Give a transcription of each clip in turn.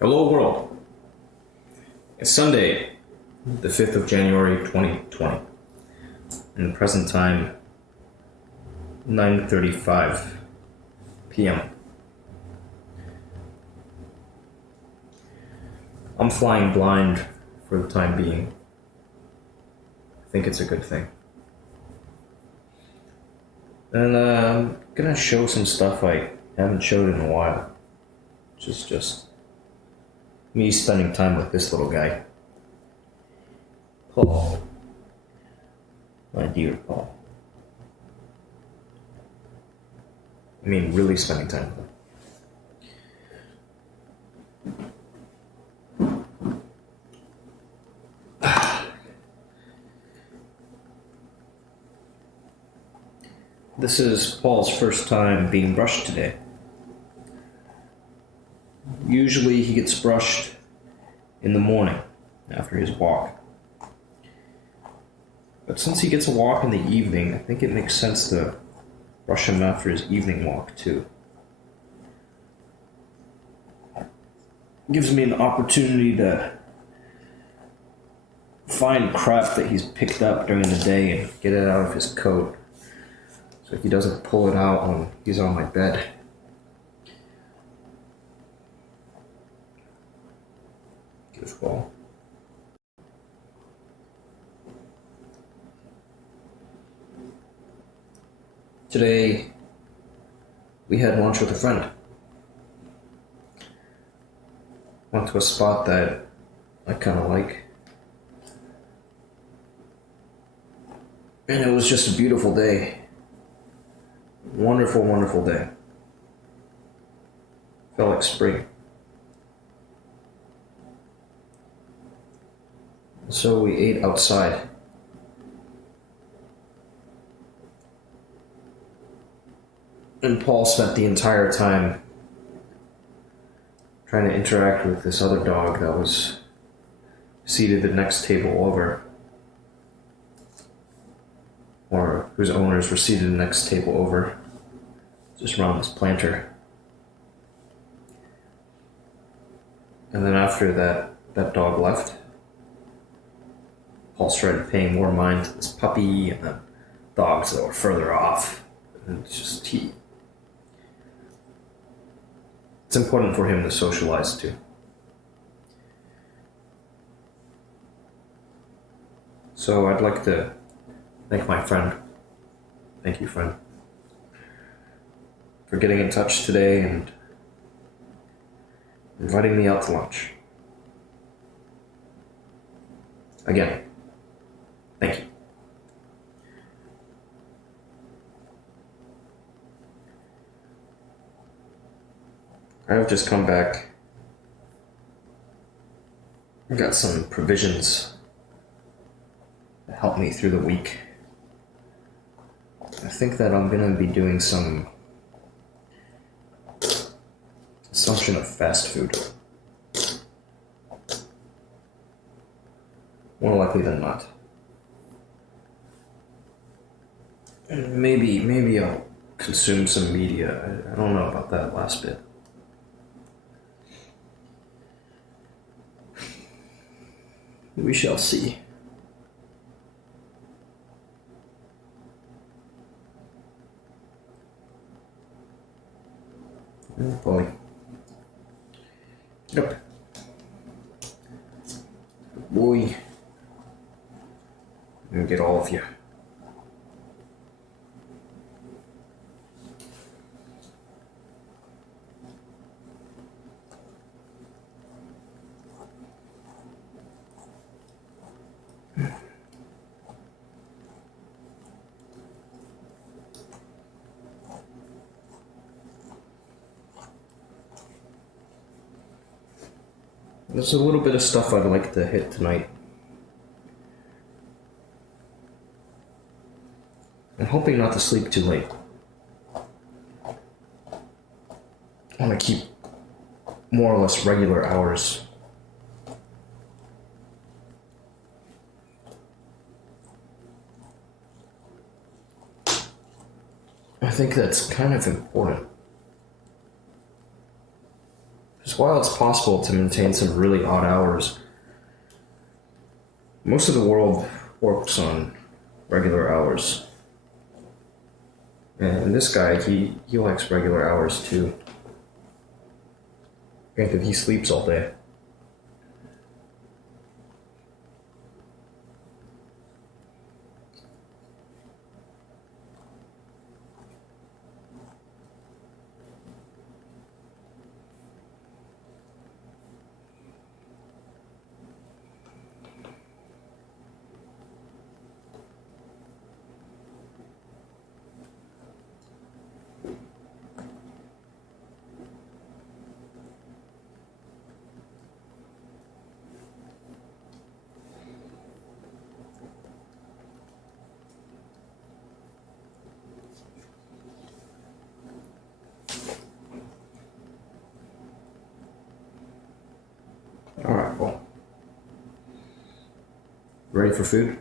Hello world. It's Sunday, the 5th of January 2020. In the present time, 9:35 p.m. I'm flying blind for the time being. I think it's a good thing. And I'm gonna show some stuff I haven't showed in a while. Which is just me spending time with this little guy. Paul. My dear Paul. I mean, really spending time with him. This is Paul's first time being brushed today. Usually he gets brushed in the morning after his walk. But since he gets a walk in the evening, I think it makes sense to brush him after his evening walk too. Gives me an opportunity to find crap that he's picked up during the day and get it out of his coat. So he doesn't pull it out when he's on my bed. Goofball. Today, we had lunch with a friend. Went to a spot that I kind of like. And it was just a beautiful day. Wonderful, wonderful day. Felt like spring. So we ate outside. And Paul spent the entire time trying to interact with this other dog that was seated the next table over. Or whose owners were seated the next table over. Just around this planter. And then after that dog left, Paul started paying more mind to this puppy and the dogs that were further off. And it's just it's important for him to socialize too. So I'd like to thank my friend. Thank you, friend, for getting in touch today and inviting me out to lunch. Again, thank you. I've just come back. I got some provisions to help me through the week. I think that I'm gonna be doing some consumption of fast food. More likely than not. And maybe I'll consume some media. I don't know about that last bit. We shall see. Oh boy. Yep. Boy. I'm gonna get all of you. There's a little bit of stuff I'd like to hit tonight. I'm hoping not to sleep too late. I want to keep more or less regular hours. I think that's kind of important. Because while it's possible to maintain some really odd hours, most of the world works on regular hours. And this guy, he likes regular hours too. Granted, he sleeps all day. Alright, well. Ready for food?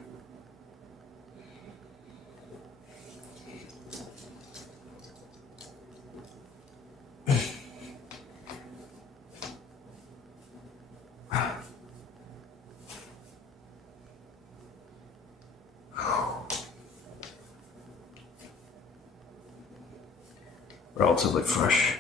Relatively fresh.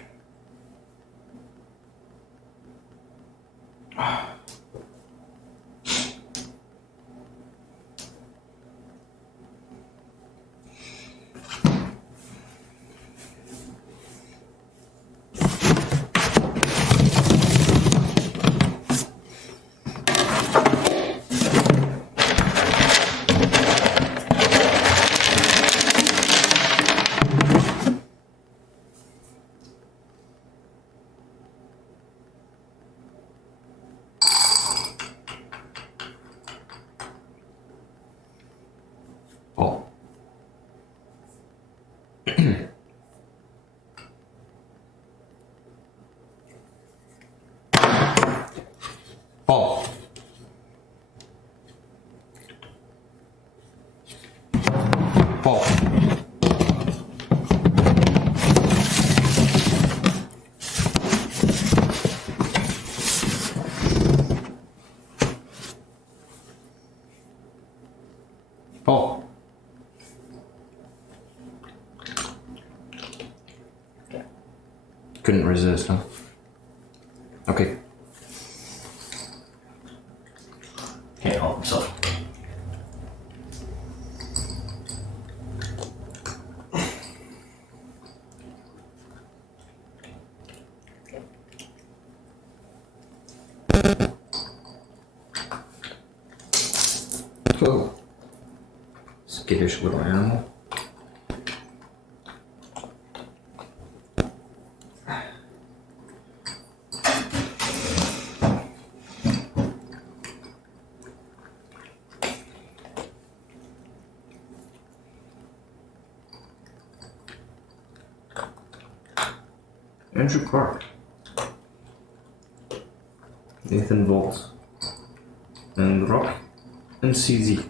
Paul. Paul. Paul. Paul. Couldn't resist, huh? Okay. Can't help himself. Oh. Skittish little animal. Andrew Clark, Nathan Volt, and Rock MCZ.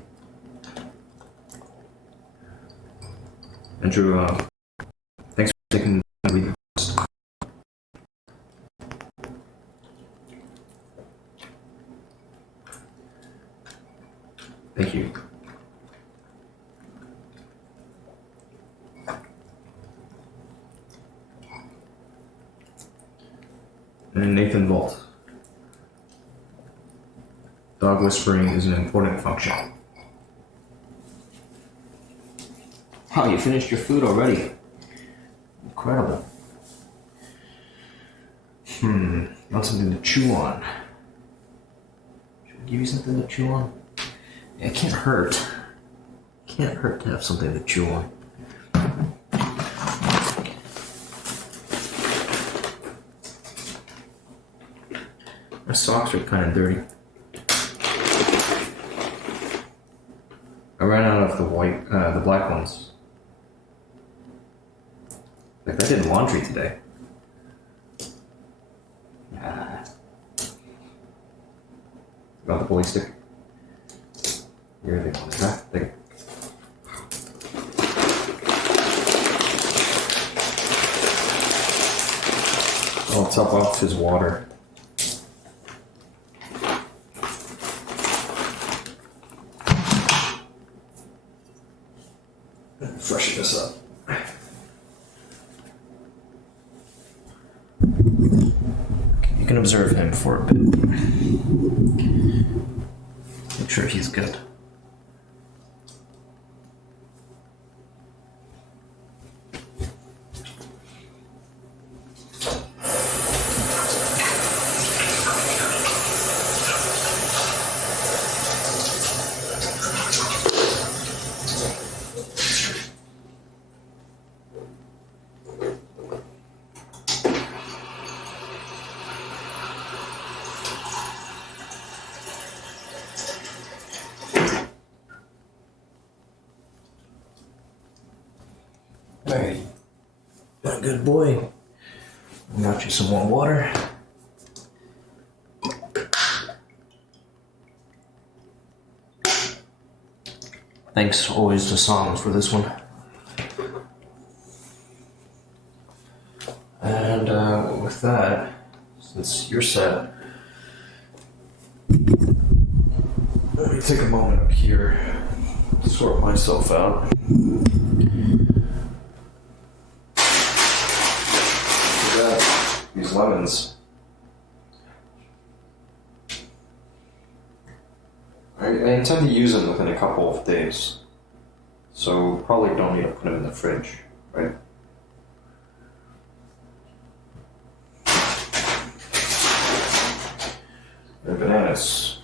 Andrew, thanks for taking the read. Thank you. And Nathan Volt. Dog whispering is an important function. Wow, you finished your food already. Incredible. Want something to chew on. Should I give you something to chew on? Yeah, it can't hurt. Can't hurt to have something to chew on. My socks are kind of dirty. I ran out of the black ones. Like, I did laundry today. Got the bully stick. Here they go. There. I'll top off his water. freshen this up. You can observe him for a bit. Make sure he's good. Alright, my good boy. Got you some more water. Thanks always to Song for this one. And with that, since you're set, let me take a moment up here to sort myself out. These lemons. I intend to use them within a couple of days, so probably don't need to put them in the fridge, right? And bananas.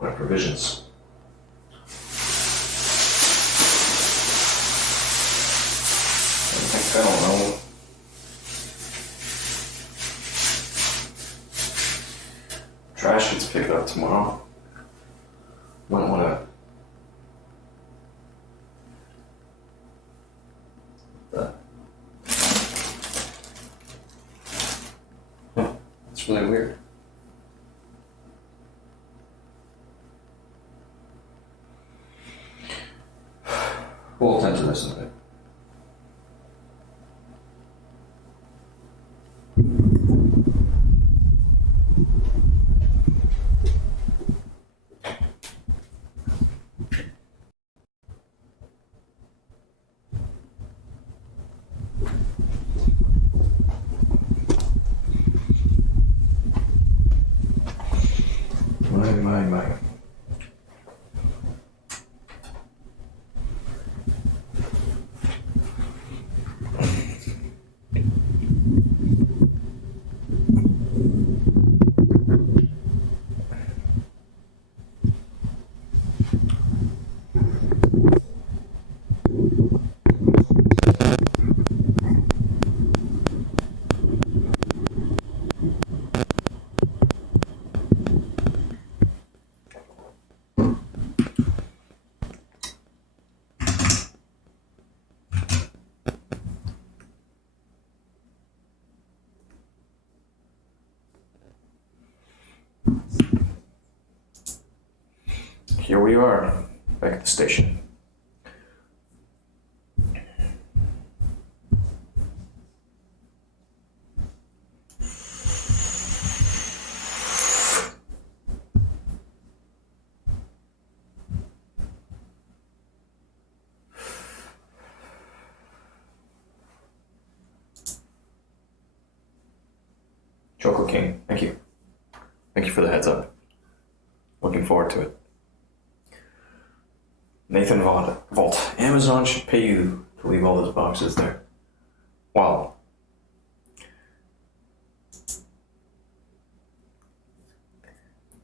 My provisions. I don't know. Trash gets picked up tomorrow. Might want to. It's really weird. We'll attend to this in a bit. My. Here we are, back at the station. Choco King, thank you. Thank you for the heads up. Looking forward to it. Nathan Vault. Amazon should pay you to leave all those boxes there. Wow.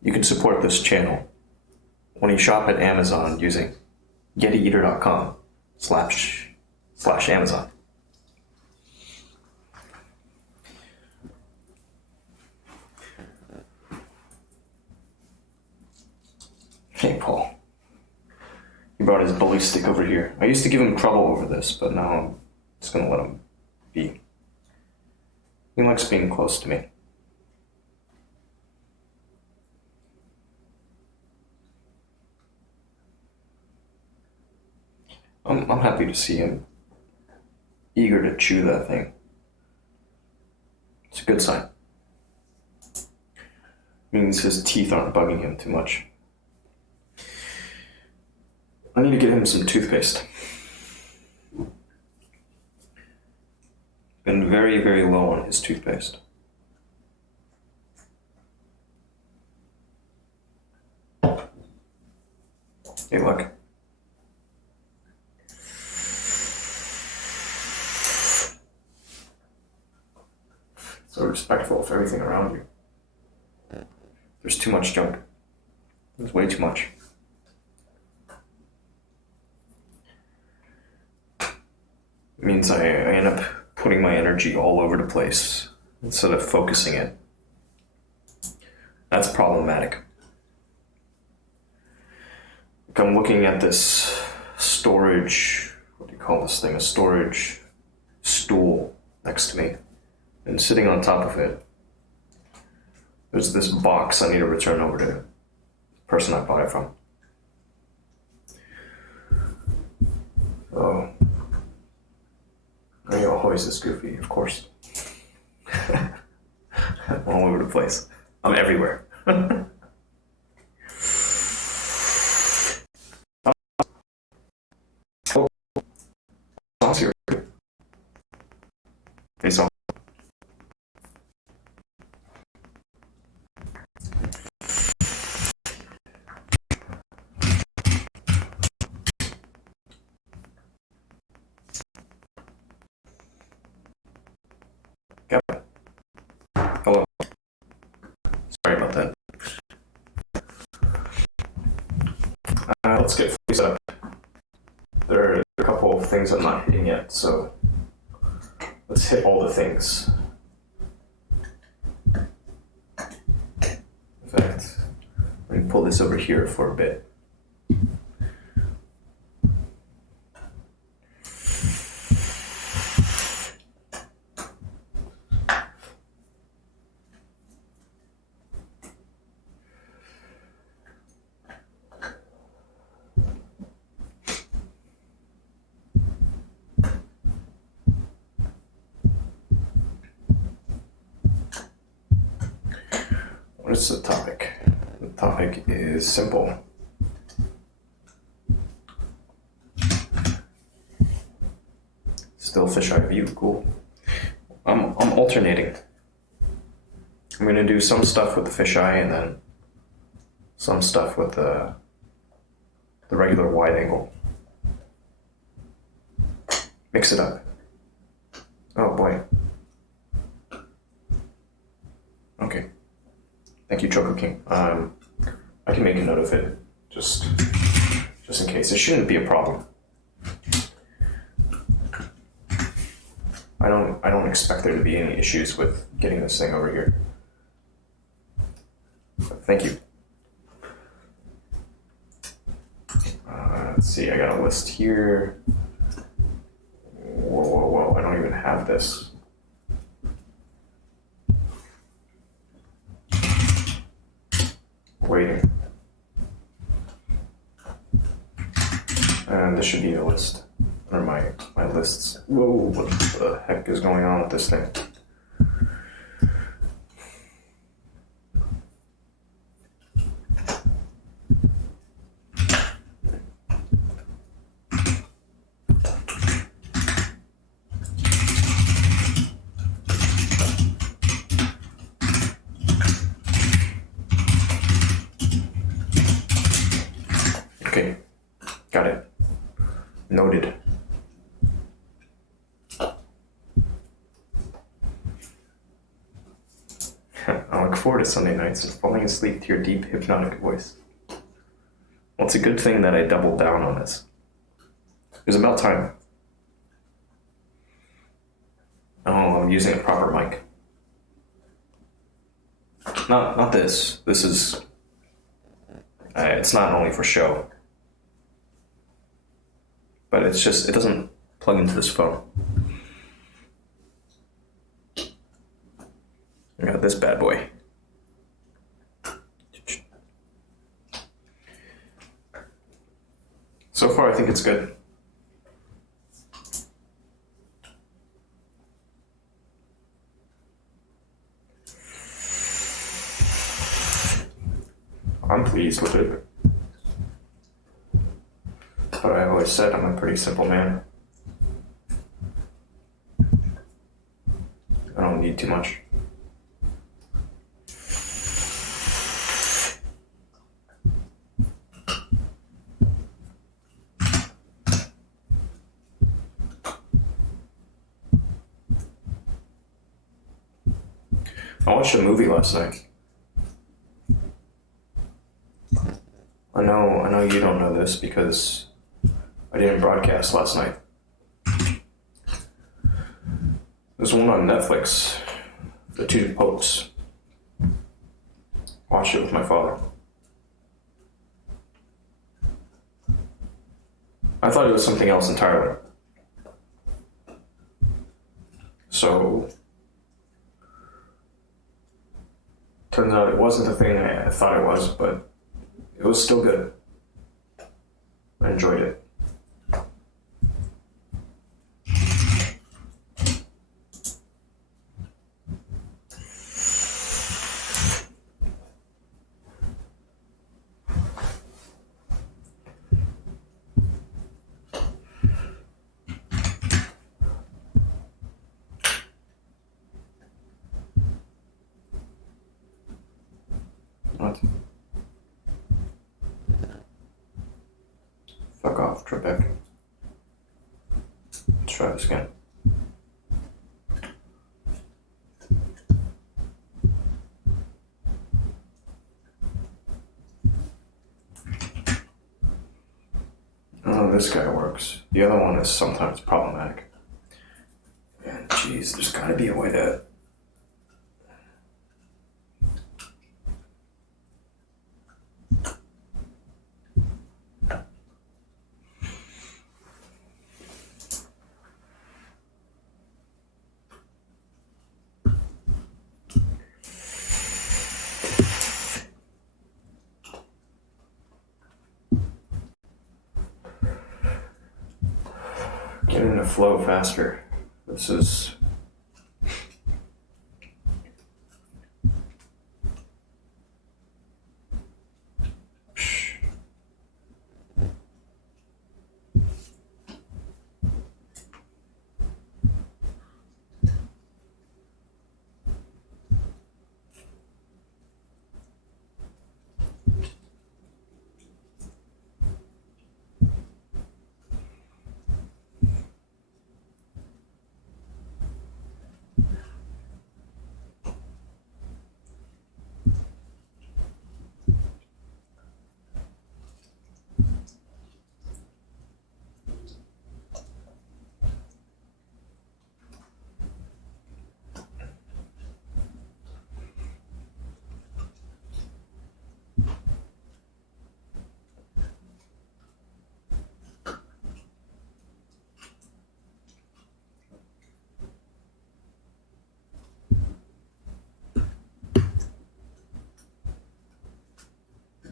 You can support this channel when you shop at Amazon using YetiEater.com/Amazon. Hey, Paul. He brought his ballistic over here. I used to give him trouble over this, but now I'm just gonna let him be. He likes being close to me. I'm happy to see him eager to chew that thing. It's a good sign. Means his teeth aren't bugging him too much. I need to get him some toothpaste. Been very, very low on his toothpaste. Hey, look. So respectful of everything around you. There's too much junk. There's way too much. It means I end up putting my energy all over the place instead of focusing it. That's problematic. Like I'm looking at this storage, what do you call this thing? A storage stool next to me. And sitting on top of it, there's this box I need to return over to the person I bought it from. Oh. I always this goofy, of course. I'm all over the place. I'm everywhere. Oh, songs here. Hey, song. Hello. Sorry about that. Let's get fully set up. There are a couple of things I'm not hitting yet, so let's hit all the things. In fact, let me pull this over here for a bit. What is the topic? The topic is simple. Still fisheye view, cool. I'm alternating. I'm gonna do some stuff with the fisheye and then some stuff with the regular wide angle. Mix it up. Oh boy. Okay. Thank you, Choco King. I can make a note of it, just in case. It shouldn't be a problem. I don't expect there to be any issues with getting this thing over here. But thank you. Let's see. I got a list here. Whoa! I don't even have this. Waiting. And this should be a list. Or my lists. Whoa, what the heck is going on with this thing? Okay, got it. Noted. I look forward to Sunday nights and falling asleep to your deep, hypnotic voice. Well, it's a good thing that I doubled down on this. It was about time. Oh, I'm using a proper mic. Not this. This is... it's not only for show. But it's just, it doesn't plug into this phone. I got this bad boy. So far, I think it's good. ease with it. But I always said I'm a pretty simple man. I don't need too much. I watched a movie last night. I know you don't know this because I didn't broadcast last night. There's one on Netflix, The Two Popes. Watched it with my father. I thought it was something else entirely. So, turns out it wasn't the thing I thought it was, but it was still good. I enjoyed it. What? Fuck off, Trebek. Let's try this again. Oh, this guy works. The other one is sometimes problematic. And geez, there's gotta be a way to... get in the flow faster. This is...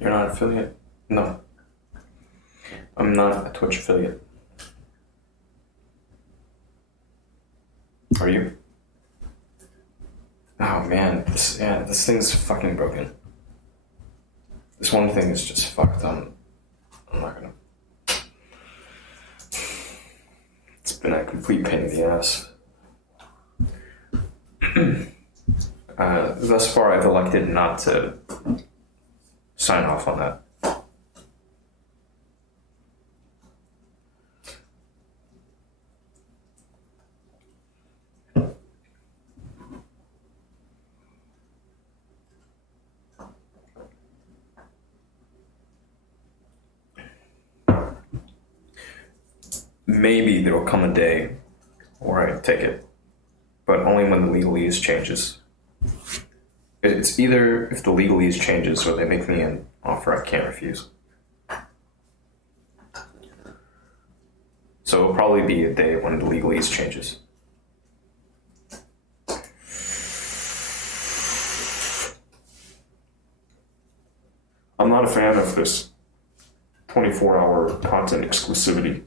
You're not an affiliate? No. I'm not a Twitch affiliate. Are you? Oh man, this thing's fucking broken. This one thing is just fucked. I'm not gonna... It's been a complete pain in the ass. Thus far I've elected not to sign off on that. Maybe there will come a day where I take it, but only when the legalese changes. It's either if the legalese changes or they make me an offer I can't refuse. So it'll probably be a day when the legalese changes. I'm not a fan of this 24-hour content exclusivity.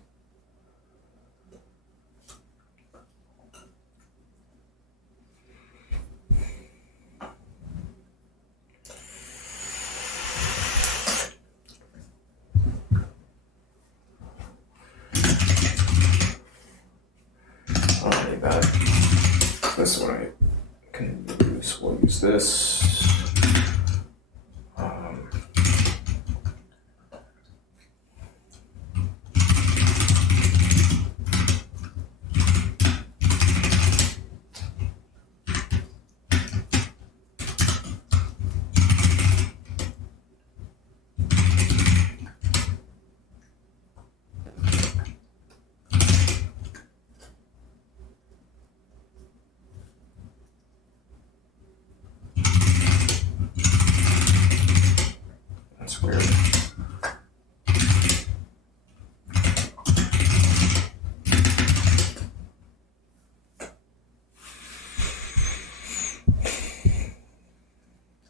this is what I can use. We'll use this. That's weird.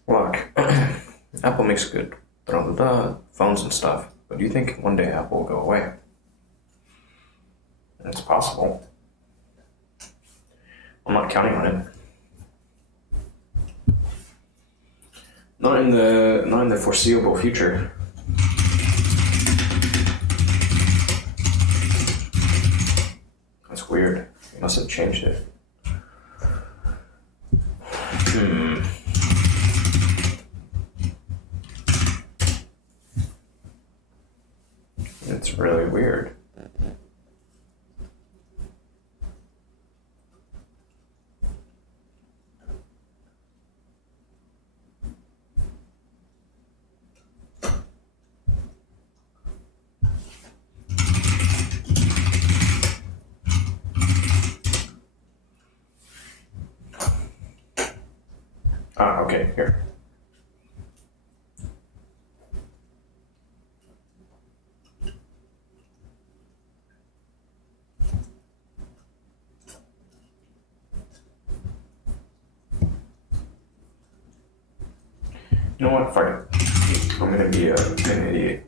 Look, Apple makes good phones and stuff, but do you think one day Apple will go away? It's possible. I'm not counting on it. Not in the foreseeable future. That's weird. You must have changed it. It's really weird. Okay, here. You know what? Fuck it. I'm gonna be an idiot.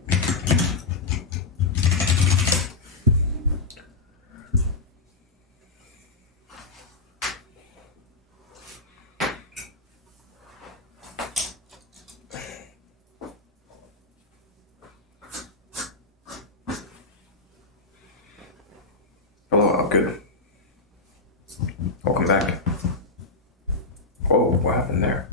Hello, good. Welcome back. Whoa, what happened there?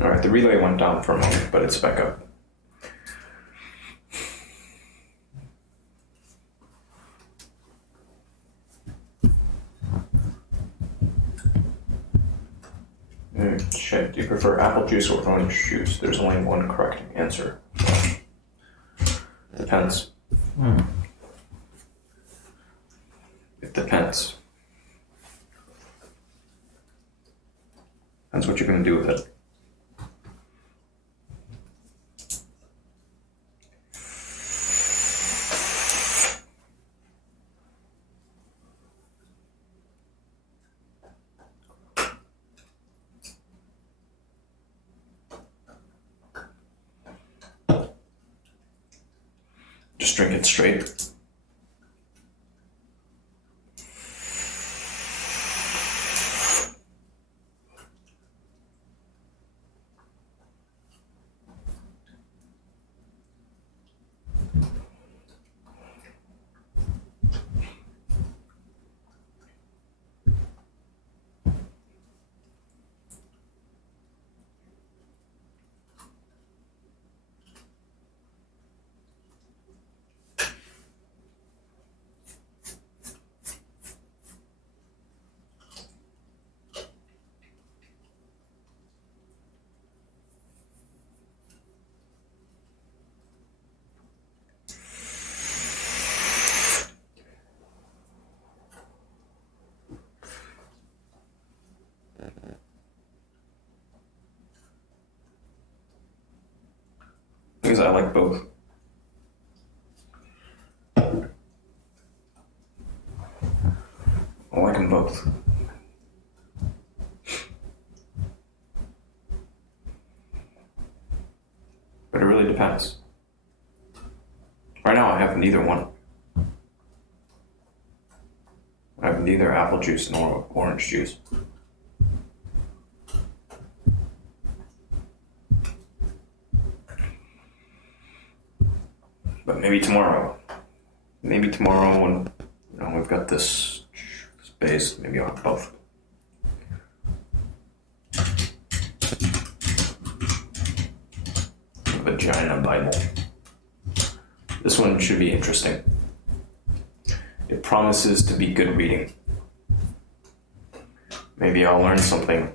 Alright, the relay went down for a moment, but it's back up. Shit, do you prefer apple juice or orange juice? There's only one correct answer. Well, depends. It depends. Depends what you're going to do with it. Just drink it straight. Because I like both. I like them both. But it really depends. Right now I have neither one. I have neither apple juice nor orange juice. But maybe tomorrow. Maybe tomorrow when we've got this space, maybe I'll have both. Vagina Bible. This one should be interesting. It promises to be good reading. Maybe I'll learn something.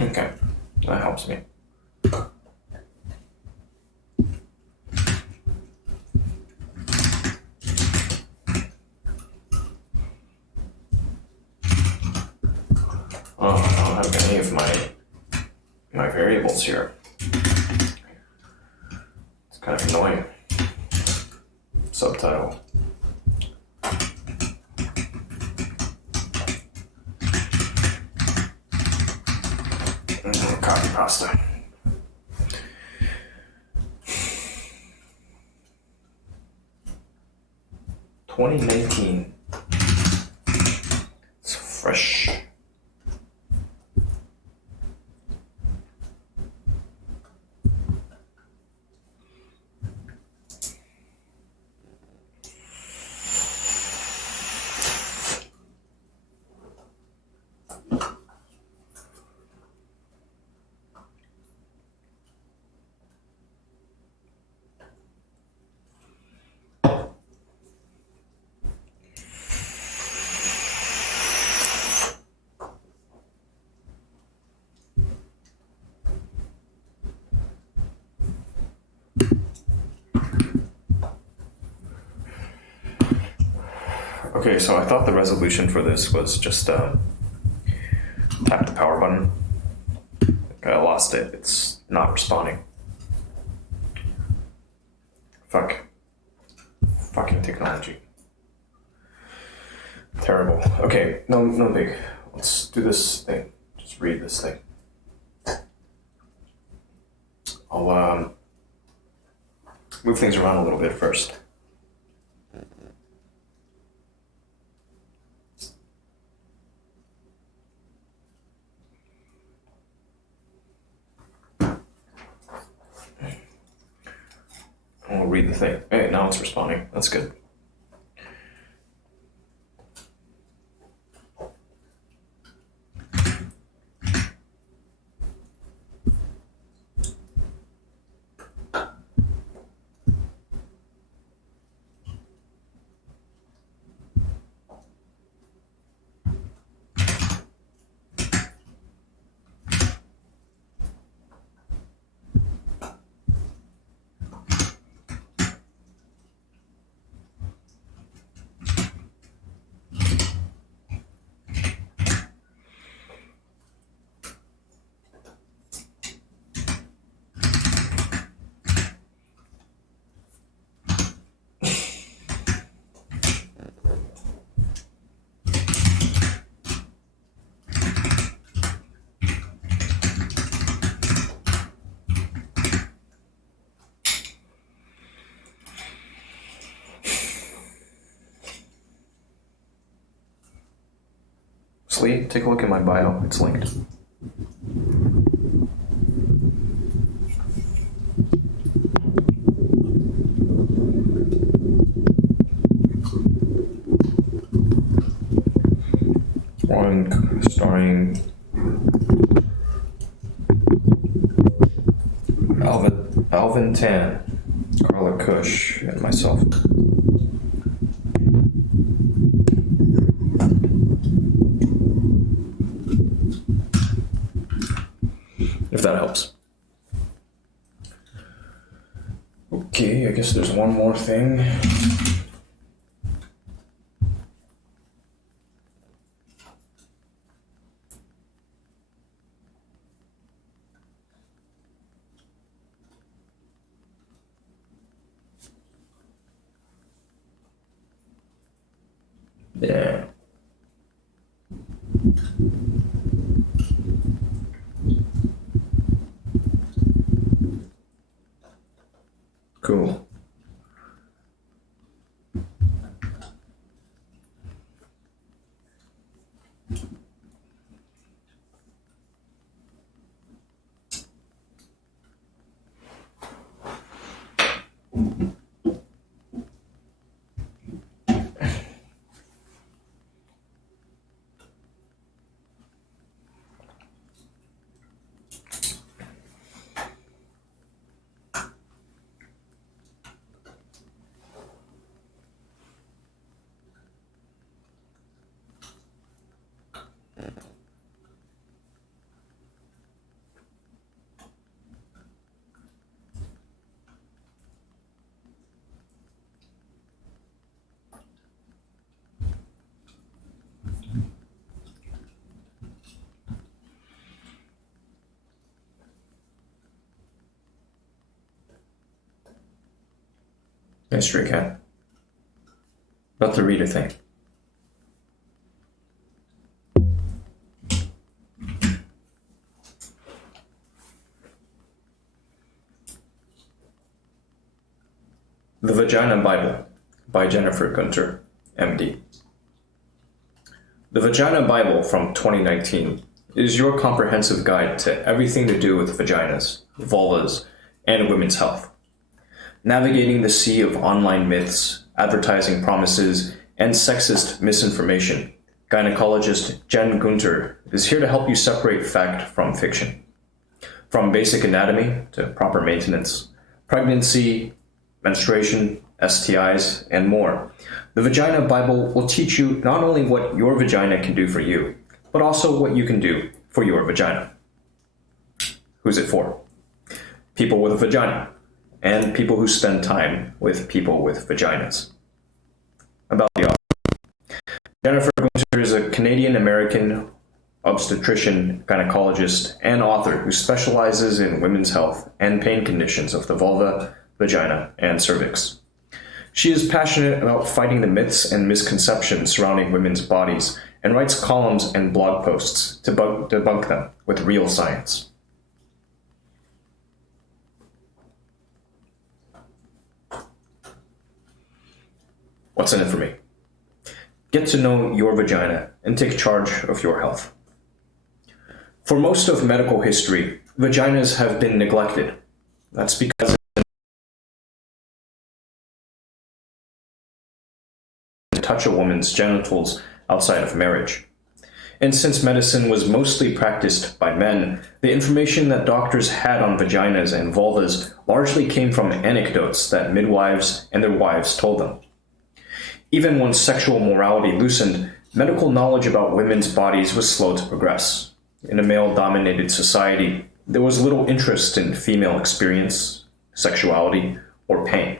Okay, that helps me. Oh, I don't have any of my variables here. It's kind of annoying. Subtitle. Copy pasta. $20.19. It's fresh. Okay, so I thought the resolution for this was just tap the power button. I lost it. It's not responding. Fuck. Fucking technology. Terrible. Okay, no big. Let's do this thing. Just read this thing. I'll move things around a little bit first. it'll read the thing. Hey, now it's responding. That's good. Slee, take a look at my bio. It's linked. One starring Alvin Tan, Carla Cush, and myself. If that helps. Okay, I guess there's one more thing. Yeah. Cool. Stray cat. About to read a thing. The Vagina Bible by Jennifer Gunter, MD. The Vagina Bible from 2019 is your comprehensive guide to everything to do with vaginas, vulvas, and women's health. Navigating the sea of online myths, advertising promises, and sexist misinformation, gynecologist Jen Gunter is here to help you separate fact from fiction. From basic anatomy to proper maintenance, pregnancy, menstruation, STIs, and more, the Vagina Bible will teach you not only what your vagina can do for you, but also what you can do for your vagina. Who's it for? People with a vagina, and people who spend time with people with vaginas. About the author. Jennifer Gunter is a Canadian-American obstetrician, gynecologist, and author who specializes in women's health and pain conditions of the vulva, vagina, and cervix. She is passionate about fighting the myths and misconceptions surrounding women's bodies and writes columns and blog posts to debunk them with real science. What's in it for me? Get to know your vagina and take charge of your health. For most of medical history, vaginas have been neglected. That's because touch a woman's genitals outside of marriage. And since medicine was mostly practiced by men, the information that doctors had on vaginas and vulvas largely came from anecdotes that midwives and their wives told them. Even when sexual morality loosened, medical knowledge about women's bodies was slow to progress. In a male-dominated society, there was little interest in female experience, sexuality, or pain.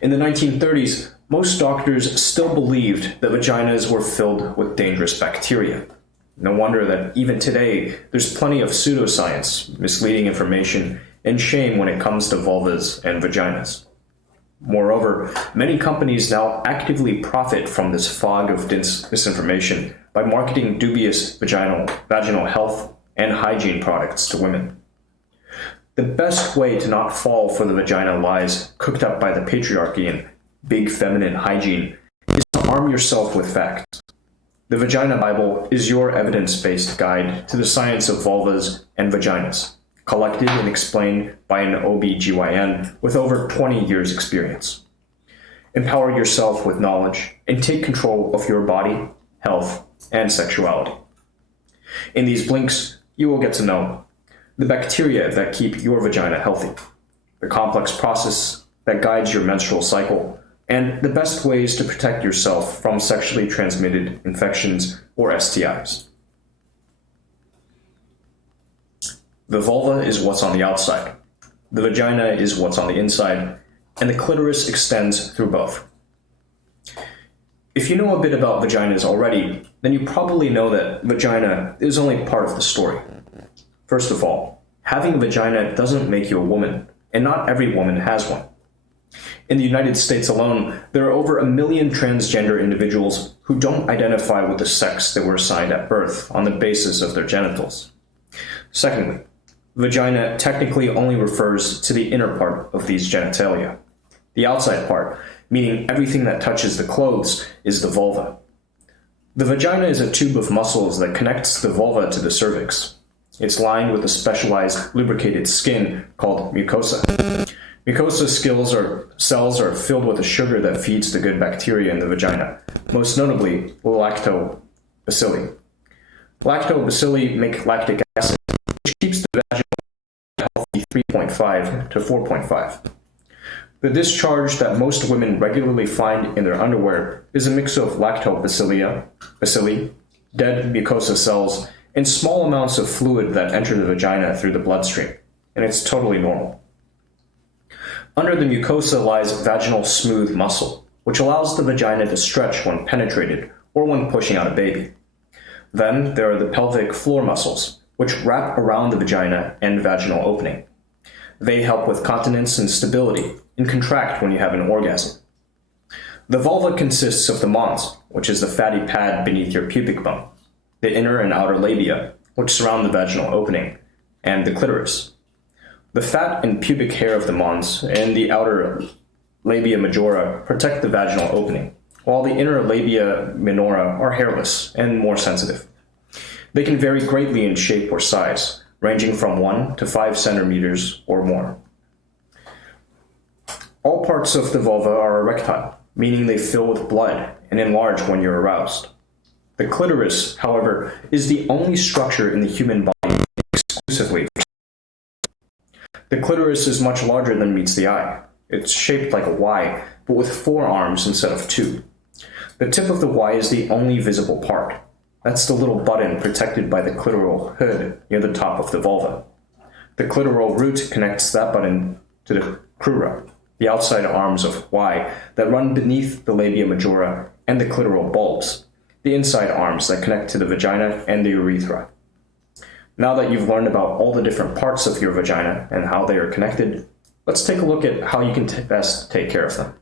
In the 1930s, most doctors still believed that vaginas were filled with dangerous bacteria. No wonder that even today, there's plenty of pseudoscience, misleading information, and shame when it comes to vulvas and vaginas. Moreover, many companies now actively profit from this fog of misinformation by marketing dubious vaginal health and hygiene products to women. The best way to not fall for the vagina lies cooked up by the patriarchy and big feminine hygiene is to arm yourself with facts. The Vagina Bible is your evidence-based guide to the science of vulvas and vaginas, collected and explained by an OB/GYN with over 20 years' experience. Empower yourself with knowledge and take control of your body, health, and sexuality. In these blinks, you will get to know the bacteria that keep your vagina healthy, the complex process that guides your menstrual cycle, and the best ways to protect yourself from sexually transmitted infections or STIs. The vulva is what's on the outside, the vagina is what's on the inside, and the clitoris extends through both. If you know a bit about vaginas already, then you probably know that vagina is only part of the story. First of all, having a vagina doesn't make you a woman, and not every woman has one. In the United States alone, there are over 1 million transgender individuals who don't identify with the sex they were assigned at birth on the basis of their genitals. Secondly, vagina technically only refers to the inner part of these genitalia. The outside part, meaning everything that touches the clothes, is the vulva. The vagina is a tube of muscles that connects the vulva to the cervix. It's lined with a specialized lubricated skin called mucosa. Mucosa cells are filled with a sugar that feeds the good bacteria in the vagina, most notably lactobacilli. Lactobacilli make lactic acid, which keeps the vaginal healthy 3.5 to 4.5. The discharge that most women regularly find in their underwear is a mix of lactobacilli, dead mucosa cells, and small amounts of fluid that enter the vagina through the bloodstream, and it's totally normal. Under the mucosa lies vaginal smooth muscle, which allows the vagina to stretch when penetrated or when pushing out a baby. Then there are the pelvic floor muscles, which wrap around the vagina and vaginal opening. They help with continence and stability and contract when you have an orgasm. The vulva consists of the mons, which is the fatty pad beneath your pubic bone, the inner and outer labia, which surround the vaginal opening, and the clitoris. The fat and pubic hair of the mons and the outer labia majora protect the vaginal opening, while the inner labia minora are hairless and more sensitive. They can vary greatly in shape or size, ranging from 1 to 5 centimeters or more. All parts of the vulva are erectile, meaning they fill with blood and enlarge when you're aroused. The clitoris, however, is the only structure in the human body exclusively. The clitoris is much larger than meets the eye. It's shaped like a Y, but with 4 arms instead of 2. The tip of the Y is the only visible part. That's the little button protected by the clitoral hood near the top of the vulva. The clitoral root connects that button to the crura, the outside arms of Y that run beneath the labia majora and the clitoral bulbs, the inside arms that connect to the vagina and the urethra. Now that you've learned about all the different parts of your vagina and how they are connected, let's take a look at how you can best take care of them.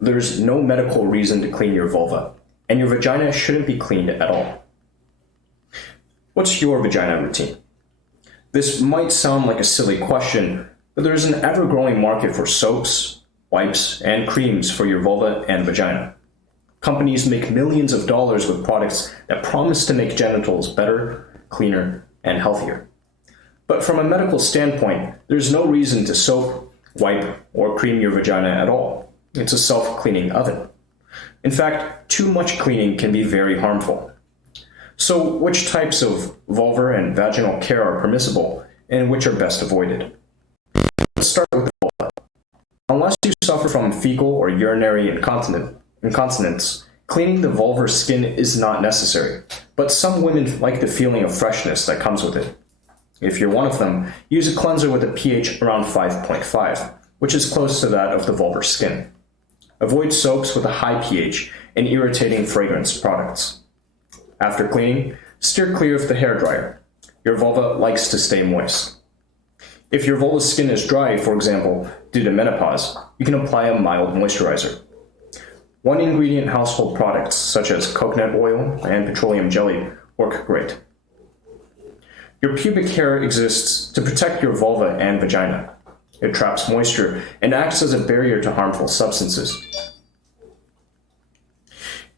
There's no medical reason to clean your vulva, and your vagina shouldn't be cleaned at all. What's your vagina routine? This might sound like a silly question, but there's an ever-growing market for soaps, wipes, and creams for your vulva and vagina. Companies make millions of dollars with products that promise to make genitals better, cleaner, and healthier. But from a medical standpoint, there's no reason to soap, wipe, or cream your vagina at all. It's a self-cleaning oven. In fact, too much cleaning can be very harmful. So, which types of vulvar and vaginal care are permissible, and which are best avoided? Let's start with the vulva. Unless you suffer from fecal or urinary incontinence, cleaning the vulvar skin is not necessary, but some women like the feeling of freshness that comes with it. If you're one of them, use a cleanser with a pH around 5.5, which is close to that of the vulvar skin. Avoid soaps with a high pH and irritating fragrance products. After cleaning, steer clear of the hairdryer. Your vulva likes to stay moist. If your vulva's skin is dry, for example, due to menopause, you can apply a mild moisturizer. One ingredient household products, such as coconut oil and petroleum jelly, work great. Your pubic hair exists to protect your vulva and vagina. It traps moisture and acts as a barrier to harmful substances.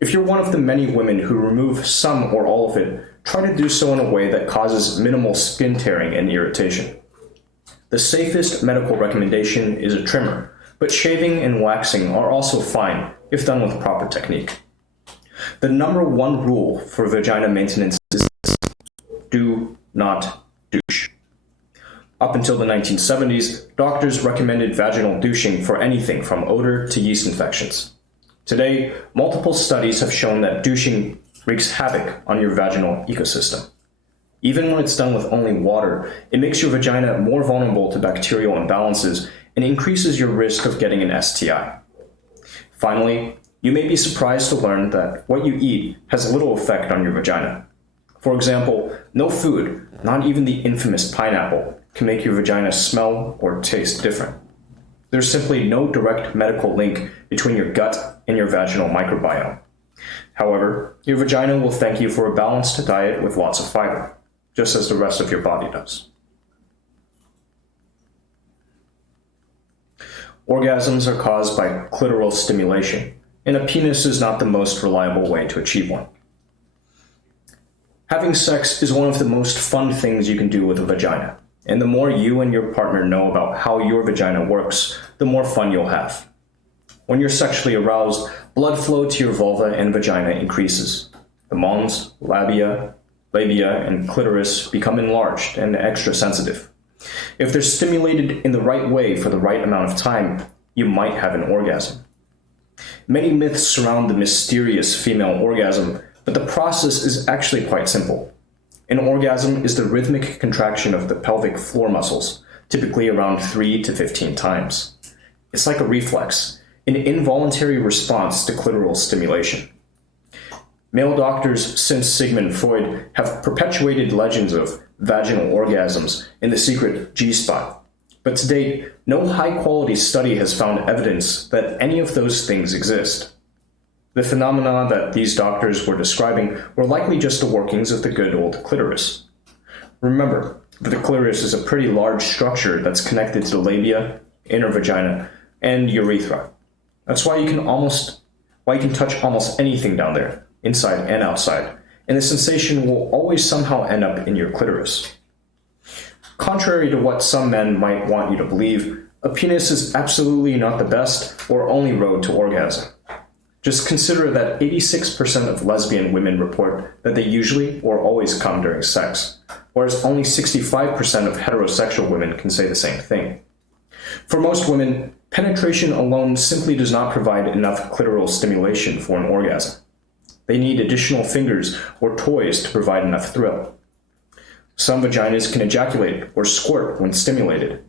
If you're one of the many women who remove some or all of it, try to do so in a way that causes minimal skin tearing and irritation. The safest medical recommendation is a trimmer, but shaving and waxing are also fine if done with proper technique. The number one rule for vagina maintenance is this: do not douche. Up until the 1970s, doctors recommended vaginal douching for anything from odor to yeast infections. Today, multiple studies have shown that douching wreaks havoc on your vaginal ecosystem. Even when it's done with only water, it makes your vagina more vulnerable to bacterial imbalances and increases your risk of getting an STI. Finally, you may be surprised to learn that what you eat has little effect on your vagina. For example, no food, not even the infamous pineapple, can make your vagina smell or taste different. There's simply no direct medical link between your gut and your vaginal microbiome. However, your vagina will thank you for a balanced diet with lots of fiber, just as the rest of your body does. Orgasms are caused by clitoral stimulation, and a penis is not the most reliable way to achieve one. Having sex is one of the most fun things you can do with a vagina, and the more you and your partner know about how your vagina works, the more fun you'll have. When you're sexually aroused, blood flow to your vulva and vagina increases. The mons, labia, and clitoris become enlarged and extra sensitive. If they're stimulated in the right way for the right amount of time, you might have an orgasm. Many myths surround the mysterious female orgasm, but the process is actually quite simple. An orgasm is the rhythmic contraction of the pelvic floor muscles, typically around 3 to 15 times. It's like a reflex, an involuntary response to clitoral stimulation. Male doctors since Sigmund Freud have perpetuated legends of vaginal orgasms in the secret G-spot, but to date, no high-quality study has found evidence that any of those things exist. The phenomena that these doctors were describing were likely just the workings of the good old clitoris. Remember that the clitoris is a pretty large structure that's connected to the labia, inner vagina, and urethra. That's why you can touch almost anything down there, inside and outside, and the sensation will always somehow end up in your clitoris. Contrary to what some men might want you to believe, a penis is absolutely not the best or only road to orgasm. Just consider that 86% of lesbian women report that they usually or always come during sex, whereas only 65% of heterosexual women can say the same thing. For most women, penetration alone simply does not provide enough clitoral stimulation for an orgasm. They need additional fingers or toys to provide enough thrill. Some vaginas can ejaculate or squirt when stimulated.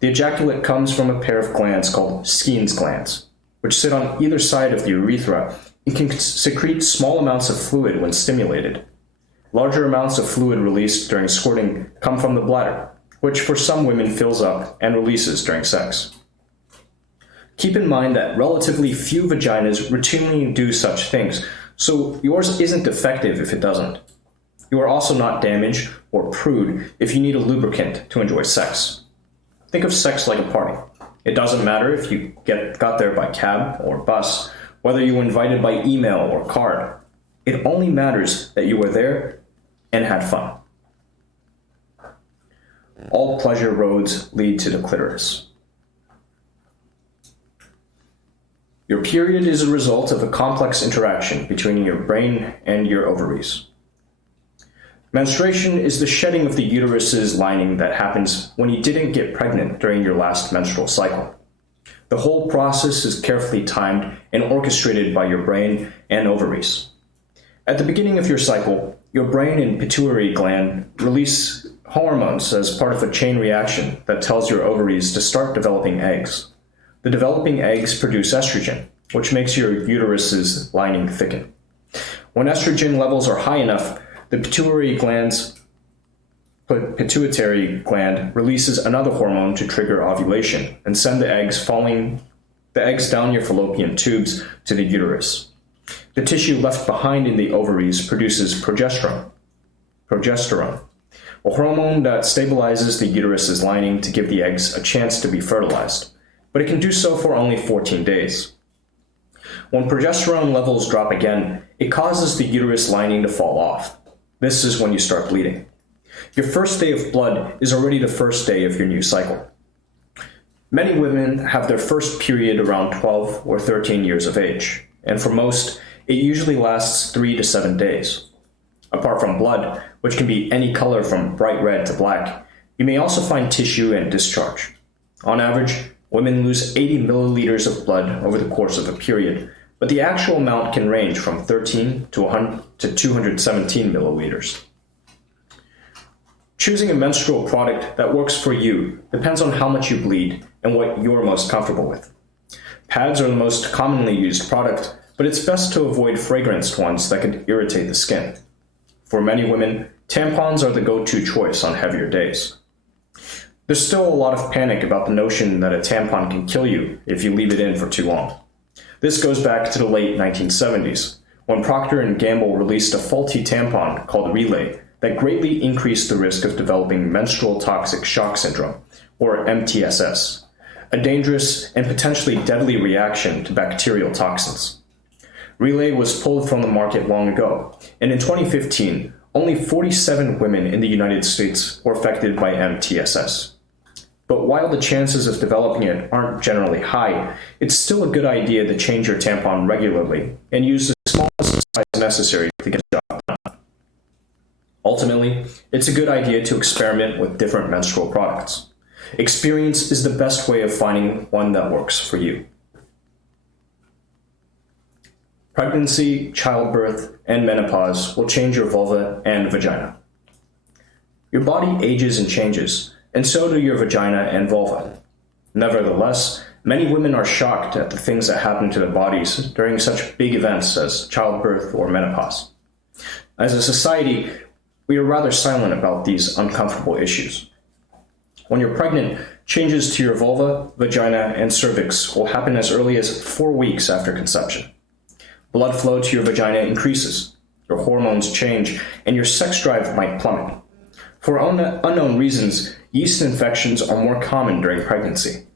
The ejaculate comes from a pair of glands called Skene's glands, which sit on either side of the urethra and can secrete small amounts of fluid when stimulated. Larger amounts of fluid released during squirting come from the bladder, which for some women fills up and releases during sex. Keep in mind that relatively few vaginas routinely do such things, so yours isn't defective if it doesn't. You are also not damaged or prude if you need a lubricant to enjoy sex. Think of sex like a party. It doesn't matter if you got there by cab or bus, whether you were invited by email or card. It only matters that you were there and had fun. All pleasure roads lead to the clitoris. Your period is a result of a complex interaction between your brain and your ovaries. Menstruation is the shedding of the uterus's lining that happens when you didn't get pregnant during your last menstrual cycle. The whole process is carefully timed and orchestrated by your brain and ovaries. At the beginning of your cycle, your brain and pituitary gland release hormones as part of a chain reaction that tells your ovaries to start developing eggs. The developing eggs produce estrogen, which makes your uterus's lining thicken. When estrogen levels are high enough, the pituitary gland releases another hormone to trigger ovulation and send the eggs down your fallopian tubes to the uterus. The tissue left behind in the ovaries produces progesterone, a hormone that stabilizes the uterus's lining to give the eggs a chance to be fertilized, but it can do so for only 14 days. When progesterone levels drop again, it causes the uterus lining to fall off. This is when you start bleeding. Your first day of blood is already the first day of your new cycle. Many women have their first period around 12 or 13 years of age, and for most, it usually lasts 3 to 7 days. Apart from blood, which can be any color from bright red to black, you may also find tissue and discharge. On average, women lose 80 milliliters of blood over the course of a period, but the actual amount can range from 13 to 217 milliliters. Choosing a menstrual product that works for you depends on how much you bleed and what you're most comfortable with. Pads are the most commonly used product, but it's best to avoid fragranced ones that could irritate the skin. For many women, tampons are the go-to choice on heavier days. There's still a lot of panic about the notion that a tampon can kill you if you leave it in for too long. This goes back to the late 1970s, when Procter & Gamble released a faulty tampon called Relay that greatly increased the risk of developing menstrual toxic shock syndrome, or MTSS, a dangerous and potentially deadly reaction to bacterial toxins. Relay was pulled from the market long ago, and in 2015, only 47 women in the United States were affected by MTSS. But while the chances of developing it aren't generally high, it's still a good idea to change your tampon regularly and use the smallest size necessary to get the job done. Ultimately, it's a good idea to experiment with different menstrual products. Experience is the best way of finding one that works for you. Pregnancy, childbirth, and menopause will change your vulva and vagina. Your body ages and changes, and so do your vagina and vulva. Nevertheless, many women are shocked at the things that happen to their bodies during such big events as childbirth or menopause. As a society, we are rather silent about these uncomfortable issues. When you're pregnant, changes to your vulva, vagina, and cervix will happen as early as 4 weeks after conception. Blood flow to your vagina increases, your hormones change, and your sex drive might plummet. For unknown reasons, yeast infections are more common during pregnancy.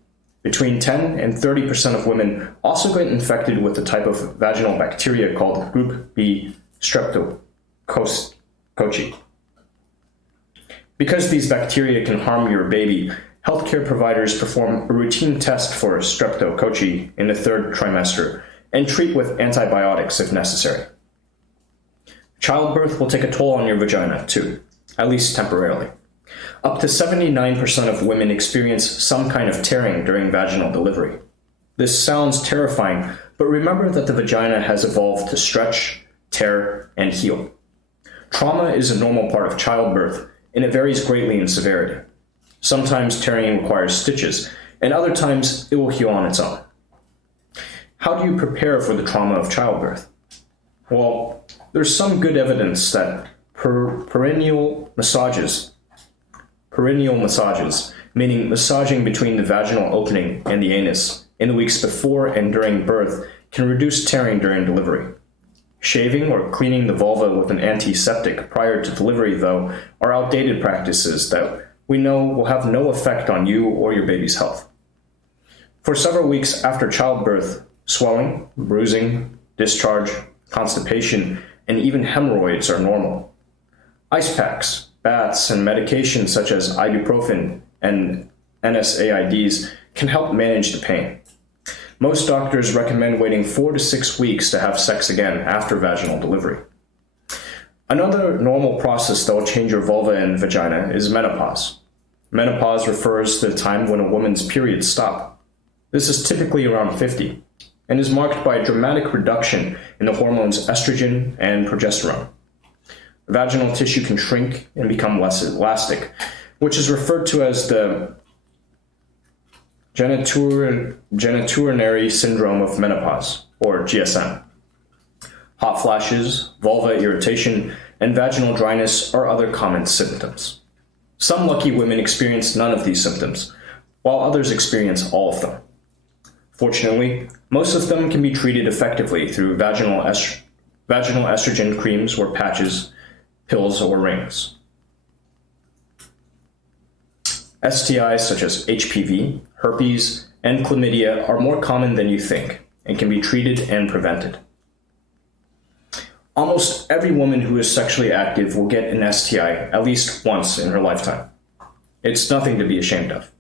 Between 10 and 30% of women also get infected with a type of vaginal bacteria called Group B streptococci. Because these bacteria can harm your baby, healthcare providers perform a routine test for streptococci in the 3rd trimester and treat with antibiotics if necessary. Childbirth will take a toll on your vagina too, at least temporarily. Up to 79% of women experience some kind of tearing during vaginal delivery. This sounds terrifying, but remember that the vagina has evolved to stretch, tear, and heal. Trauma is a normal part of childbirth, and it varies greatly in severity. Sometimes tearing requires stitches, and other times it will heal on its own. How do you prepare for the trauma of childbirth? Well, there's some good evidence that perineal massages, meaning massaging between the vaginal opening and the anus in the weeks before and during birth, can reduce tearing during delivery. Shaving or cleaning the vulva with an antiseptic prior to delivery, though, are outdated practices that we know will have no effect on you or your baby's health. For several weeks after childbirth, swelling, bruising, discharge, constipation, and even hemorrhoids are normal. Ice packs, baths, and medications such as ibuprofen and NSAIDs can help manage the pain. Most doctors recommend waiting 4 to 6 weeks to have sex again after vaginal delivery. Another normal process that will change your vulva and vagina is menopause. Menopause refers to the time when a woman's periods stop. This is typically around 50 and is marked by a dramatic reduction in the hormones estrogen and progesterone. Vaginal tissue can shrink and become less elastic, which is referred to as the genitourinary syndrome of menopause, or GSM. Hot flashes, vulva irritation, and vaginal dryness are other common symptoms. Some lucky women experience none of these symptoms, while others experience all of them. Fortunately, most of them can be treated effectively through vaginal estrogen creams or patches, pills, or rings. STIs such as HPV, herpes, and chlamydia are more common than you think and can be treated and prevented. Almost every woman who is sexually active will get an STI at least once in her lifetime. It's nothing to be ashamed of.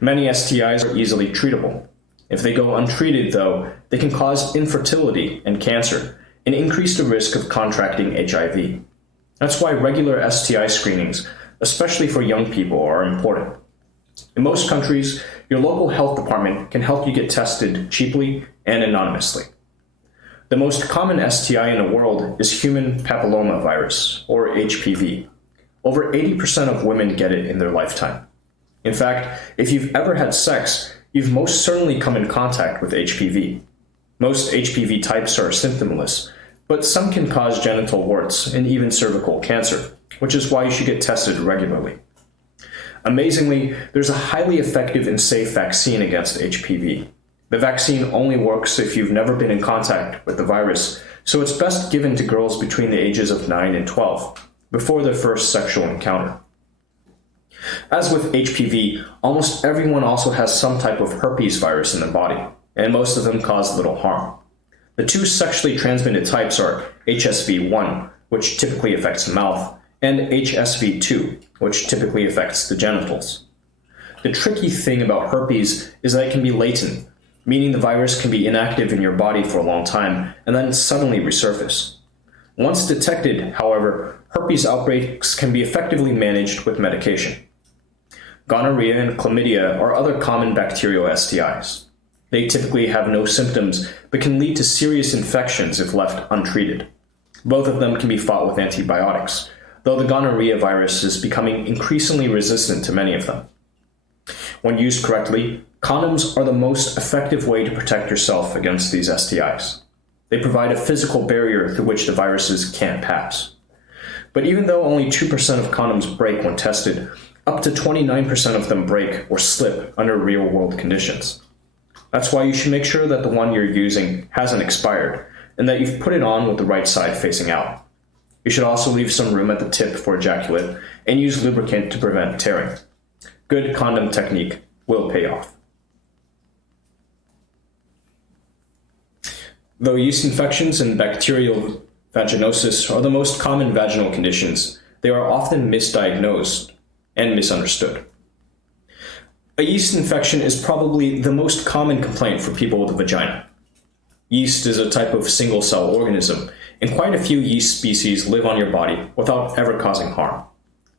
Many STIs are easily treatable. If they go untreated, though, they can cause infertility and cancer and increase the risk of contracting HIV. That's why regular STI screenings, especially for young people, are important. In most countries, your local health department can help you get tested cheaply and anonymously. The most common STI in the world is human papillomavirus, or HPV. Over 80% of women get it in their lifetime. In fact, if you've ever had sex, you've most certainly come in contact with HPV. Most HPV types are symptomless, but some can cause genital warts and even cervical cancer, which is why you should get tested regularly. Amazingly, there's a highly effective and safe vaccine against HPV. The vaccine only works if you've never been in contact with the virus, so it's best given to girls between the ages of 9 and 12, before their first sexual encounter. As with HPV, almost everyone also has some type of herpes virus in their body, and most of them cause little harm. The two sexually transmitted types are HSV1, which typically affects the mouth, and HSV2, which typically affects the genitals. The tricky thing about herpes is that it can be latent, meaning the virus can be inactive in your body for a long time and then suddenly resurface. Once detected, however, herpes outbreaks can be effectively managed with medication. Gonorrhea and chlamydia are other common bacterial STIs. They typically have no symptoms but can lead to serious infections if left untreated. Both of them can be fought with antibiotics, though the gonorrhea virus is becoming increasingly resistant to many of them. When used correctly, condoms are the most effective way to protect yourself against these STIs. They provide a physical barrier through which the viruses can't pass. But even though only 2% of condoms break when tested, up to 29% of them break or slip under real-world conditions. That's why you should make sure that the one you're using hasn't expired and that you've put it on with the right side facing out. You should also leave some room at the tip for ejaculate and use lubricant to prevent tearing. Good condom technique will pay off. Though yeast infections and bacterial vaginosis are the most common vaginal conditions, they are often misdiagnosed and misunderstood. A yeast infection is probably the most common complaint for people with a vagina. Yeast is a type of single-cell organism, and quite a few yeast species live on your body without ever causing harm.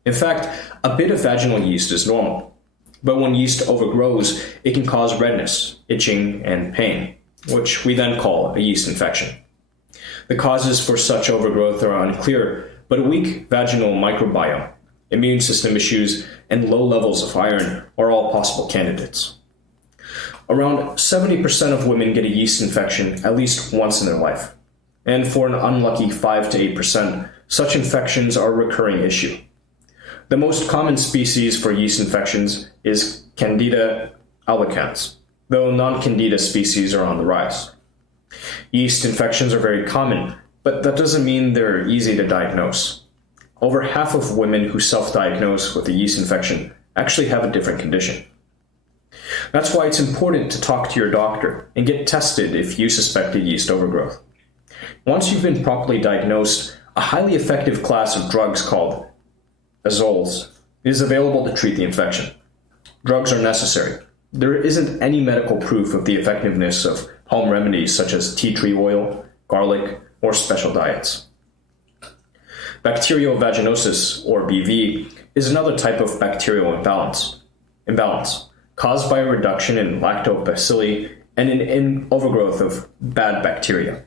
In fact, a bit of vaginal yeast is normal, but when yeast overgrows, it can cause redness, itching, and pain, which we then call a yeast infection. The causes for such overgrowth are unclear, but a weak vaginal microbiome, immune system issues, and low levels of iron are all possible candidates. Around 70% of women get a yeast infection at least once in their life, and for an unlucky 5 to 8%, such infections are a recurring issue. The most common species for yeast infections is Candida albicans, though non-Candida species are on the rise. Yeast infections are very common, but that doesn't mean they're easy to diagnose. Over half of women who self-diagnose with a yeast infection actually have a different condition. That's why it's important to talk to your doctor and get tested if you suspect a yeast overgrowth. Once you've been properly diagnosed, a highly effective class of drugs called azoles is available to treat the infection. Drugs are necessary, There isn't any medical proof of the effectiveness of home remedies such as tea tree oil, garlic, or special diets. Bacterial vaginosis, or BV, is another type of bacterial imbalance caused by a reduction in lactobacilli and an overgrowth of bad bacteria.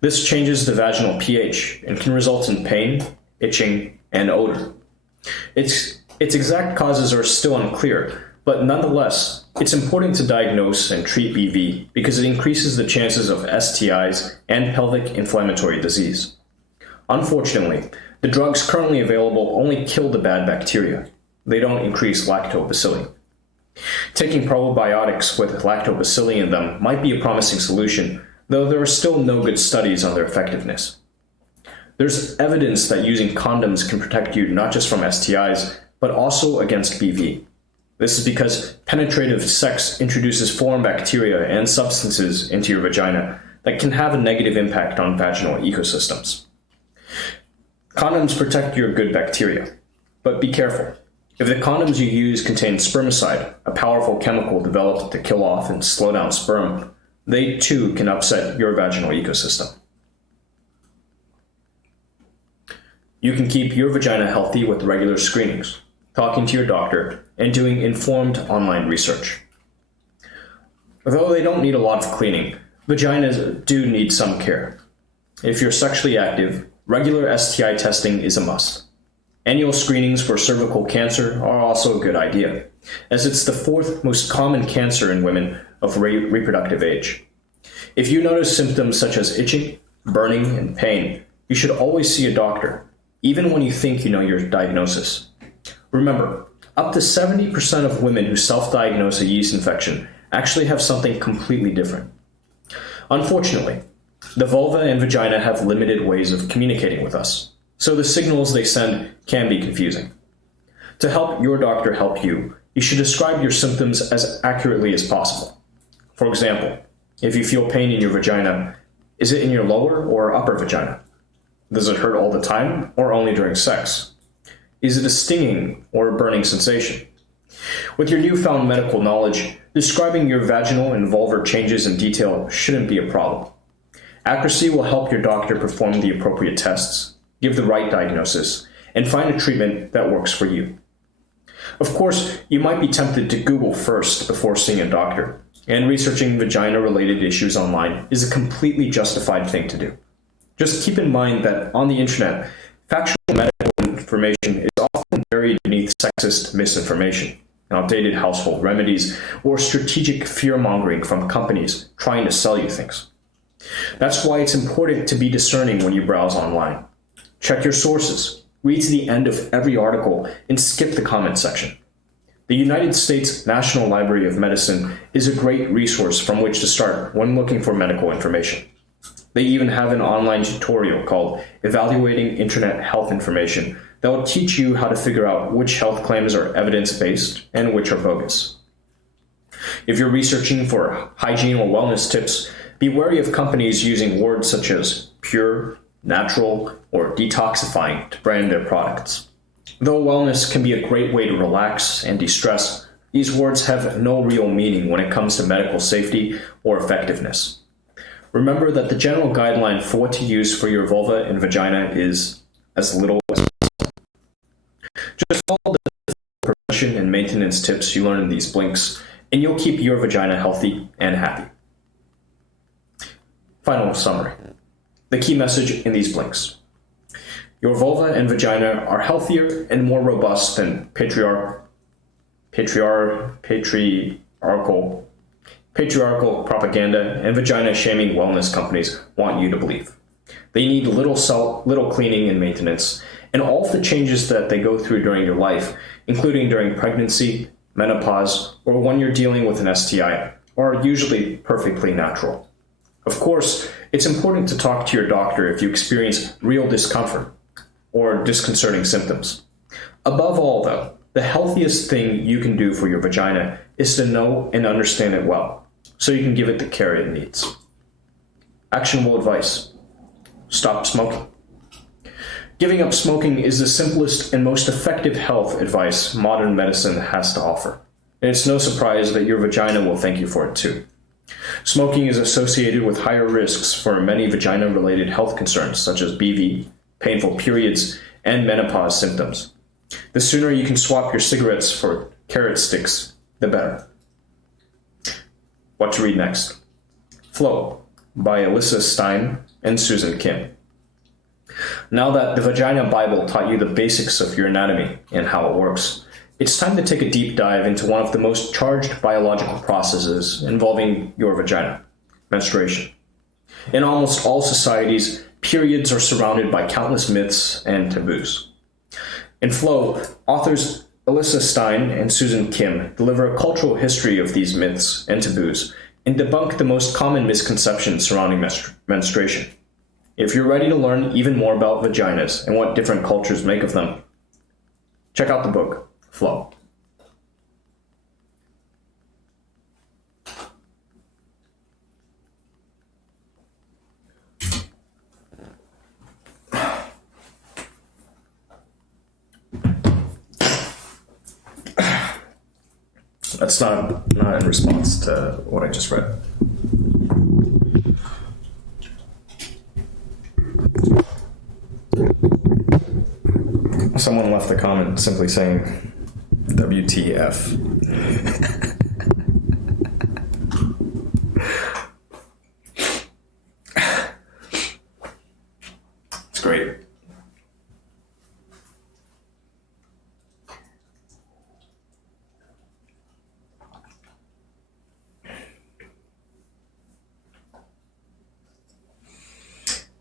This changes the vaginal pH and can result in pain, itching, and odor. Its exact causes are still unclear, but nonetheless, it's important to diagnose and treat BV because it increases the chances of STIs and pelvic inflammatory disease. Unfortunately, the drugs currently available only kill the bad bacteria. They don't increase lactobacilli. Taking probiotics with lactobacilli in them might be a promising solution, though there are still no good studies on their effectiveness. There's evidence that using condoms can protect you not just from STIs, but also against BV. This is because penetrative sex introduces foreign bacteria and substances into your vagina that can have a negative impact on vaginal ecosystems. Condoms protect your good bacteria, but be careful. If the condoms you use contain spermicide, a powerful chemical developed to kill off and slow down sperm, they too can upset your vaginal ecosystem. You can keep your vagina healthy with regular screenings, talking to your doctor, and doing informed online research. Though they don't need a lot of cleaning, vaginas do need some care. If you're sexually active, regular STI testing is a must. Annual screenings for cervical cancer are also a good idea, as it's the fourth most common cancer in women of reproductive age. If you notice symptoms such as itching, burning, and pain, you should always see a doctor, even when you think you know your diagnosis. Remember, up to 70% of women who self-diagnose a yeast infection actually have something completely different. Unfortunately, the vulva and vagina have limited ways of communicating with us, so the signals they send can be confusing. To help your doctor help you, you should describe your symptoms as accurately as possible. For example, if you feel pain in your vagina, is it in your lower or upper vagina? Does it hurt all the time or only during sex? Is it a stinging or a burning sensation? With your newfound medical knowledge, describing your vaginal and vulvar changes in detail shouldn't be a problem. Accuracy will help your doctor perform the appropriate tests, give the right diagnosis, and find a treatment that works for you. Of course, you might be tempted to Google first before seeing a doctor, and researching vagina-related issues online is a completely justified thing to do. Just keep in mind that on the internet, factual medical information is often buried beneath sexist misinformation, outdated household remedies, or strategic fear-mongering from companies trying to sell you things. That's why it's important to be discerning when you browse online. Check your sources, read to the end of every article, and skip the comment section. The United States National Library of Medicine is a great resource from which to start when looking for medical information. They even have an online tutorial called Evaluating Internet Health Information that will teach you how to figure out which health claims are evidence-based and which are bogus. If you're researching for hygiene or wellness tips, be wary of companies using words such as pure, natural, or detoxifying to brand their products. Though wellness can be a great way to relax and de-stress, these words have no real meaning when it comes to medical safety or effectiveness. Remember that the general guideline for what to use for your vulva and vagina is as little as possible. Just follow the prevention and maintenance tips you learn in these blinks, and you'll keep your vagina healthy and happy. Final summary. The key message in these blinks. Your vulva and vagina are healthier and more robust than patriarchal propaganda and vagina-shaming wellness companies want you to believe. They need little cleaning and maintenance, and all of the changes that they go through during your life, including during pregnancy, menopause, or when you're dealing with an STI, are usually perfectly natural. Of course, it's important to talk to your doctor if you experience real discomfort or disconcerting symptoms. Above all, though, the healthiest thing you can do for your vagina is to know and understand it well, so you can give it the care it needs. Actionable advice. Stop smoking. Giving up smoking is the simplest and most effective health advice modern medicine has to offer. And it's no surprise that your vagina will thank you for it too. Smoking is associated with higher risks for many vagina-related health concerns such as BV, painful periods, and menopause symptoms. The sooner you can swap your cigarettes for carrot sticks, the better. What to read next? Flow by Alyssa Stein and Susan Kim. Now that the Vagina Bible taught you the basics of your anatomy and how it works, it's time to take a deep dive into one of the most charged biological processes involving your vagina, menstruation. In almost all societies, periods are surrounded by countless myths and taboos. In Flow, authors Alyssa Stein and Susan Kim deliver a cultural history of these myths and taboos and debunk the most common misconceptions surrounding menstruation. If you're ready to learn even more about vaginas and what different cultures make of them, check out the book, Flow. That's not in response to what I just read. Someone left a comment simply saying, WTF. It's great.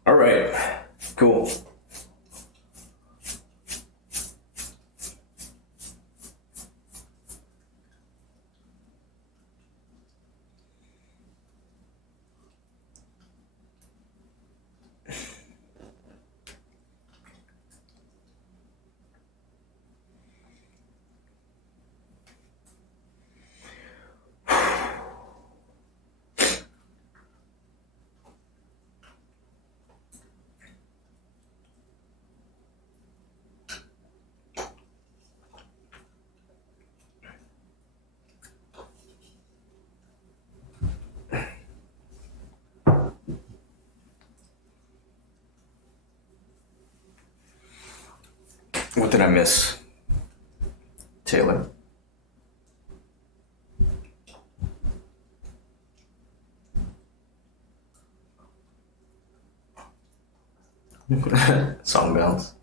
All right, cool. What did I miss? Taylor? Song bells.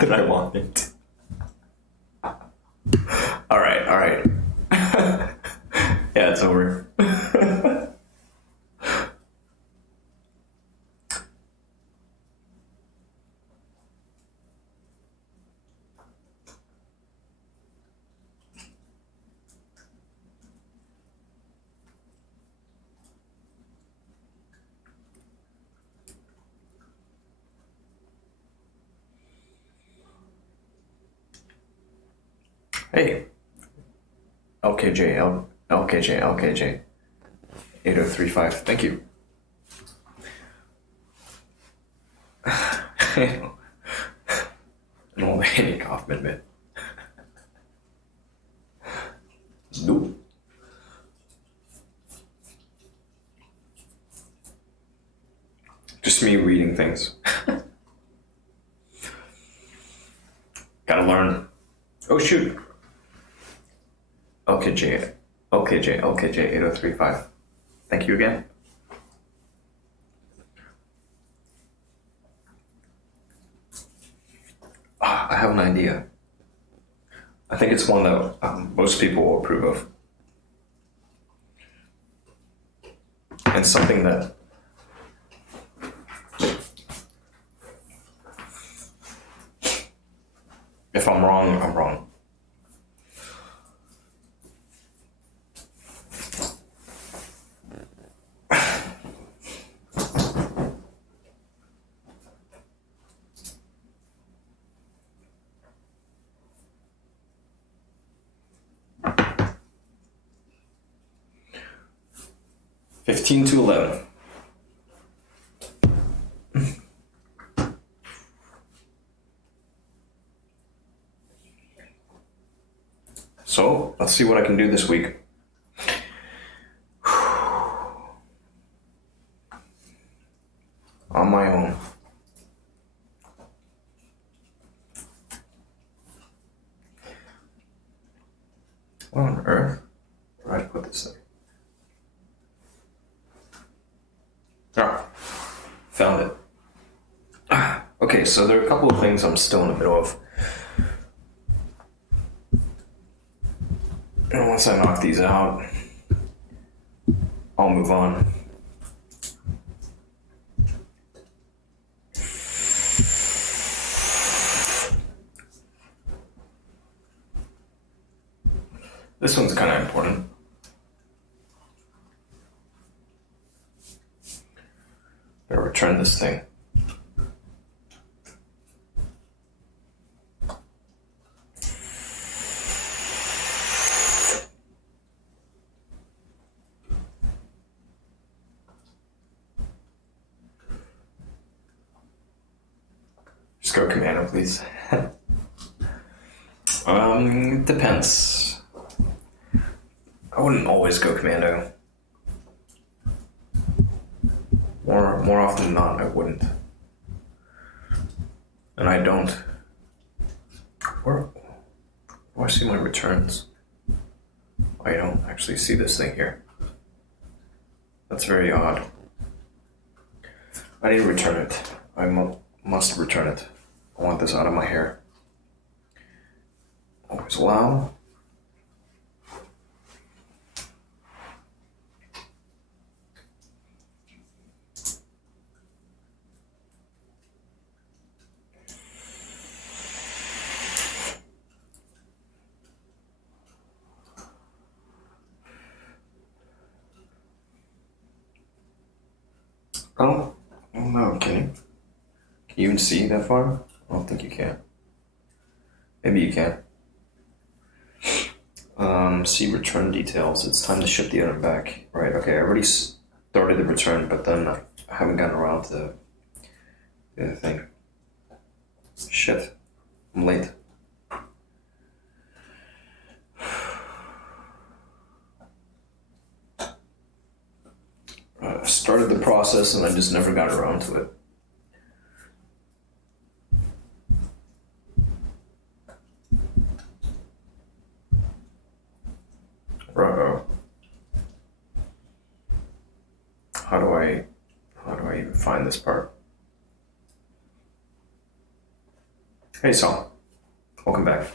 Did I want it? All right. Yeah, it's over. Hey, LKJ, 8035. Thank you. An old Andy Kaufman bit. Nope. Just me reading things. Gotta learn. Oh shoot. LKJ, 8035. Thank you again. I have an idea. I think it's one that most people will approve of. And something that If I'm wrong, I'm wrong. $15 to $11. So let's see what I can do this week. On my own. What on earth? Where did I put this thing? Ah, found it. Okay, so there are a couple of things I'm still in the middle of. And once I knock these out, I'll move on. This one's kind of important. Better return this thing. Just go commando, please. It depends. I wouldn't always go commando. More often than not, I wouldn't. And I don't. Where do I see my returns? I don't actually see this thing here. That's very odd. I need to return it. I must return it. I want this out of my hair. Always allow. Oh no, can you? Can you even see that far? I don't think you can. Maybe you can. See return details. It's time to ship the item back. Right, okay, I already started the return, but then I haven't gotten around to the other thing. Shit. I'm late. I started the process and I just never got around to it. Uh-oh. How do I even find this part? Hey, Saul. Welcome back.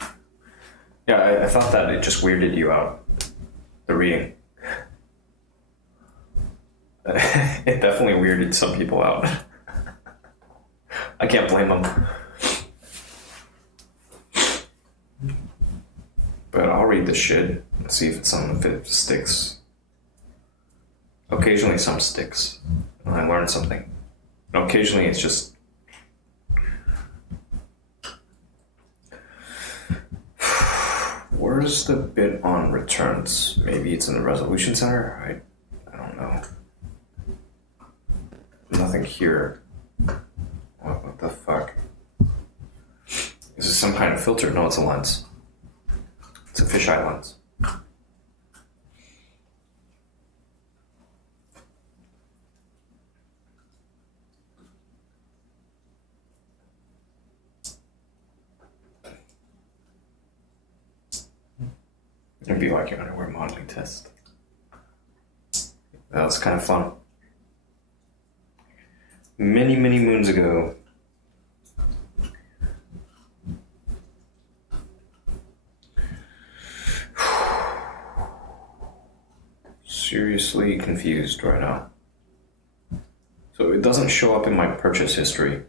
Yeah, I thought that it just weirded you out, the reading. It definitely weirded some people out. I can't blame them. But I'll read this shit and see if it's something if it sticks. Occasionally some sticks. And I learn something. And occasionally it's just... Where's the bit on returns? Maybe it's in the resolution center? I don't know. Nothing here. What the fuck? Is this some kind of filter? No, it's a lens. It's a fisheye lens. It'd be like your underwear modeling test. That was kind of fun. Many, many moons ago. Seriously confused right now. So it doesn't show up in my purchase history.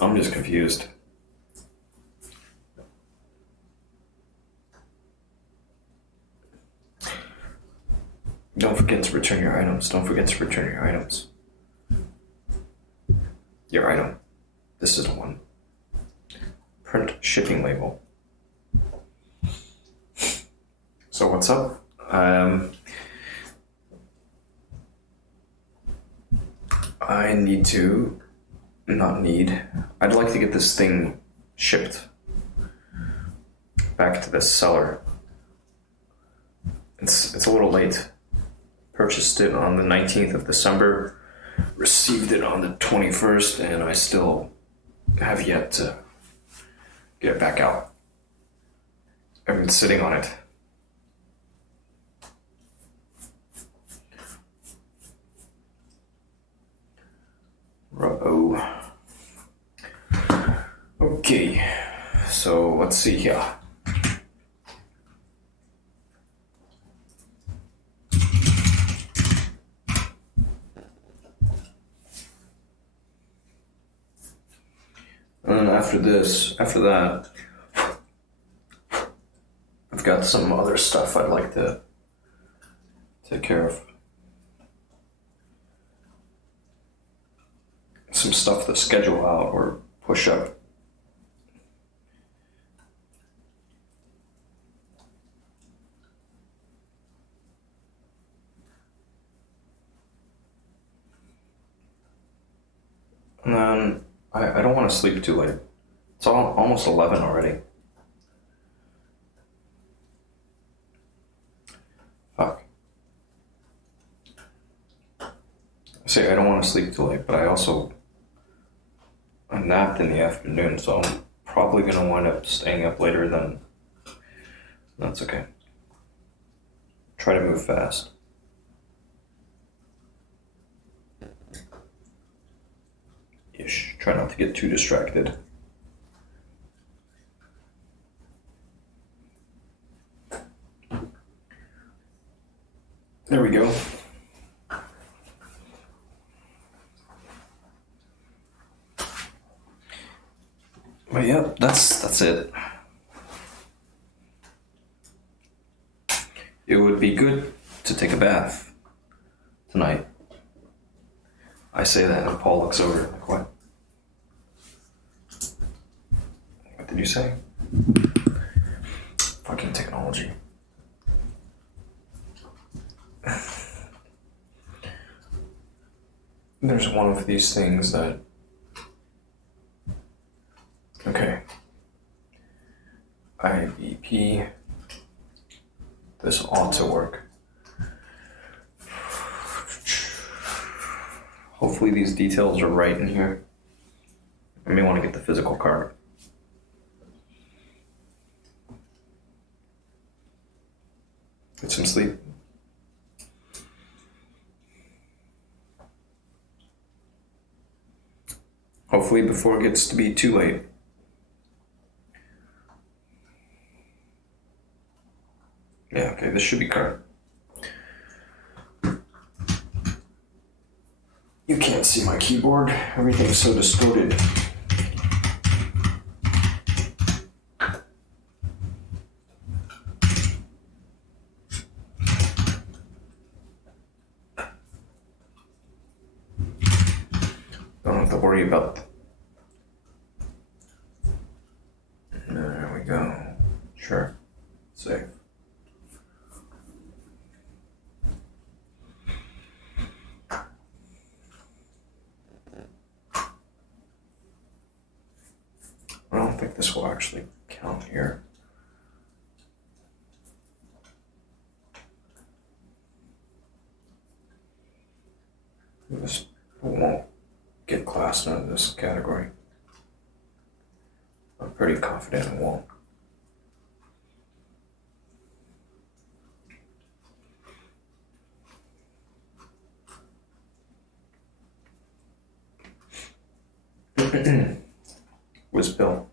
I'm just confused. Don't forget to return your items. Don't forget to return your items. Your item. This is the one. Print shipping label. So what's up? I need to... I'd like to get this thing shipped back to the seller. It's a little late. Purchased it on the 19th of December, received it on the 21st, and I still have yet to get it back out. I've been sitting on it. Uh-oh. Okay, so let's see here. And after that, I've got some other stuff I'd like to take care of. Some stuff to schedule out or push up. And then I don't want to sleep too late. It's almost 11 already. Fuck. I say I don't want to sleep too late, but I napped in the afternoon, so I'm probably going to wind up staying up later than... That's okay. Try to move fast. Ish. Try not to get too distracted. There we go. But yeah, that's it. It would be good to take a bath tonight. I say that and Paul looks over like, what? What did you say? Fucking technology. There's one of these things that... Okay. IVP. This ought to work. Hopefully these details are right in here. I may want to get the physical card. Get some sleep. Hopefully before it gets to be too late. Yeah, okay, this should be card. You can't see my keyboard. Everything's so distorted. Don't have to worry about... There we go. Sure. Save. I don't think this will actually count here. This won't get classed into this category. I'm pretty confident it won't. Was Bill.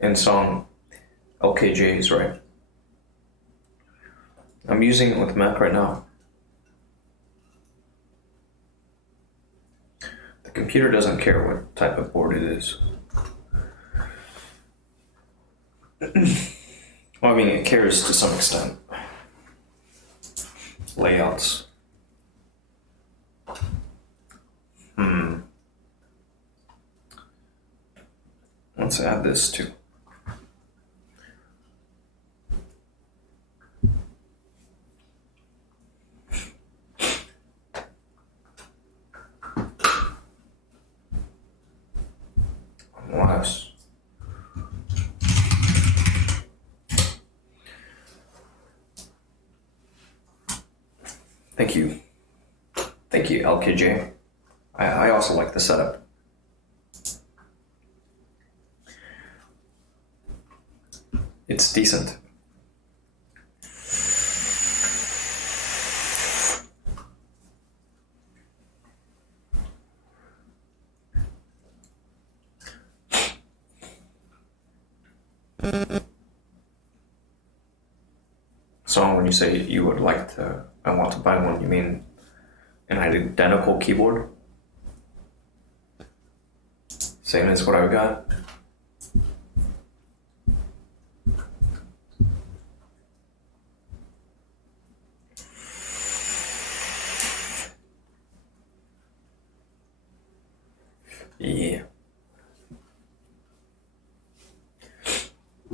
And song LKJ's, right? I'm using it with Mac right now. computer doesn't care what type of board it is. Well, I mean, it cares to some extent. Layouts. Let's add this too. Unless Thank you, LKJ. I also like the setup. It's decent. So when you say you would like to, I want to buy one, you mean an identical keyboard? Same as what I've got? Yeah.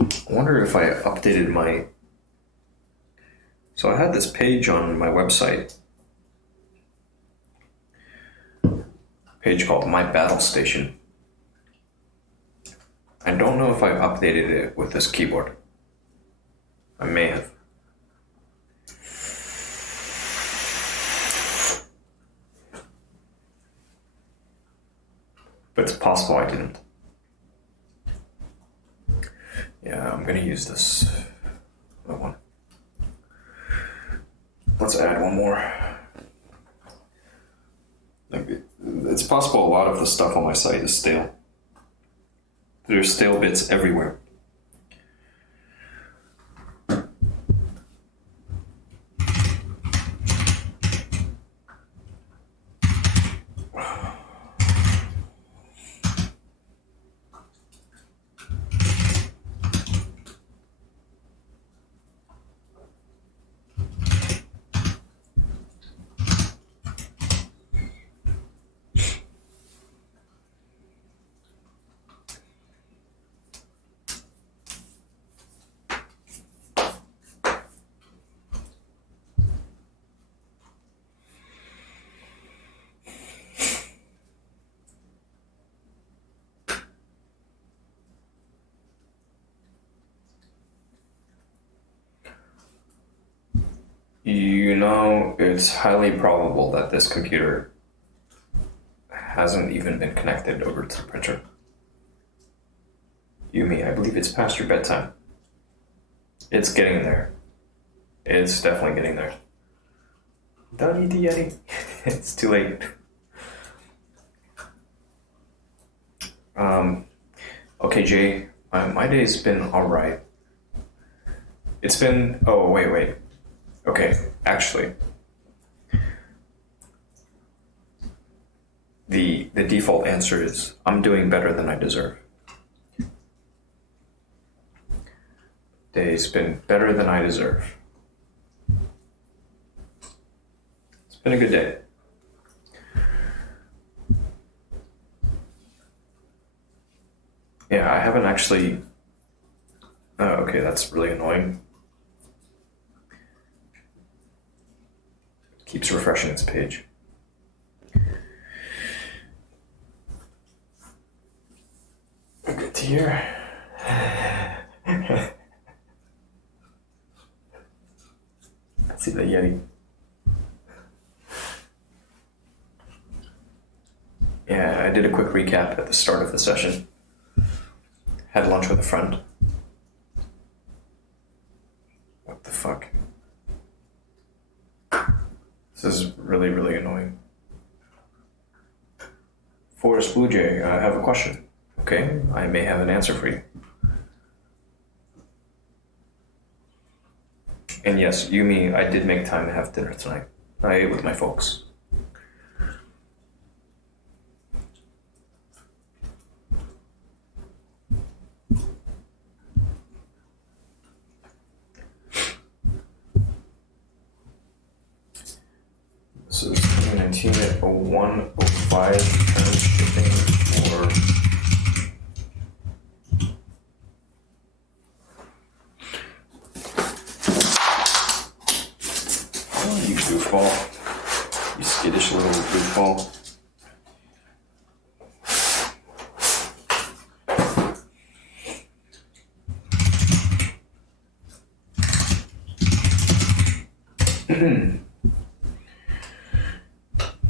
I wonder if I updated my... So I had this page on my website. Page called My Battle Station. I don't know if I updated it with this keyboard. I may have. But it's possible I didn't. Yeah, I'm gonna use this one. Let's add one more. It's possible a lot of the stuff on my site is stale. There's stale bits everywhere. You know, it's highly probable that this computer hasn't even been connected over to the printer. Yumi, I believe it's past your bedtime. It's getting there. It's definitely getting there. Don't eat the Yeti. It's too late. Okay, Jay, my day's been alright. It's been... Oh, wait. Okay, actually, the default answer is I'm doing better than I deserve. Day's been better than I deserve. It's been a good day. Yeah, I haven't actually... okay, that's really annoying. Keeps refreshing its page. Good to hear. See the Yeti. Yeah, I did a quick recap at the start of the session. Had lunch with a friend. What the fuck? This is really, really annoying. Forrest Blue Jay, I have a question. Okay, I may have an answer for you. And yes, Yumi, I did make time to have dinner tonight. I ate with my folks. 190105 shipping for. Oh, you goofball. You skittish little goofball.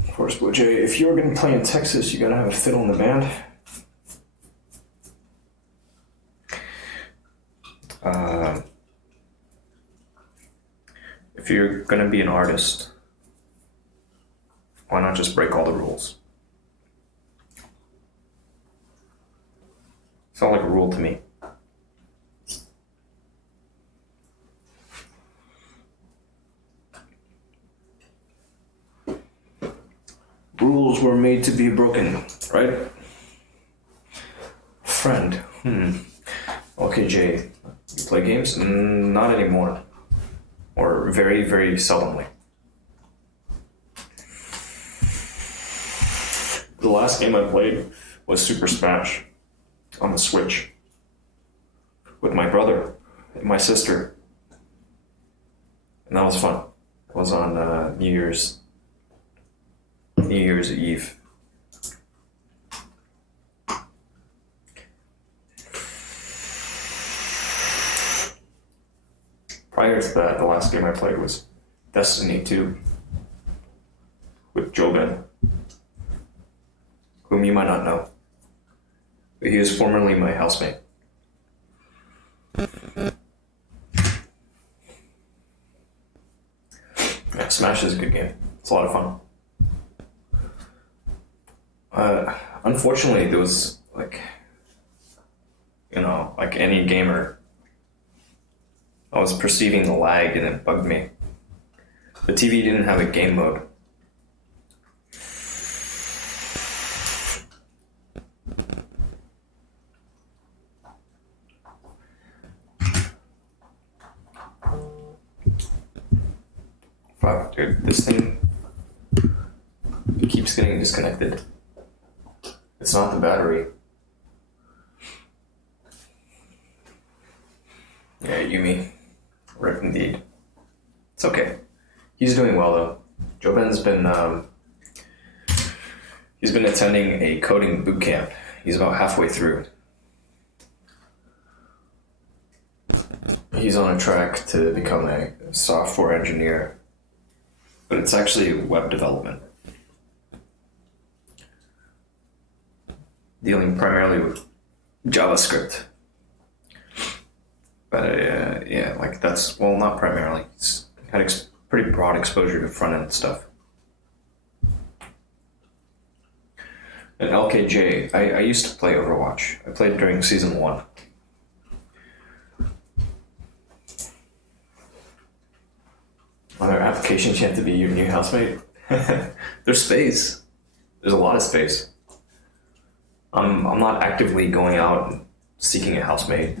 Of course, Blue Jay, if you're going to play in Texas, you got to have a fiddle in the band. If you're going to be an artist, why not just break all the rules? It's not like a rule to me. Rules were made to be broken, right? Friend. Okay, Jay. You play games? Not anymore. Or very, very seldomly. The last game I played was Super Smash on the Switch with my brother and my sister. And that was fun. It was on New Year's Eve. Prior to that, the last game I played was Destiny 2 with Joben, whom you might not know. But he was formerly my housemate. Yeah, Smash is a good game. It's a lot of fun. Unfortunately, there was, like any gamer, I was perceiving the lag and it bugged me. The TV didn't have a game mode. Fuck, dude, this thing keeps getting disconnected. It's not the battery. Yeah, Yumi. Rip indeed. It's okay. He's doing well though. Joben's he's been attending a coding boot camp. He's about halfway through. He's on a track to become a software engineer, but it's actually web development. Dealing primarily with JavaScript. But yeah, like that's, well, not primarily. He's had pretty broad exposure to front-end stuff. And LKJ, I used to play Overwatch. I played during Season 1. Are there applications you have to be your new housemate? There's space. There's a lot of space. I'm not actively going out and seeking a housemate.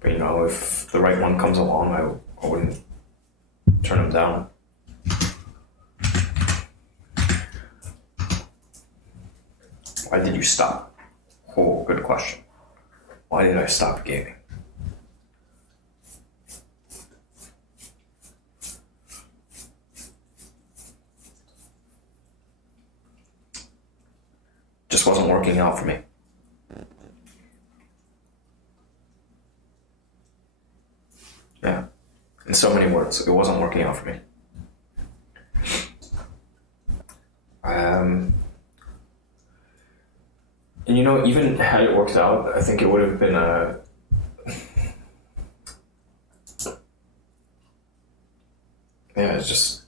But if the right one comes along, I wouldn't turn him down. Why did you stop? Oh, good question. Why did I stop gaming? Just wasn't working out for me. Yeah. In so many words, it wasn't working out for me. And even had it worked out, I think it would have been yeah, it's just,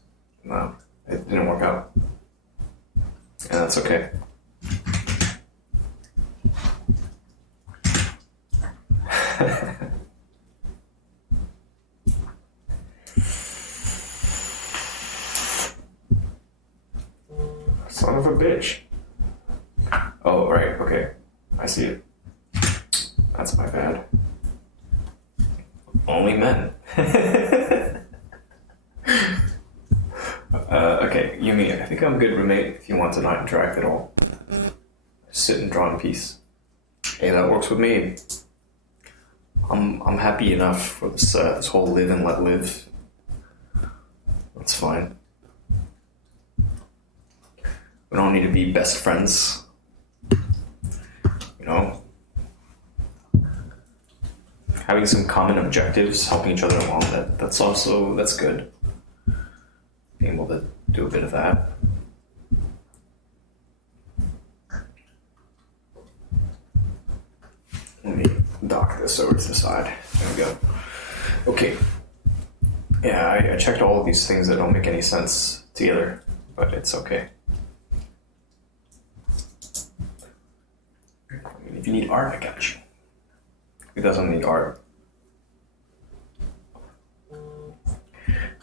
no, it didn't work out. And that's okay. Son of a bitch. Oh, right, okay. I see it. That's my bad. Only men. Okay, Yumi, I think I'm a good roommate if you want to not interact at all. Sit and draw in peace. Hey, that works with me. I'm happy enough for this whole live and let live. That's fine. We don't need to be best friends. You know? Having some common objectives, helping each other along, that's good. Being able to do a bit of that. Let me dock this over to the side. There we go. Okay. Yeah, I checked all of these things that don't make any sense together, but it's okay. I mean, if you need art, I got you. Who doesn't need art?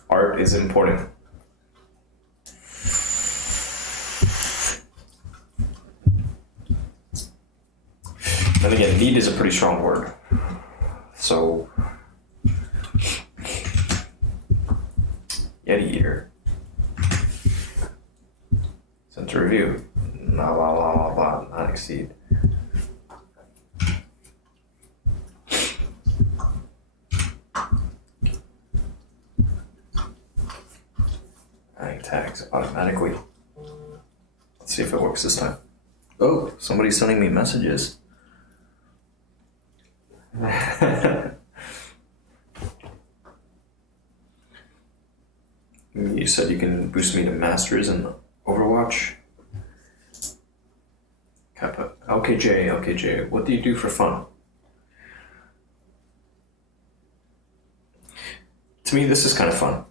Art is important. Then again, need is a pretty strong word. So, Yeti Eater. Sent to review. Blah, blah, blah, blah, blah. Not exceed. Adding tags automatically. Let's see if it works this time. Oh, somebody's sending me messages. You said you can boost me to Masters in Overwatch? Kappa. LKJ, what do you do for fun? To me, this is kind of fun.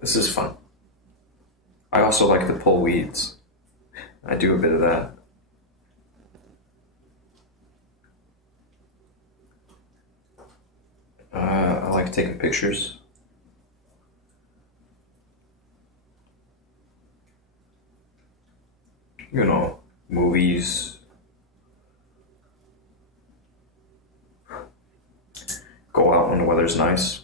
This is fun. I also like to pull weeds. I do a bit of that. I like taking pictures. You know, movies. Go out when the weather's nice.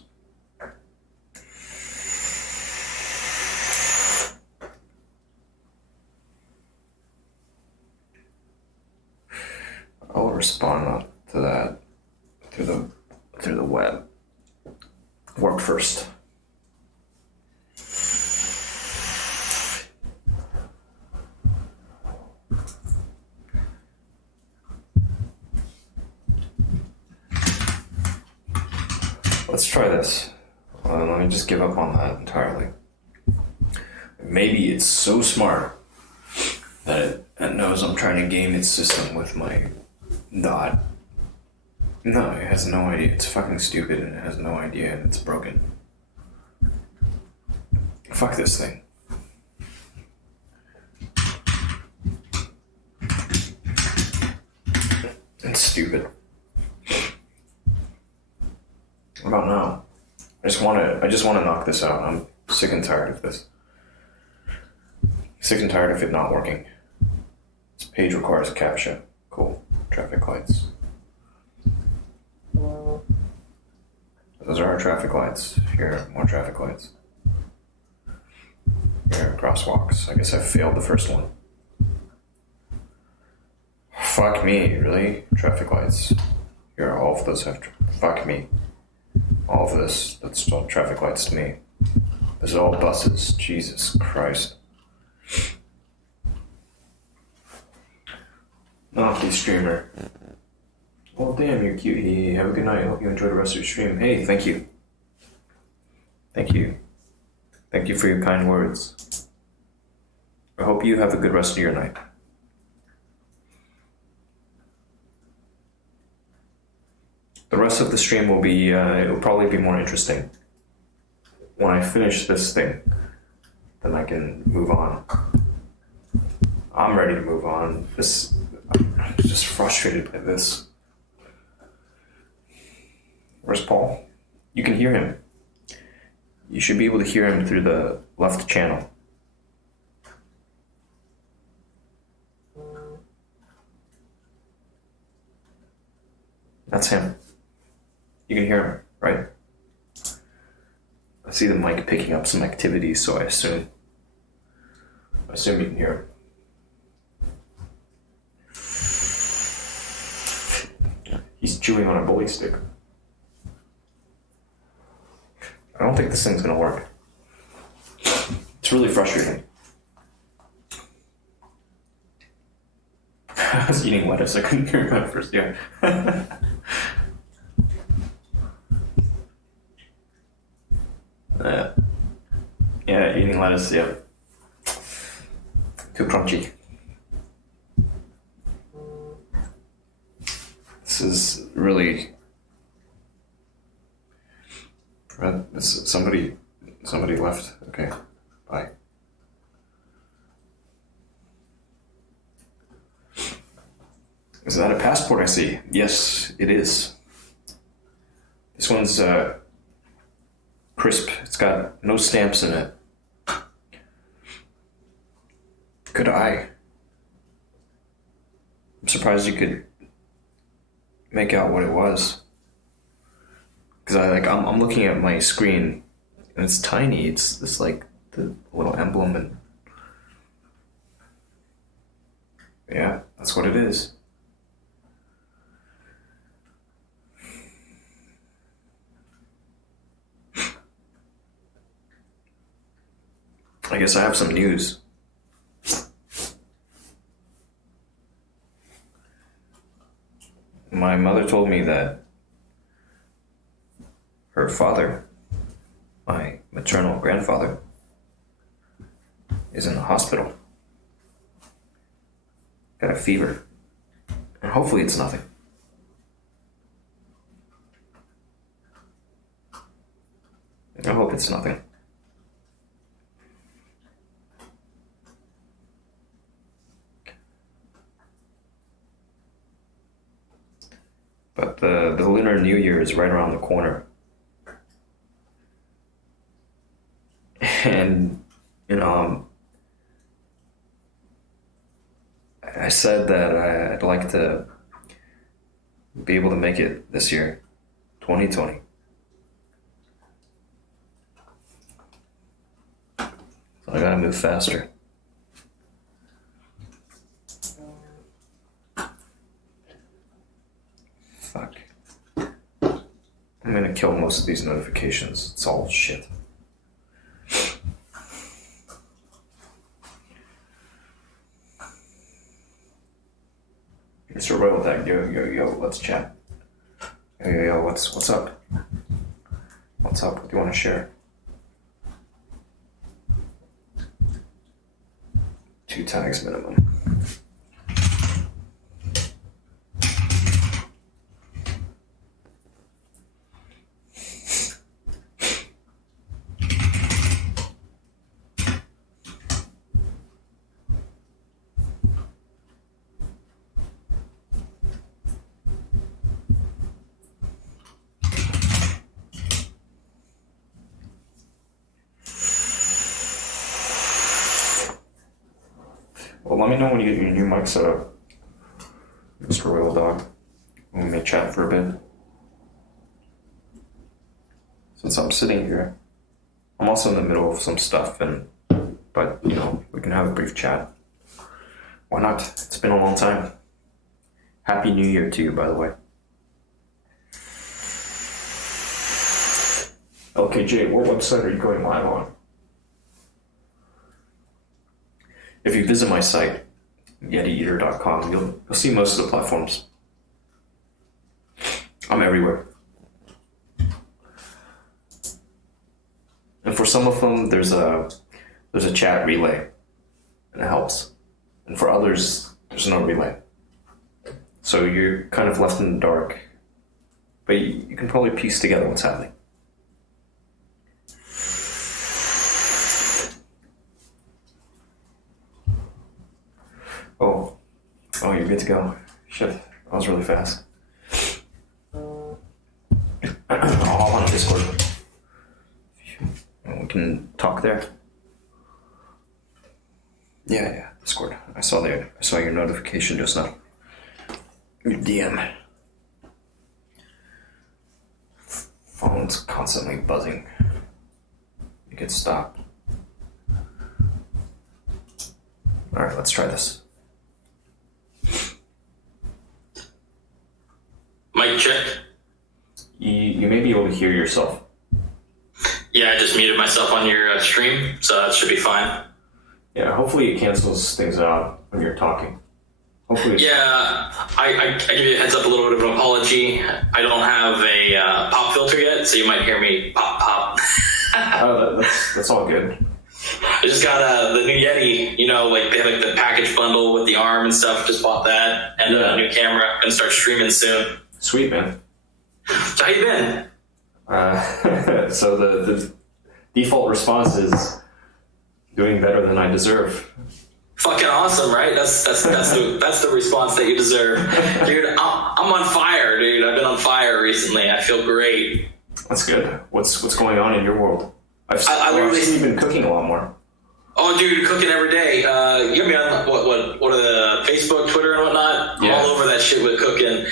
I'll respond to that through the web. Work first. Let's try this. Let me just give up on that entirely. Maybe it's so smart that it knows I'm trying to game its system with my dot. No, it has no idea. It's fucking stupid and it has no idea and it's broken. Fuck this thing. It's stupid. What about now? I just wanna knock this out. I'm sick and tired of this. Sick and tired of it not working. This page requires a CAPTCHA. Cool. Traffic lights. Those are our traffic lights. Here, more traffic lights. Here, crosswalks. I guess I failed the first one. Fuck me, really? Traffic lights. Here, all of those have... Fuck me. All of this, that's still traffic lights to me. This is all buses. Jesus Christ. Naughty streamer. Well, damn, you're cute. Hey, have a good night. I hope you enjoy the rest of your stream. Hey, thank you. Thank you. Thank you for your kind words. I hope you have a good rest of your night. The rest of the stream will be, it'll probably be more interesting. When I finish this thing, then I can move on. I'm ready to move on. I'm just frustrated by this. Where's Paul? You can hear him. You should be able to hear him through the left channel. That's him. You can hear him, right? see the mic picking up some activity, so I assume you can hear it. He's chewing on a bully stick. I don't think this thing's gonna work. It's really frustrating. I was eating lettuce, I couldn't hear him at first, yeah. Yeah, eating lettuce, yeah. Too crunchy. This is really... Somebody left. Okay, bye. Is that a passport I see? Yes, it is. This one's crisp. It's got no stamps in it. Good eye. I'm surprised you could make out what it was. Because I'm looking at my screen and it's tiny. It's like the little emblem and yeah, that's what it is. I guess I have some news. My mother told me that her father, my maternal grandfather, is in the hospital. Got a fever. And hopefully it's nothing. I hope it's nothing. But the Lunar New Year is right around the corner. And, I said that I'd like to be able to make it this year, 2020. So I gotta move faster. Fuck. I'm gonna kill most of these notifications. It's all shit. Mr. Royal Tag, yo, let's chat. Yo, what's up? What's up? What do you want to share? 2 tags minimum. Well, let me know when you get your new mic set up, Mr. Royal Dog. We may chat for a bit. Since I'm sitting here, I'm also in the middle of some stuff, but we can have a brief chat. Why not? It's been a long time. Happy New Year to you, by the way. LKJ, what website are you going live on? If you visit my site, YetiEater.com, you'll see most of the platforms. I'm everywhere. And for some of them, there's a chat relay, and it helps. And for others, there's no relay. So you're kind of left in the dark, but you can probably piece together what's happening. Oh, you're good to go. Shit, that was really fast. I'll hop on Discord. We can talk there. Yeah, Discord. I saw your notification just now. Your DM. Phone's constantly buzzing. Make it stop. All right, let's try this. Mic check. You may be able to hear yourself. Yeah, I just muted myself on your stream, so that should be fine. Yeah, hopefully it cancels things out when you're talking. Hopefully. Yeah, I give you a heads up, a little bit of an apology. I don't have a pop filter yet, so you might hear me pop. That's all good. I just got the new Yeti, you know, like they have like the package bundle with the arm and stuff. Just bought that, and a new camera. Gonna start streaming soon. Sweet, man. So how you been? So the default response is doing better than I deserve. Fucking awesome, right? That's the response that you deserve, dude. I'm on fire, dude. I've been on fire recently. I feel great. That's good. What's going on in your world? I've literally seen you've been cooking a lot more. Oh, dude, cooking every day. You got me on what are the Facebook, Twitter, and whatnot? I'm all over that shit with cooking.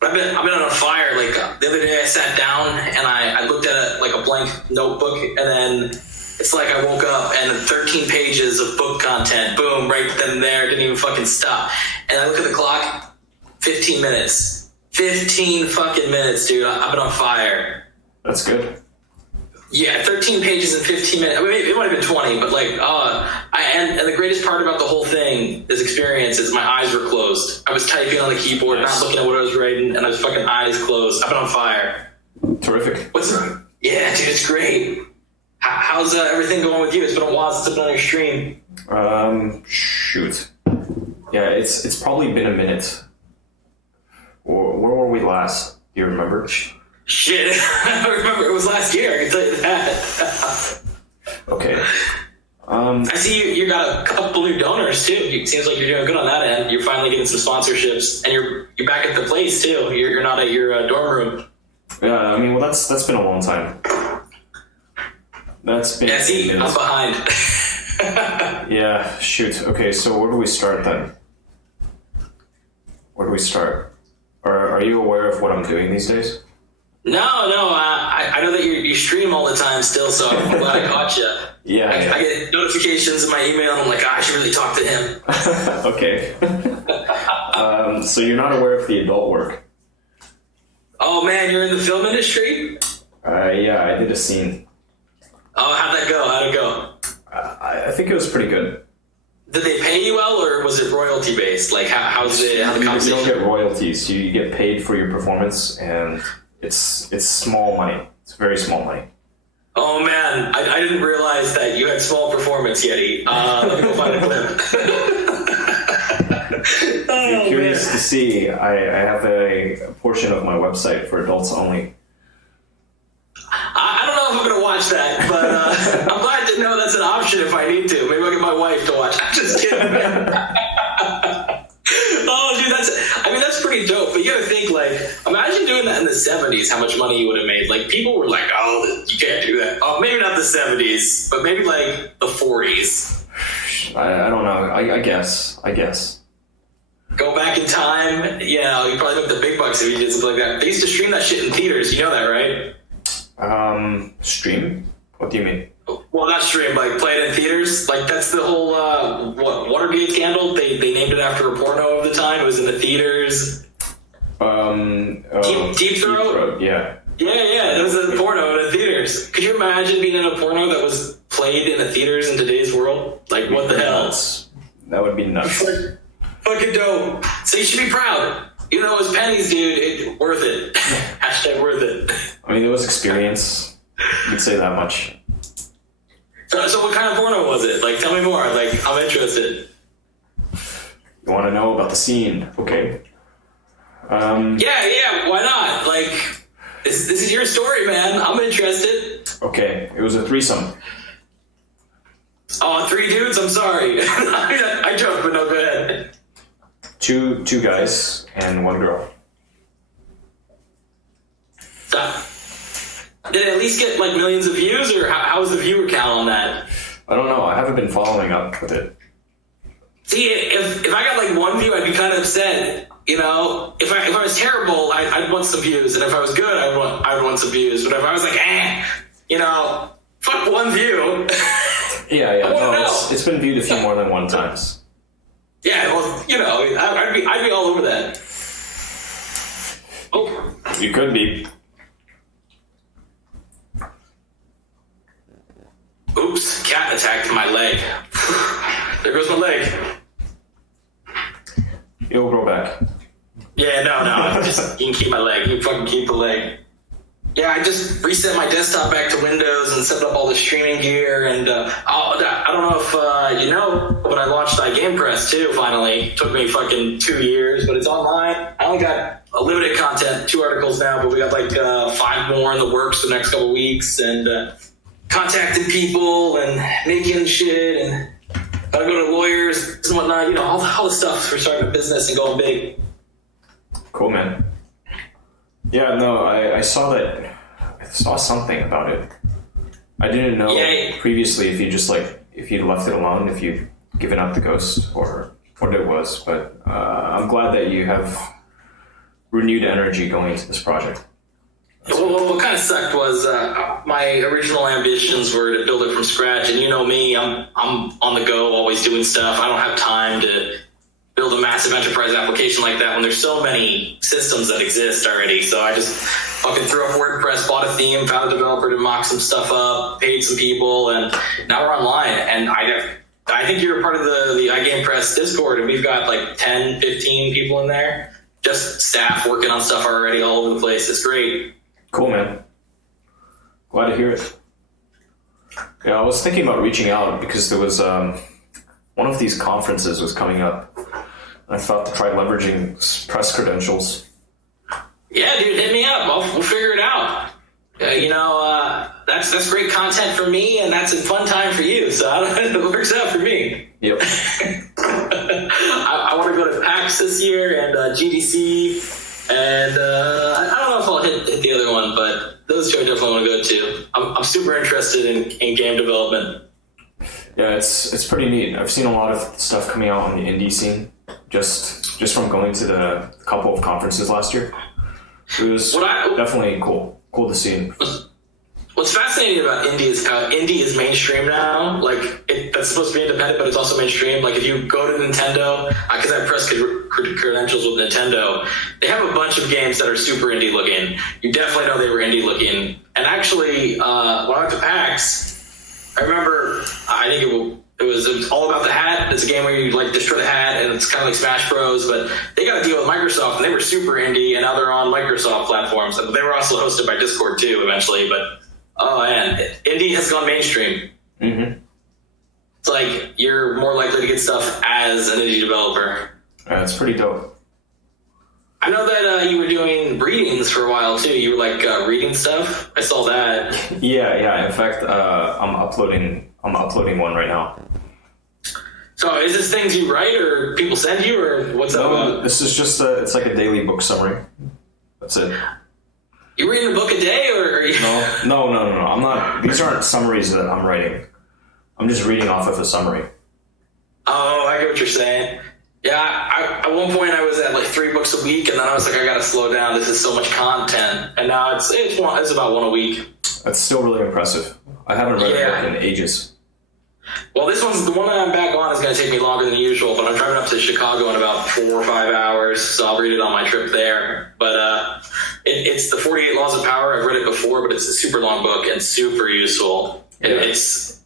But I've been on fire. Like the other day, I sat down and I looked at a blank notebook, and then it's like I woke up and 13 pages of book content. Boom, right then and there. Didn't even fucking stop. And I look at the clock. 15 minutes. 15 fucking minutes, dude. I've been on fire. That's good. Yeah, 13 pages in 15 minutes. I mean, it might have been 20, but like, and the greatest part about the whole thing, this experience, is my eyes were closed. I was typing on the keyboard, not looking at what I was writing, and I was fucking eyes closed. I've been on fire. Terrific. Yeah, dude, it's great. How's everything going with you? It's been a while since I've been on your stream. Shoot. Yeah, it's probably been a minute. Where were we last? Do you remember? Shit, I remember it was last year, I can tell you that. Okay. I see you got a couple new donors too. It seems like you're doing good on that end. You're finally getting some sponsorships, and you're back at the place too. You're not at your dorm room. Yeah, I mean, well, that's been a long time. That's been. Yeah, see, I'm behind. Yeah, shoot. Okay, so where do we start then? Where do we start? Are you aware of what I'm doing these days? No, I know that you stream all the time still, so I'm glad I caught you. Yeah. I get notifications in my email, and I'm like, I should really talk to him. Okay. So you're not aware of the adult work? Oh man, you're in the film industry? Yeah, I did a scene. Oh, how'd it go? I think it was pretty good. Did they pay you well, or was it royalty based? Like, how's the You compensation? don't get royalties. You get paid for your performance, and it's small money. It's very small money. Oh man, I didn't realize that you had small performance, Yeti. Let me go find a clip. If you're curious to see, I have a portion of my website for adults only. I don't know if I'm going to watch that, but I'm glad to know that's an option if I need to. Maybe I'll get my wife to watch. I'm just kidding. Oh, dude, that's pretty dope. But you got to think, like, imagine doing that in the 70s, how much money you would have made. Like, people were like, oh, you can't do that. Oh, maybe not the 70s, but maybe, like, the 40s. I don't know. I guess. Go back in time. Yeah, you probably make the big bucks if you did something like that. They used to stream that shit in theaters. You know that, right? Stream? What do you mean? Well, not stream, like play it in theaters. Like that's the whole Watergate scandal. They named it after a porno of the time. It was in the theaters. Deep Throat. Yeah. Yeah. It was a porno in the theaters. Could you imagine being in a porno that was played in the theaters in today's world? Like what the hell? That would be nuts. Fucking dope. So you should be proud. Even though it was pennies, dude, worth it. Hashtag worth it. I mean, it was experience. You could say that much. So what kind of porno was it? Like, tell me more. Like, I'm interested. You want to know about the scene? Okay. Yeah, why not? Like, this is your story, man. I'm interested. Okay, it was a threesome. Oh, 3 dudes? I'm sorry. I joke, but no, go ahead. Two guys and 1 girl. Did it at least get like millions of views, or how was the viewer count on that? I don't know. I haven't been following up with it. See, if I got like 1 view, I'd be kind of upset. You know, if I was terrible, I'd want some views, and if I was good, I'd want some views. But if I was like, you know, Fuck one view. Yeah. I wanna No, know. it's been viewed a few more than one times. Yeah, well, you know, I'd be all over that. Oh, You could be. oops! Cat attacked my leg. There goes my leg. It'll grow back. Yeah, no. Just, you can keep my leg. You fucking keep the leg. Yeah, I just reset my desktop back to Windows and set up all the streaming gear. And I don't know if you know, but I launched iGamePress too, finally. Took me fucking 2 years, but it's online. I only got a limited content, 2 articles now, but we got like 5 more in the works the next couple weeks. And contacting people and making shit and gotta go to lawyers and whatnot. You know, all the stuff for starting a business and going big. Cool, man. Yeah, no, I saw that. I saw something about it. I didn't know previously if you just if you'd left it alone, if you'd given up the ghost or what it was. But I'm glad that you have renewed energy going into this project. Well, what kind of sucked was my original ambitions were to build it from scratch, and you know me, I'm on the go, always doing stuff. I don't have time to build a massive enterprise application like that when there's so many systems that exist already. So I just fucking threw up WordPress, bought a theme, found a developer to mock some stuff up, paid some people, and now we're online. And I think you're a part of the iGamePress Discord, and we've got like 10, 15 people in there, just staff working on stuff already all over the place. It's great. Cool, man. Glad to hear it. Yeah, I was thinking about reaching out because there was one of these conferences was coming up. I thought to try leveraging press credentials. Yeah, dude, hit me up. We'll figure it out. That's great content for me, and that's a fun time for you. So it works out for me. Yep. I want to go to PAX this year and GDC, and I don't know if I'll hit the other one, but those two I definitely want to go to. I'm super interested in game development. Yeah, it's pretty neat. I've seen a lot of stuff coming out on the indie scene just from going to the couple of conferences last year. It was definitely cool to see. What's fascinating about indie is how indie is mainstream now. That's supposed to be independent, but it's also mainstream. Like, if you go to Nintendo, because I have press credentials with Nintendo, they have a bunch of games that are super indie looking. You definitely know they were indie looking. And actually, when I went to PAX, I remember, I think it was all about the hat. It's a game where you destroy the hat, and it's kind of like Smash Bros. But they got a deal with Microsoft, and they were super indie, and now they're on Microsoft platforms. They were also hosted by Discord too, eventually. But oh man, indie has gone mainstream. Mm-hmm. It's like you're more likely to get stuff as an indie developer. It's pretty dope. I know that you were doing readings for a while too. You were reading stuff. I saw that. Yeah. In fact, I'm uploading one right now. So is this things you write, or people send you, or what's up? No, this is just it's like a daily book summary. That's it. You reading a book a day, or are you? No. I'm not. These aren't summaries that I'm writing. I'm just reading off of a summary. Oh, I get what you're saying. Yeah, at one point I was at 3 books a week, and then I was like, I gotta slow down. This is so much content, and now it's about 1 a week. That's still really impressive. I haven't read a book in ages. Well, the one that I'm back on is going to take me longer than usual, but I'm driving up to Chicago in about 4 or 5 hours, so I'll read it on my trip there. But it's the 48 Laws of Power. I've read it before, but it's a super long book and super useful. Yeah. It's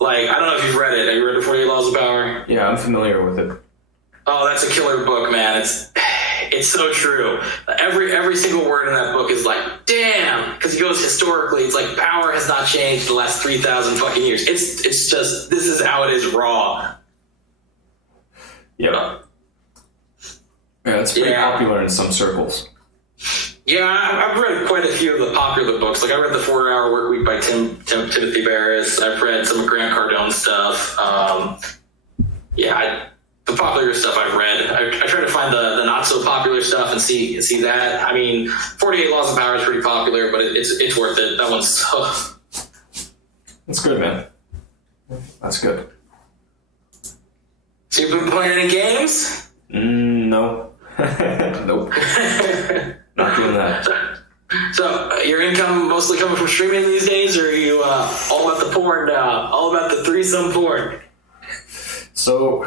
I don't know if you've read it. Have you read the 48 Laws of Power? Yeah, I'm familiar with it. Oh, that's a killer book, man. It's so true. Every single word in that book is damn, because he goes historically. It's power has not changed the last 3,000 fucking years. It's just, this is how it is raw. Yeah. Yeah, it's pretty popular in some circles. Yeah, I've read quite a few of the popular books. I read The 4-Hour Workweek by Timothy Ferriss. I've read some of Grant Cardone's stuff. The popular stuff I've read. I try to find the not so popular stuff and see that. I mean, 48 Laws of Power is pretty popular, but it's worth it. That one's. That's good, man. That's good. So you've been playing any games? No. Nope. Not doing that. So, your income mostly coming from streaming these days, or are you all about the porn now? All about the threesome porn? So,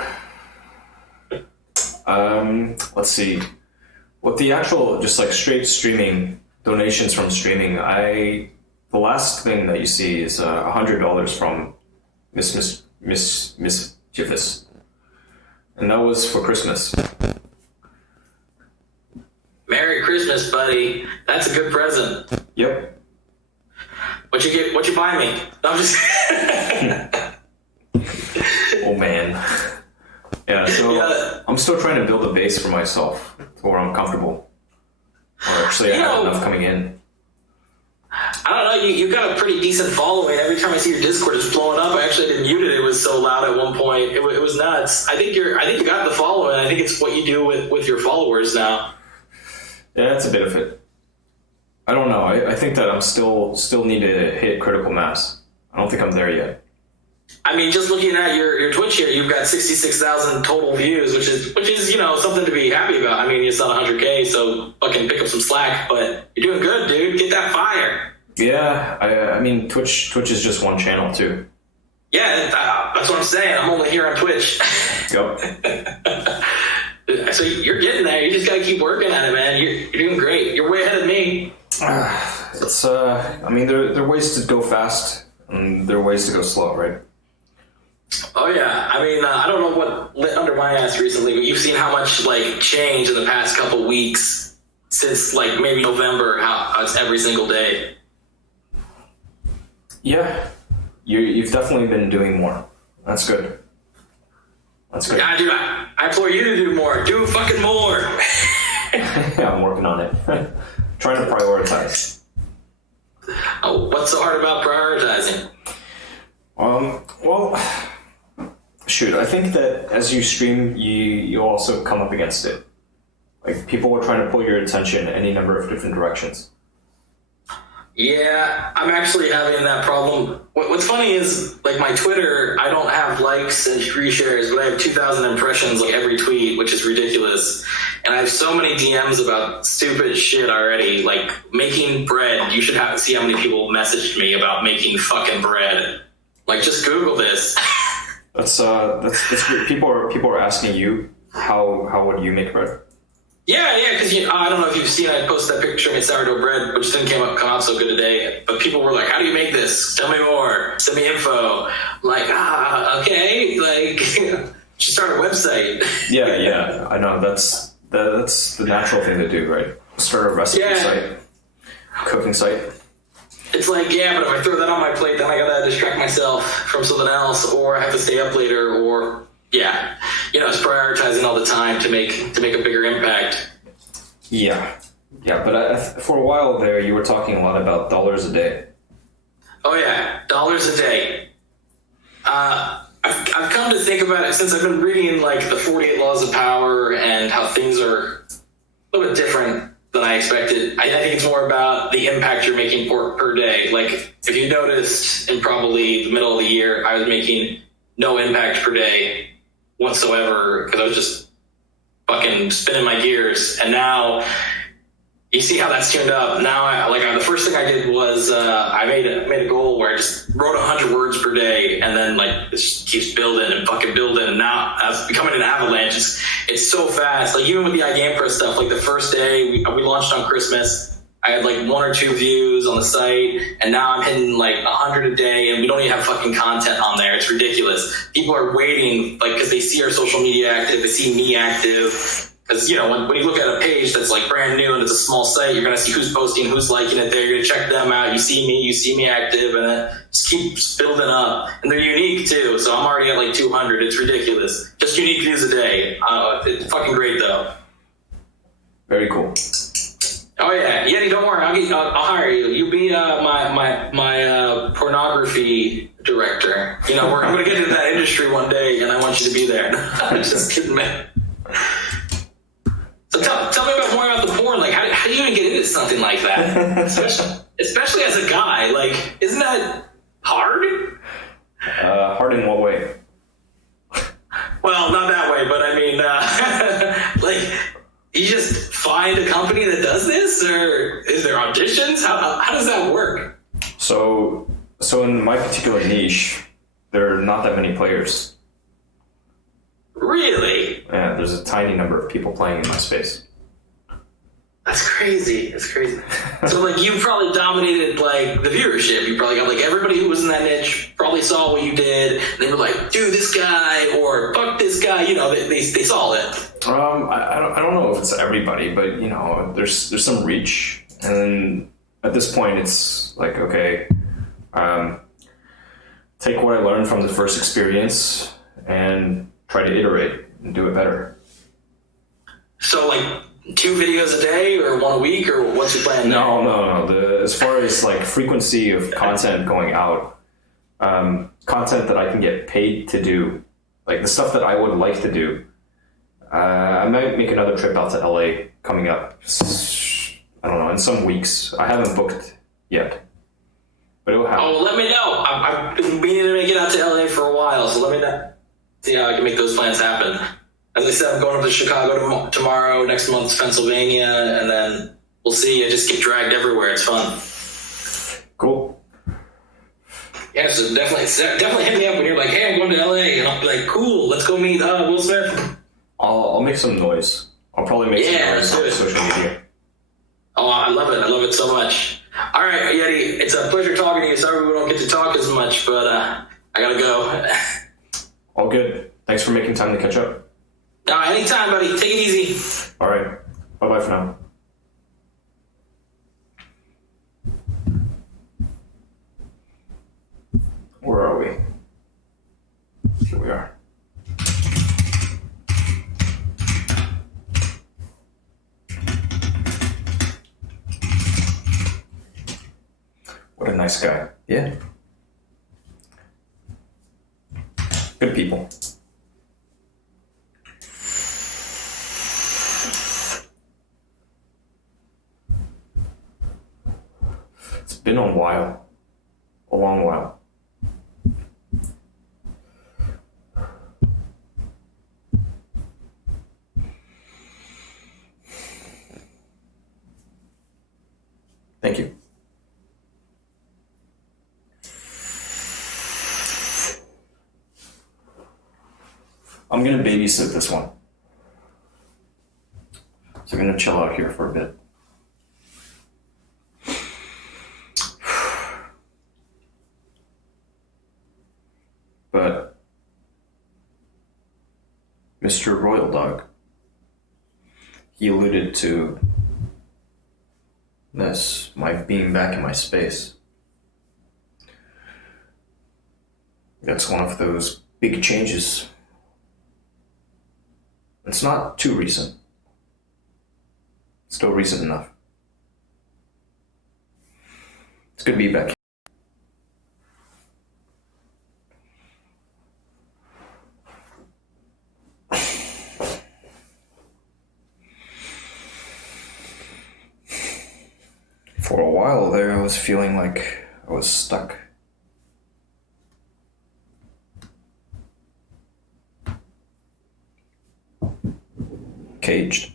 let's see. With the actual, just like straight streaming, donations from streaming, the last thing that you see is $100 from Mischievous. And that was for Christmas. Merry Christmas, buddy. That's a good present. Yep. What you buy me? No, I'm just Oh man. Yeah, so I'm still trying to build a base for myself to where I'm comfortable. Or actually I have enough coming in. I don't know, you got a pretty decent following. Every time I see your Discord is blowing up. I actually didn't mute it. It was so loud at one point. It was nuts. I think you got the following. I think it's what you do with your followers now. Yeah, that's a bit of it. I don't know. I think that I'm still need to hit critical mass. I don't think I'm there yet. I mean, just looking at your Twitch here, you've got 66,000 total views, which is something to be happy about. I mean, it's not 100K, so fucking pick up some slack. But you're doing good, dude. Get that fire. Yeah, I mean, Twitch is just one channel too. Yeah, that's what I'm saying. I'm only here on Twitch. Yep. So you're getting there. You just gotta keep working at it, man. You're doing great. You're way ahead of me. It's I mean, there are ways to go fast and there are ways to go slow, right? Oh yeah. I mean, I don't know what lit under my ass recently, but you've seen how much like change in the past couple weeks since like maybe November. How it's every single day. Yeah, you've definitely been doing more. That's good. That's good. Yeah, dude, I implore you to do more. Do fucking more. Yeah, I'm working on it. Trying to prioritize. Oh, what's so hard about prioritizing? Well, shoot, I think that as you stream, you also come up against it. Like, people are trying to pull your attention any number of different directions. Yeah, I'm actually having that problem. What's funny is, like, my Twitter, I don't have likes and reshares, but I have 2,000 impressions like every tweet, which is ridiculous. And I have so many DMs about stupid shit already, like making bread. You should see how many people messaged me about making fucking bread. Like, just Google this. That's good. People are asking you how would you make bread? Yeah, because I don't know if you've seen, I posted that picture of my sourdough bread, which didn't come out so good today. But people were like, "How do you make this? Tell me more. Send me info." I'm like, okay, like, should start a website. Yeah, I know. That's the natural thing to do, right? Start a recipe site, cooking site. It's like, yeah, but if I throw that on my plate, then I gotta distract myself from something else, or I have to stay up later, or it's prioritizing all the time to make a bigger impact. Yeah, but for a while there, you were talking a lot about dollars a day. Oh yeah, dollars a day. I've come to think about it since I've been reading like the 48 Laws of Power and how things are a little bit different than I expected. I think it's more about the impact you're making per day. Like, if you noticed in probably the middle of the year, I was making no impact per day whatsoever because I was just fucking spinning my gears. And now you see how that's tuned up. Now, the first thing I did was I made a goal where I just wrote 100 words per day, and then like it just keeps building and fucking building. And now it's becoming an avalanche. It's so fast. Like, even with the iGamePro stuff, like the first day we launched on Christmas, I had like 1 or 2 views on the site, and now I'm hitting like 100 a day, and we don't even have fucking content on there. It's ridiculous. People are waiting, like, because they see our social media active, they see me active. Because, when you look at a page that's like brand new and it's a small site, you're going to see who's posting, who's liking it there. You're going to check them out. You see me active, and it just keeps building up. And they're unique too. So I'm already at like 200. It's ridiculous. Just unique views a day. It's fucking great though. Very cool. Oh yeah, Yeti, don't worry. I'll hire you. You be my pornography director. I'm going to get into that industry one day, and I want you to be there. I'm just kidding, man. So tell me more about the porn. Like, how do you even get into something like that? Especially as a guy. Like, isn't that hard? Hard in what way? Well, not that way, but I mean, like, You just find a company that does this, or is there auditions? How does that work? So in my particular niche, there are not that many players. Really? Yeah, there's a tiny number of people playing in my space. That's crazy. So like you probably dominated like the viewership. You probably got like everybody who was in that niche probably saw what you did. And they were like, "Do this guy" or "Fuck this guy." You know, they saw it. I don't know if it's everybody, but you know, there's some reach, and at this point, it's like, okay, take what I learned from the first experience and try to iterate and do it better. So like 2 videos a day or 1 a week, or what's your plan? No. As far as like frequency of content going out, content that I can get paid to do, like the stuff that I would like to do. I might make another trip out to LA coming up. I don't know, in some weeks. I haven't booked yet, but it will happen. Oh, let me know. I've been meaning to make it out to LA for a while, so let me know. See how I can make those plans happen. As I said, I'm going up to Chicago tomorrow. Next month's Pennsylvania, and then we'll see. I just get dragged everywhere. It's fun. Cool. Yeah, so definitely hit me up when you're like, "Hey, I'm going to LA," and I'll be like, "Cool, let's go meet Will Smith." I'll make some noise. I'll probably make some noise on social media. Oh, I love it. I love it so much. All right, Yeti, it's a pleasure talking to you. Sorry we don't get to talk as much, but I gotta go. All good. Thanks for making time to catch up. No, anytime, buddy. Take it easy. All right. Bye-bye for now. Where are we? Here we are. What a nice guy. Yeah. Good people. It's been a while. A long while. Thank you. I'm gonna babysit this one. So I'm gonna chill out here for a bit. But Mr. Royal Dog, he alluded to this, my being back in my space. That's one of those big changes. It's not too recent. Still recent enough. It's good to be back. For a while there, I was feeling like I was stuck. Caged.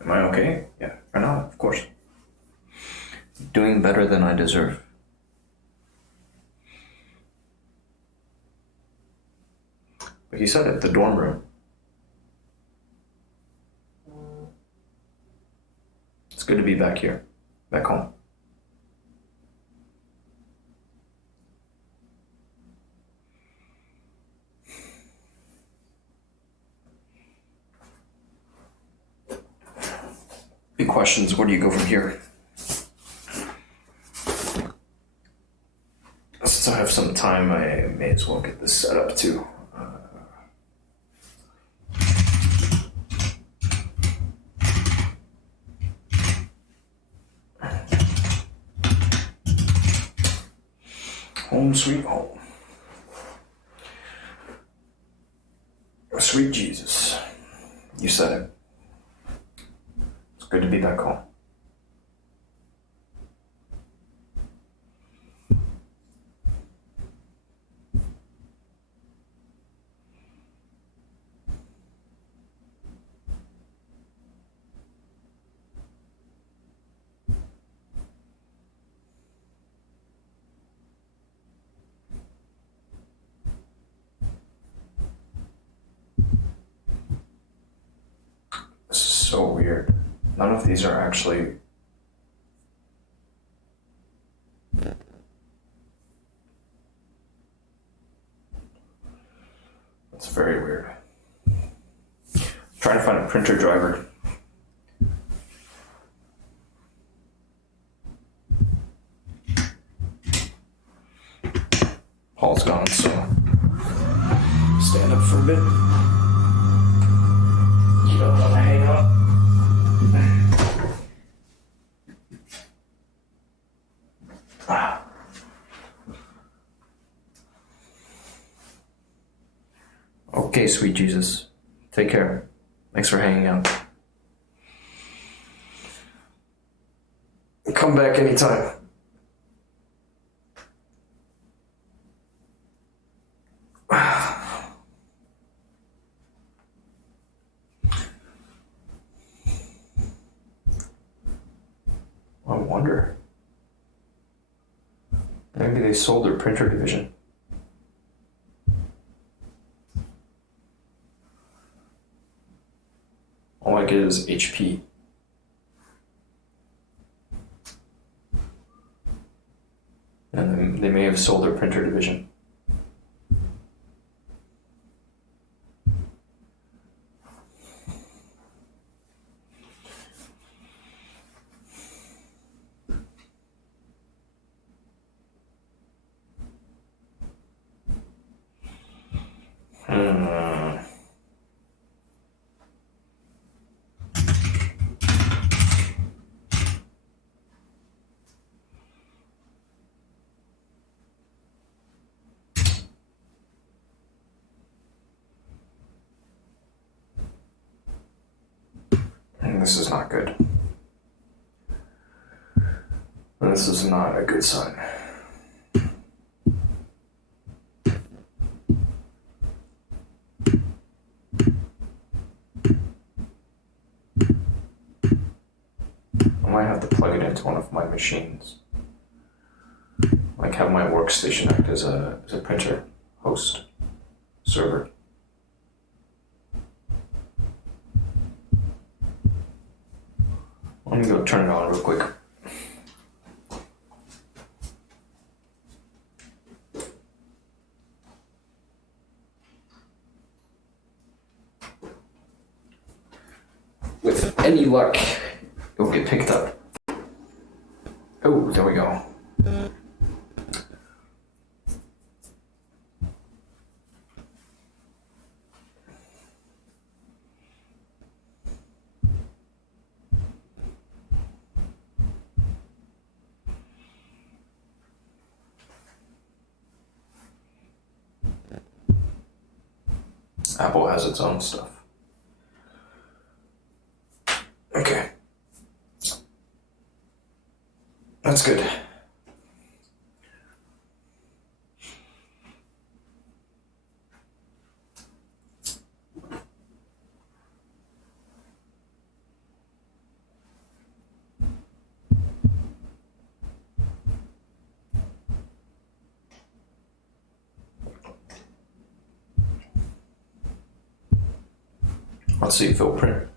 Am I okay? Yeah, or not, of course. Doing better than I deserve. But he said it, the dorm room. It's good to be back here, back home. Big questions, where do you go from here? Since I have some time, I may as well get this set up too. Home sweet home. Sweet Jesus. You said it. It's good to be back home. so weird. None of these are actually... That's very weird. I'm trying to find a printer driver. Paul's gone, so stand up for a bit. You don't want to hang up. Okay, sweet Jesus. Take care. Thanks for hanging out. Come back anytime. I wonder. Maybe they sold their printer division. All I get is HP. And then they may have sold their printer division. This is not good. This is not a good sign. I might have to plug it into one of my machines. Like have my workstation act as a printer, host, server. Let me go turn it on real quick. With any luck, it'll get picked up. Oh, there we go. Apple has its own stuff. Okay. That's good. Let's see if it'll print.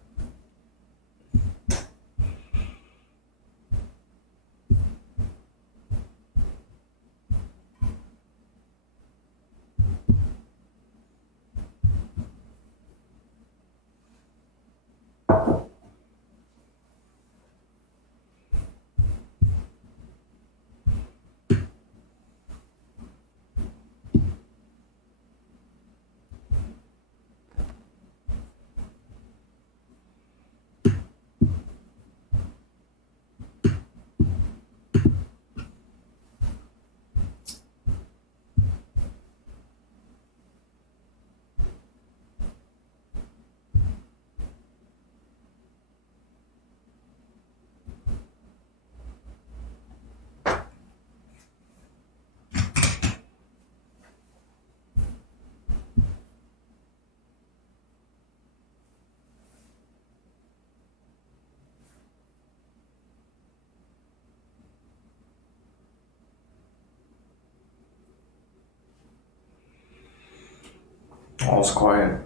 All's quiet.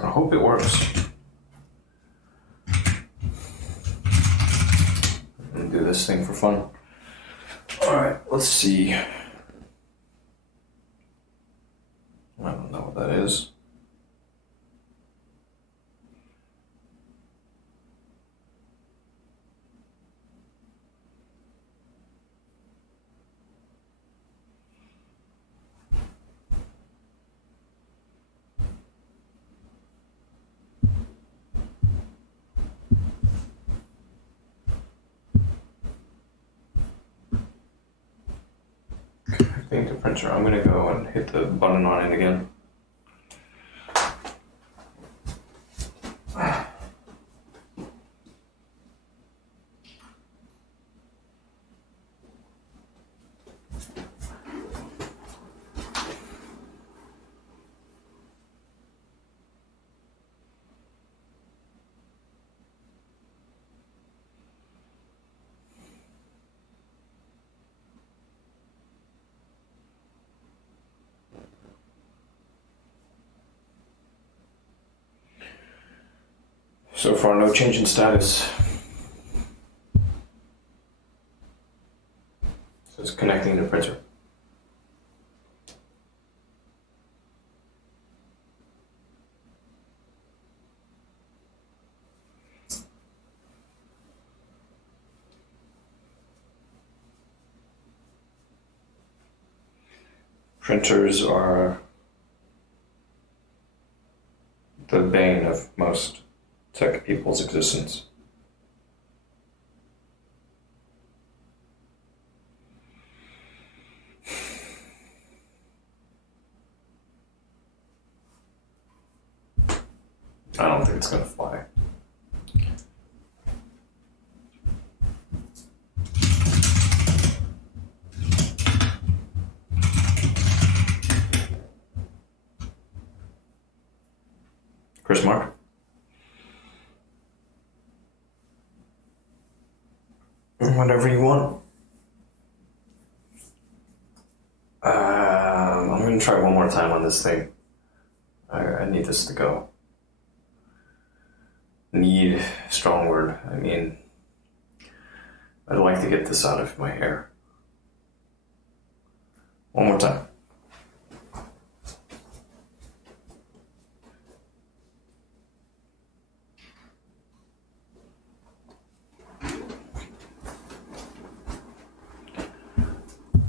I hope it works. I'm gonna do this thing for fun. Alright, let's see. I don't know what that is. Connecting to printer. I'm gonna go and hit the button on it again. So far, no change in status. So it's connecting to printer. Printers are the bane of most tech people's existence. I don't think it's gonna fly. Chris Mark? Whatever you want. I'm gonna try one more time on this thing. I need this to go. Need, strong word. I mean, I'd like to get this out of my hair. One more time.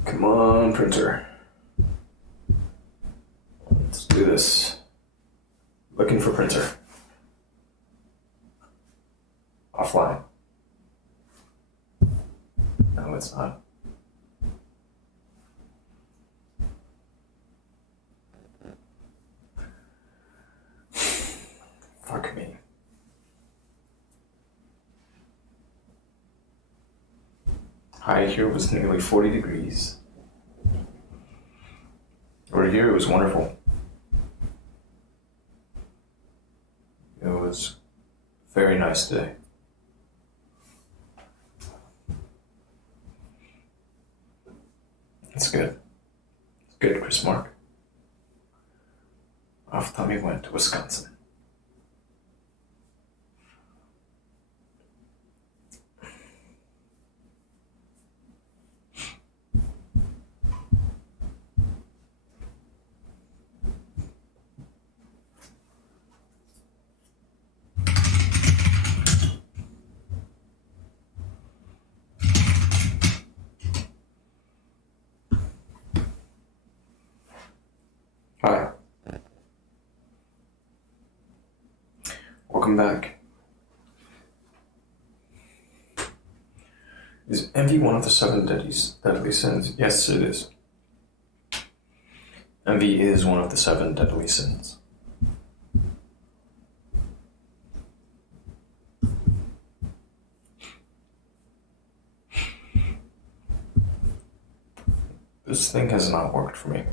Come on, printer. Let's do this. Looking for printer. Offline. No, it's not. Fuck me. High here was nearly 40 degrees. Over here it was wonderful. It was a very nice day. It's good. It's good, Chris Mark. Off time he went to Wisconsin. Hi. Welcome back. Is envy one of the 7 deadly sins? Yes, it is. Envy is one of the 7 deadly sins. This thing has not worked for me.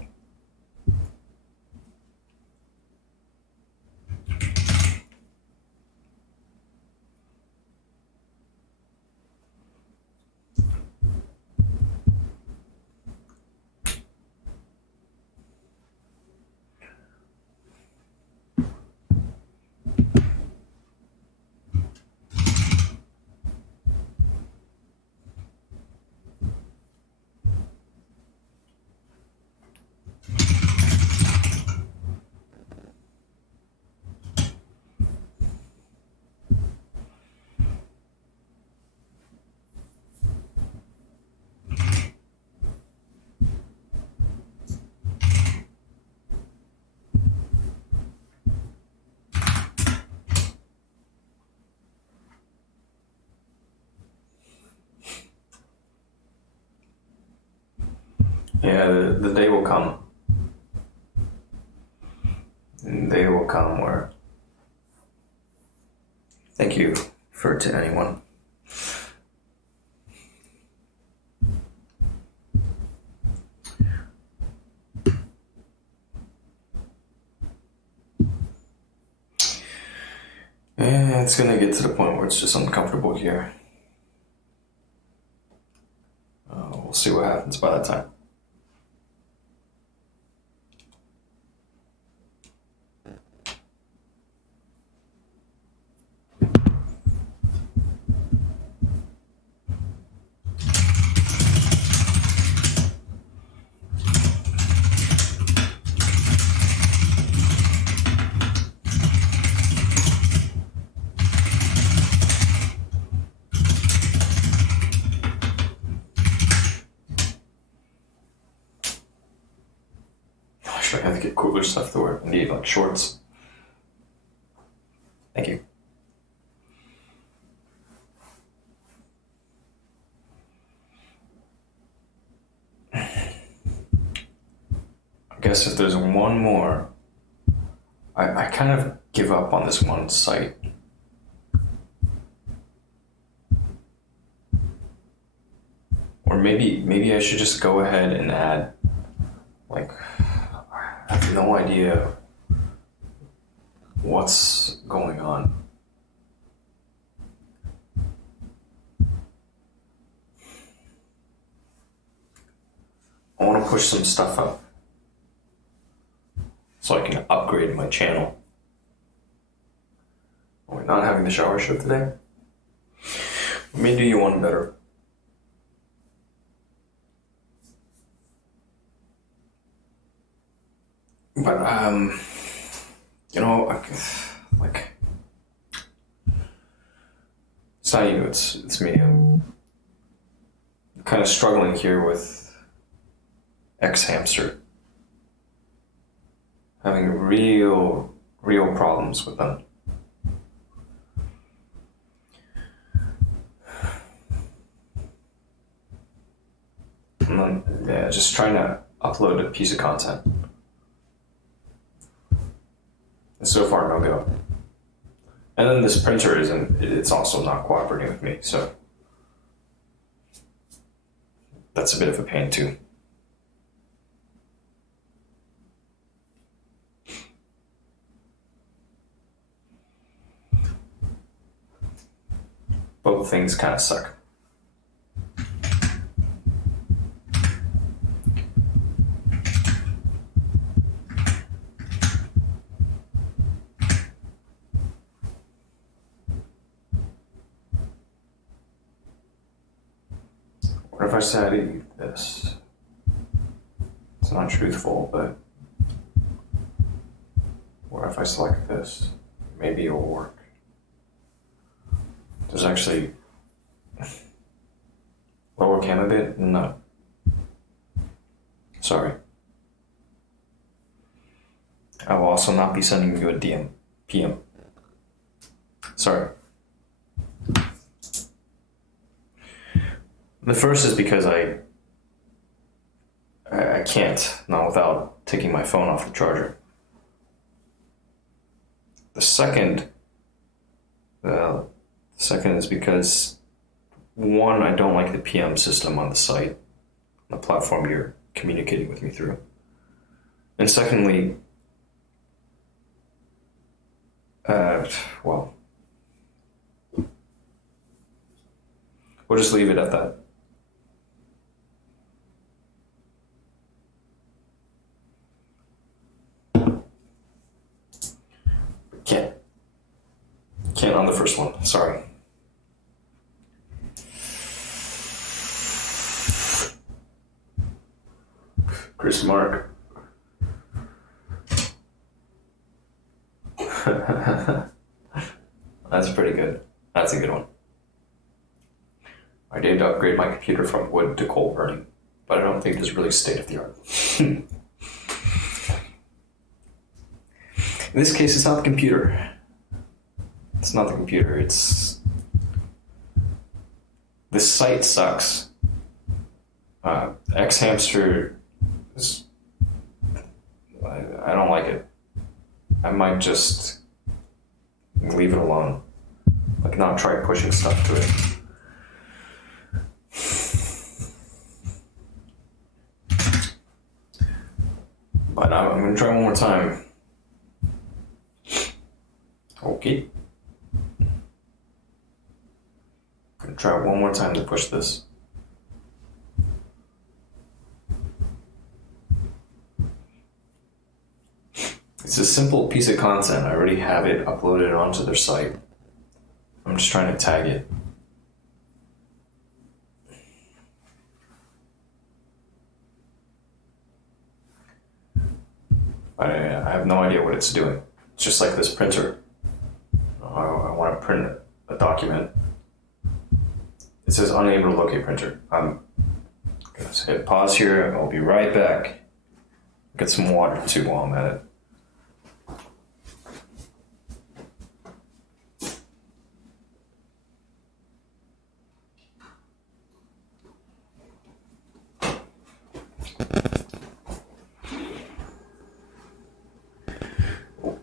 Yeah, the day will come. The day will come where. Thank you to anyone. Yeah, it's gonna get to the point where it's just uncomfortable here. We'll see what happens by that time. I have to get cooler stuff to wear. I need like shorts. Thank you. I guess if there's one more, I kind of give up on this one site. Or maybe I should just go ahead and add, like, I have no idea what's going on. I want to push some stuff up so I can upgrade my channel. Are we not having the shower show today? Let me do you one better. But, you know, like, it's not you, it's me. I'm kind of struggling here with X-Hamster. Having real problems with them. And then, just trying to upload a piece of content. And so far, no go. And then this printer it's also not cooperating with me, so that's a bit of a pain too. Both things kind of suck. What if I said eat this? It's not truthful, but what if I select this? Maybe it'll work. There's actually lower cam a bit? No. Sorry. I will also not be sending you a PM. Sorry. The first is because I can't, not without taking my phone off the charger. The second is because, one, I don't like the PM system on the site, the platform you're communicating with me through. And secondly, well, we'll just leave it at that. Can't on the first one, sorry. Chris Mark. That's pretty good. That's a good one. I did upgrade my computer from wood to coal burning, but I don't think it's really state of the art. In this case, it's not the computer. It's not the computer, it's... This site sucks. X-Hamster I might just leave it alone. Like, not try pushing stuff to it. But I'm gonna try one more time. Okay. I'm gonna try one more time to push this. It's a simple piece of content. I already have it uploaded onto their site. I'm just trying to tag it. I have no idea what it's doing. It's just like this printer. I want to print a document. It says unable to locate printer. I'm gonna hit pause here. I'll be right back. Get some water too while I'm at it.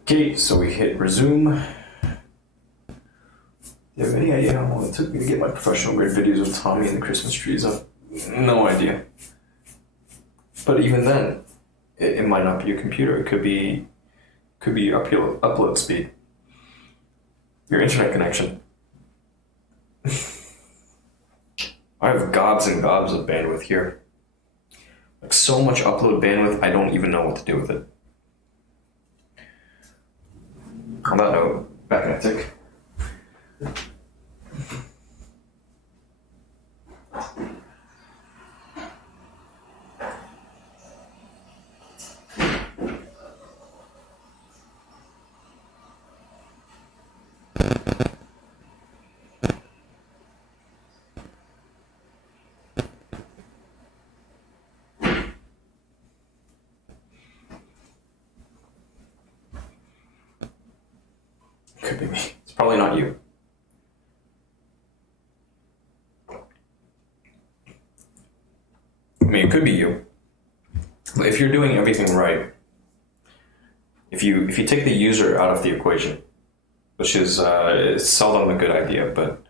Okay, so we hit resume. Do you have any idea how long it took me to get my professional grade videos of Tommy and the Christmas trees up? No idea. But even then, it might not be your computer. It could be your upload speed, your internet connection. I have gobs and gobs of bandwidth here. Like, so much upload bandwidth, I don't even know what to do with it. On that note, back in a tick. Could be me. It's probably not you. I mean, it could be you. But if you're doing everything right, if you take the user out of the equation, which is seldom a good idea, but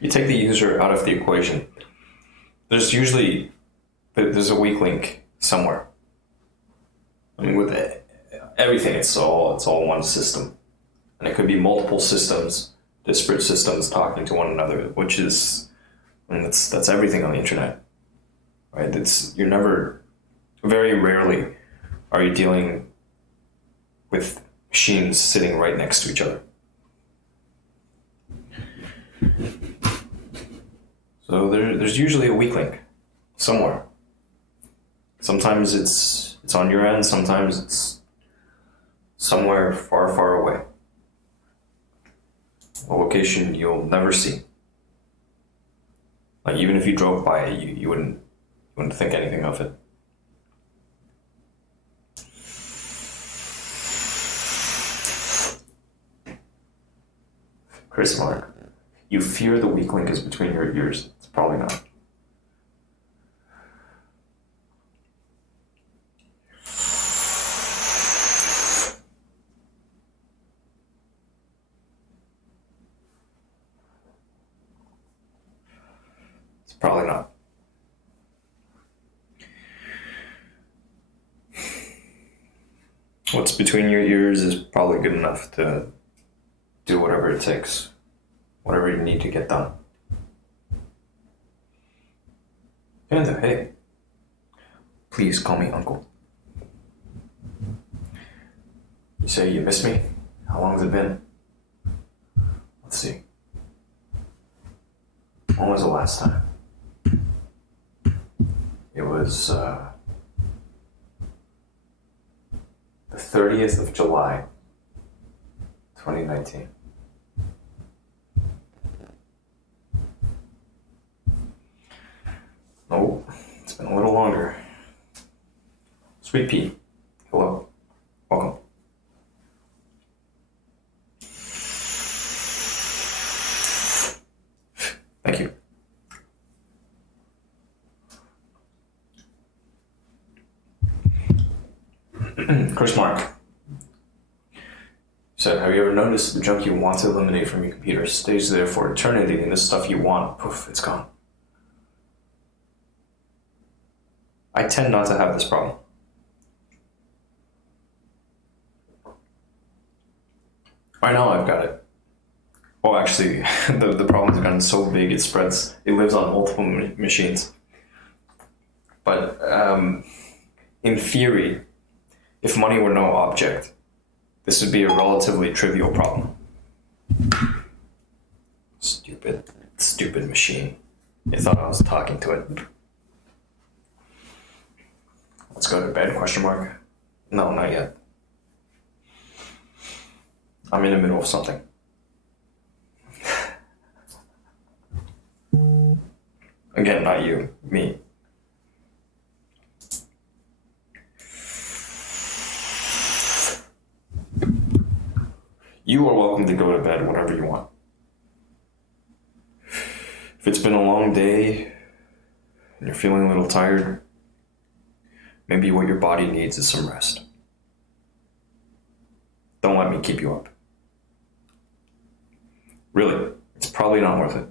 you take the user out of the equation, there's usually a weak link somewhere. I mean, with everything, it's all one system. And it could be multiple systems, disparate systems talking to one another, which is, I mean, that's everything on the internet, right? Very rarely are you dealing with machines sitting right next to each other. So there's usually a weak link somewhere. Sometimes it's on your end, sometimes it's somewhere far, far away. A location you'll never see. Like, even if you drove by it, you wouldn't think anything of it. Chris Mark, you fear the weak link is between your ears. It's probably not. Probably not. What's between your ears is probably good enough to do whatever it takes, whatever you need to get done. And hey, please call me uncle. You say you miss me? How long has it been? Let's see. When was the last time? It was the 30th of July, 2019. Oh, it's been a little longer. Sweet Pea, hello, welcome. Thank you. Chris Mark, said, have you ever noticed the junk you want to eliminate from your computer stays there for eternity, and the stuff you want, poof, it's gone? I tend not to have this problem. Right now I've got it. Oh, actually, the problem has gotten so big it spreads. It lives on multiple machines. But in theory, if money were no object, this would be a relatively trivial problem. Stupid machine. It thought I was talking to it. Let's go to bed, question mark? No, not yet. I'm in the middle of something. Again, not you, me. You are welcome to go to bed whenever you want. If it's been a long day and you're feeling a little tired, maybe what your body needs is some rest. Don't let me keep you up. Really, it's probably not worth it.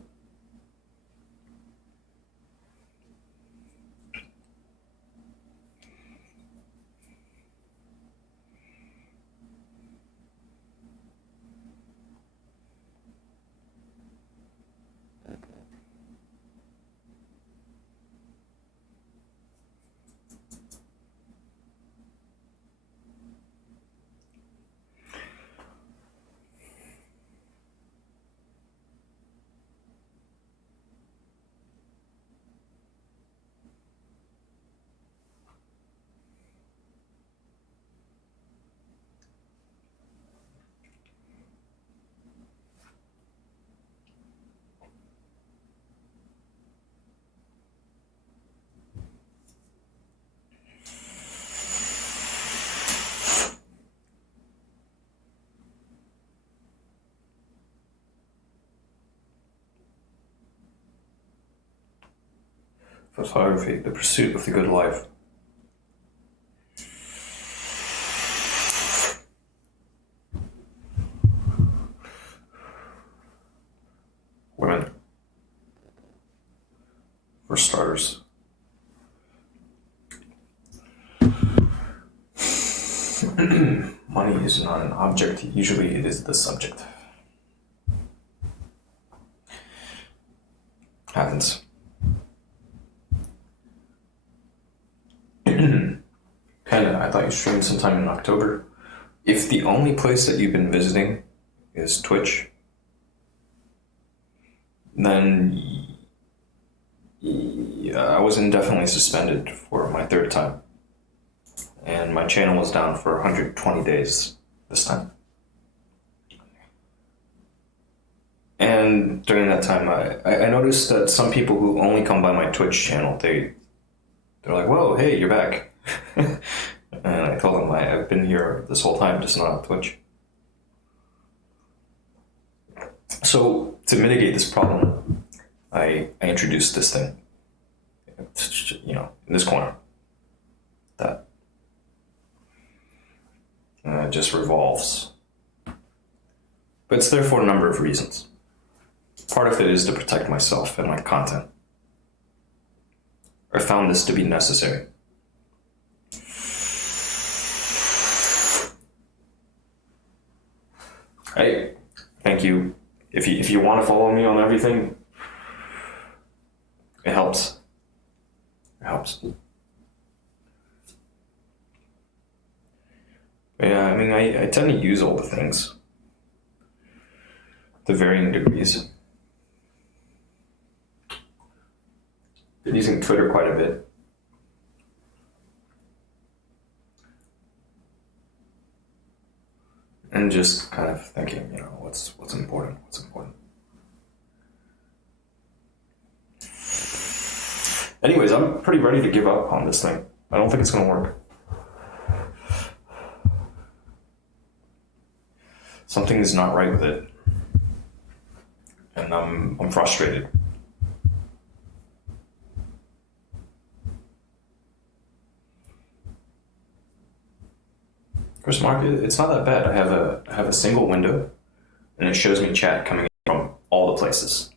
Photography, the pursuit of the good life. Women. For starters. Money is not an object, usually it is the subject. Happens. Panda, I thought you streamed sometime in October. If the only place that you've been visiting is Twitch, then I was indefinitely suspended for my third time. And my channel was down for 120 days this time. And during that time, I noticed that some people who only come by my Twitch channel, they're like, whoa, hey, you're back. And I told them I've been here this whole time, just not on Twitch. So to mitigate this problem, I introduced this thing, in this corner. That. And it just revolves. But it's there for a number of reasons. Part of it is to protect myself and my content. I found this to be necessary. Hey, thank you. If you want to follow me on everything, it helps. It helps. But yeah, I mean, I tend to use all the things to varying degrees. Been using Twitter quite a bit. And just kind of thinking, what's important, what's important. Anyways, I'm pretty ready to give up on this thing. I don't think it's gonna work. Something is not right with it. And I'm frustrated. Chris Mark, it's not that bad. I have a single window, and it shows me chat coming in from all the places.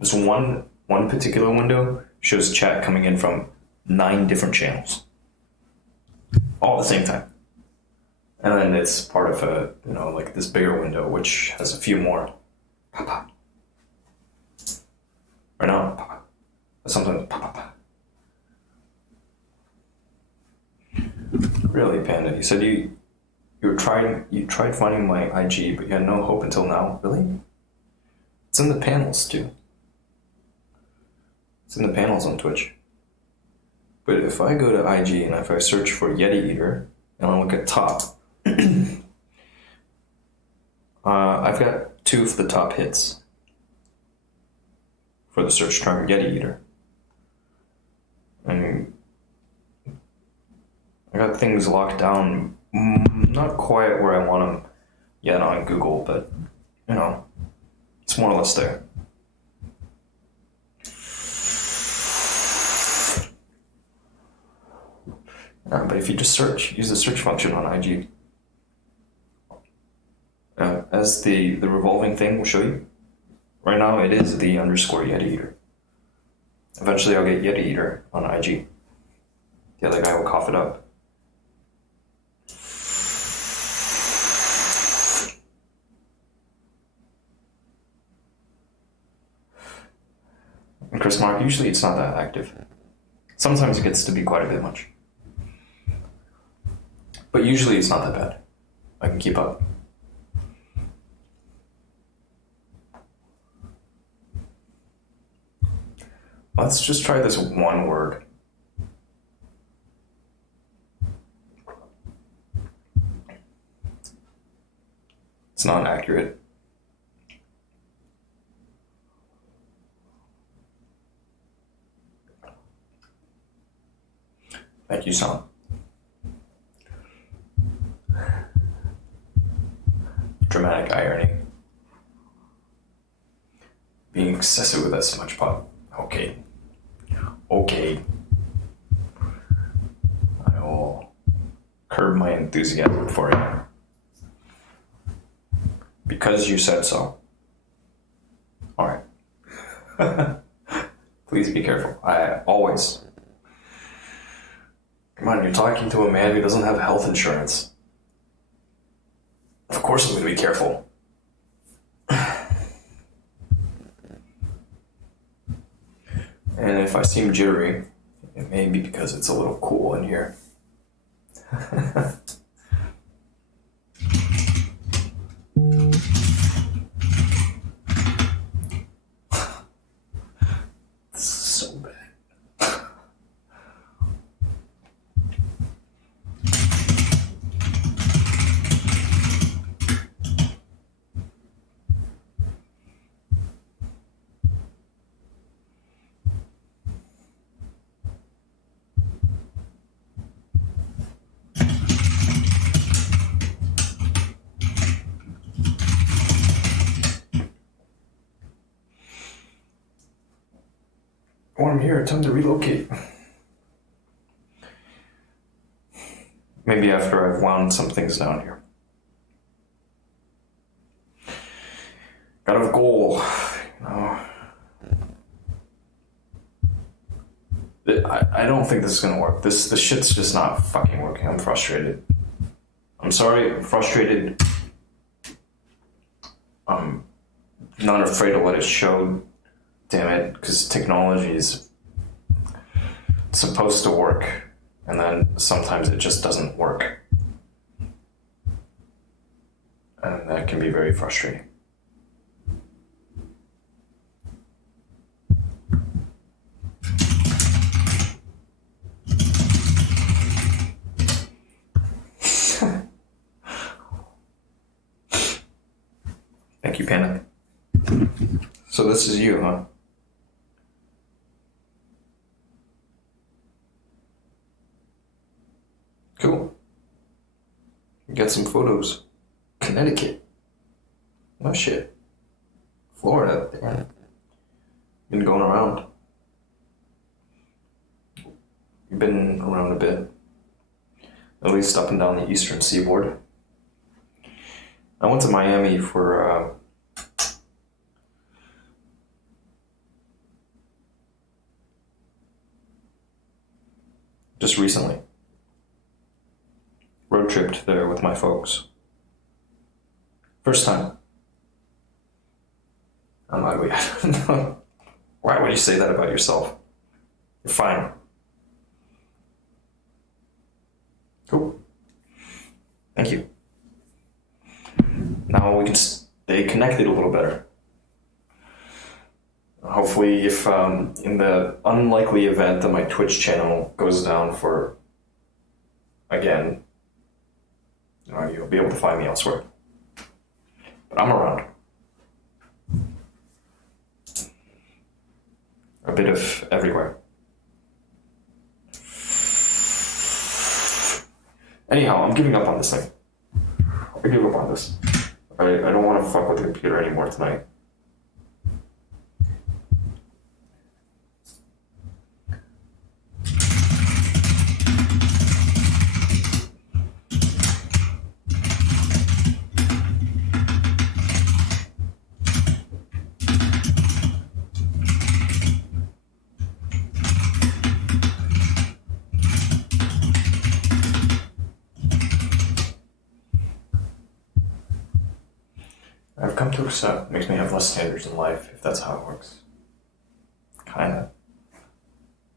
This one particular window shows chat coming in from 9 different channels, all at the same time. And then it's part of a, like this bigger window, which has a few more. Papa. Right now, papa. Sometimes papa. Really, Panda? You said you tried finding my IG, but you had no hope until now. Really? It's in the panels too. It's in the panels on Twitch. But if I go to IG and if I search for Yeti Eater and I look at top, I've got 2 of the top hits for the search term Yeti Eater. And I got things locked down, not quite where I want them yet on Google, but it's more or less there. But if you just use the search function on IG, as the revolving thing will show you, right now it is the _ Yeti Eater. Eventually I'll get Yeti Eater on IG. The other guy will cough it up. And Chris Mark, usually it's not that active. Sometimes it gets to be quite a bit much. But usually it's not that bad. I can keep up. Let's just try this one word. It's not accurate. Thank you, son. Dramatic irony. Being excessive with that smudge pot. Okay. I will curb my enthusiasm for it. Because you said so. Alright. Please be careful. I always... Come on, you're talking to a man who doesn't have health insurance. Of course I'm going to be careful. And if I seem jittery, it may be because it's a little cool in here. It's so bad. Oh, I'm here. Time to relocate. Maybe after I've wound some things down here. Got a goal, I don't think this is gonna work. This shit's just not fucking working. I'm frustrated. I'm sorry, I'm frustrated. I'm not afraid of what it showed. Damn it, because technology is supposed to work, and then sometimes it just doesn't work. And that can be very frustrating. Thank you, Panda. So this is you, huh? Cool. Get some photos. Connecticut. Oh shit. Florida. Damn. Been going around. You've been around a bit. at least up and down the eastern seaboard. I went to Miami for just recently. Road tripped there with my folks. First time. I'm ugly. Why would you say that about yourself? You're fine. Cool. Thank you. Now we can stay connected a little better. Hopefully, if in the unlikely event that my Twitch channel goes down for again, you'll be able to find me elsewhere. But I'm around. A bit of everywhere. Anyhow, I'm giving up on this thing. I give up on this. I don't want to fuck with the computer anymore tonight. I've come to accept makes me have less standards in life, if that's how it works. Kinda.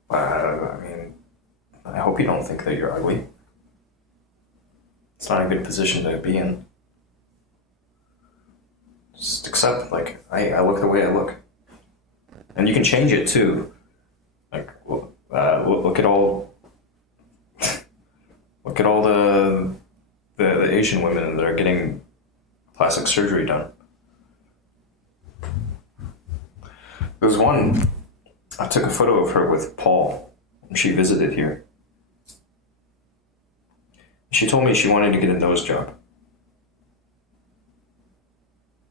I mean, I hope you don't think that you're ugly. It's not a good position to be in. Just accept, like, I look the way I look. And you can change it too. Like, look at all... look at all the Asian women that are getting plastic surgery done. There was one, I took a photo of her with Paul when she visited here. She told me she wanted to get a nose job.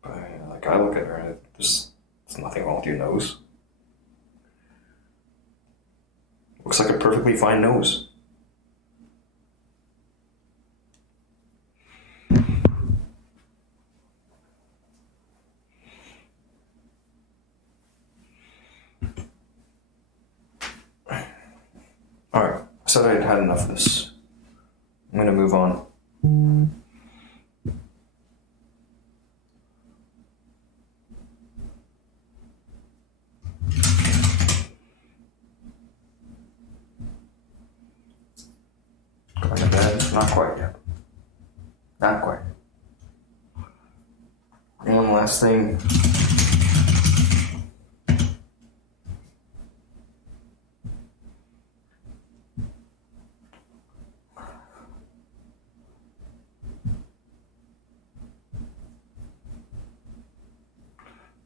But, like, I look at her and there's nothing wrong with your nose. Looks like a perfectly fine nose. Alright, I said I'd had enough of this. I'm gonna move on. Going to bed? Not quite yet. Not quite. One last thing.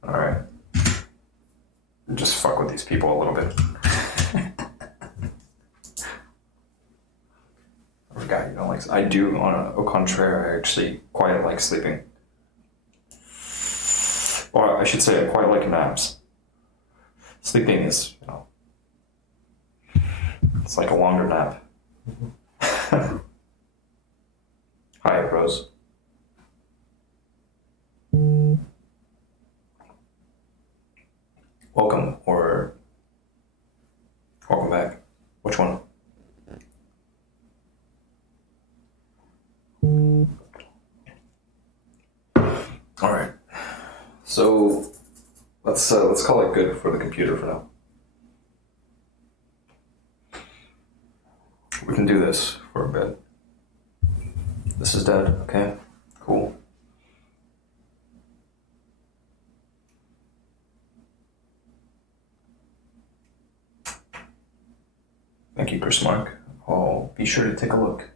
Alright. Just fuck with these people a little bit. I forgot you don't like... I do, au contraire, I actually quite like sleeping. Or I should say I quite like naps. Sleeping is, it's like a longer nap. Hi, Rose. Welcome, or welcome back. Which one? All right. So let's call it good for the computer for now. We can do this for a bit. This is dead. Okay. Cool. Thank you, Chris Mark. I'll be sure to take a look.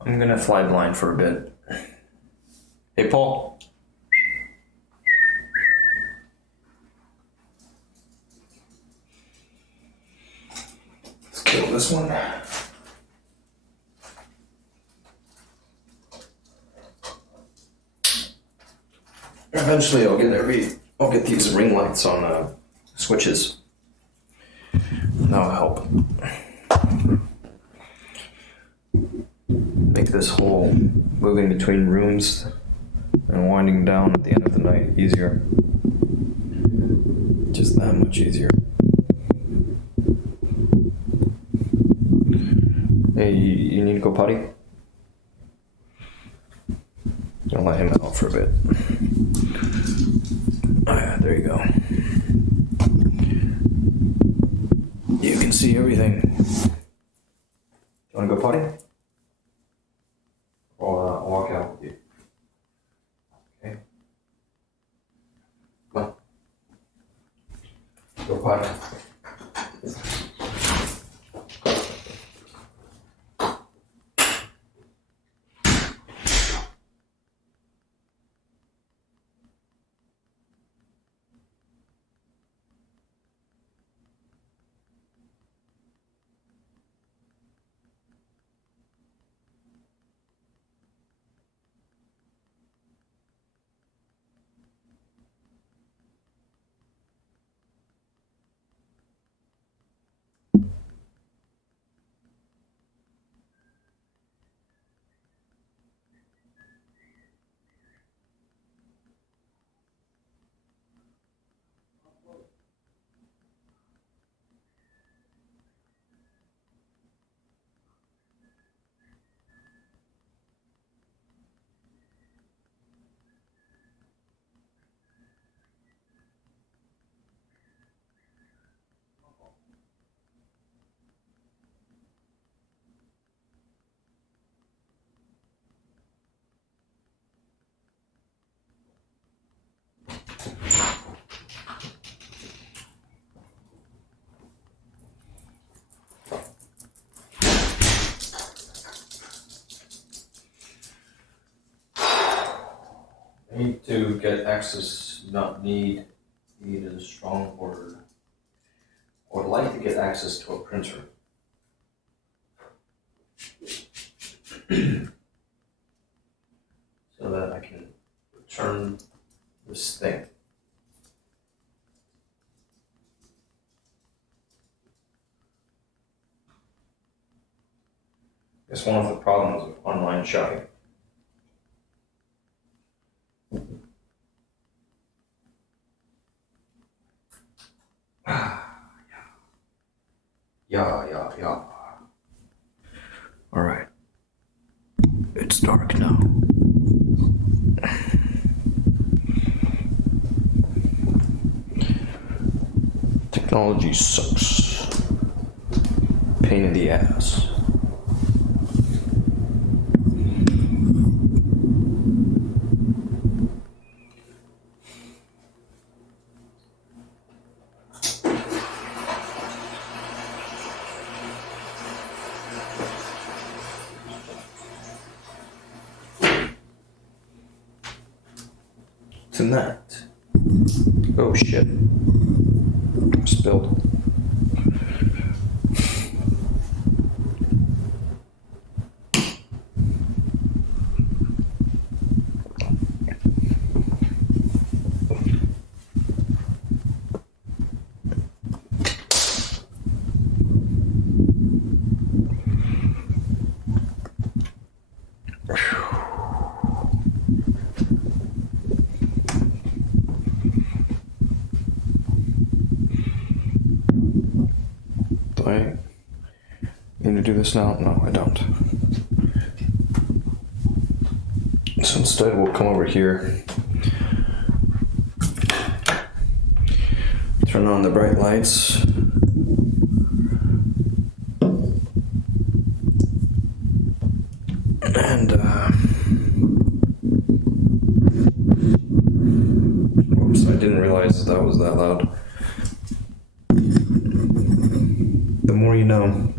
I'm gonna fly blind for a bit. Hey, Paul. Let's kill this one. Eventually, I'll get these ring lights on switches. That'll help. make this whole moving between rooms and winding down at the end of the night easier. Just that much easier. Hey, you need to go potty? I'll let him out for a bit. Oh yeah, there you go. You can see everything. You wanna go potty? I'll walk out with you. Okay. Come on. Go potty. Need to get access, not need is a strong word. I would like to get access to a printer. So that I can return this thing. It's one of the problems with online shopping. Yeah. All right. It's dark now. Technology sucks. Pain in the ass. In that. Oh shit. Spilled. Do I need to do this now? No, I don't. So instead we'll come over here, turn on the bright lights, and whoops, I didn't realize that was that loud. The more you know.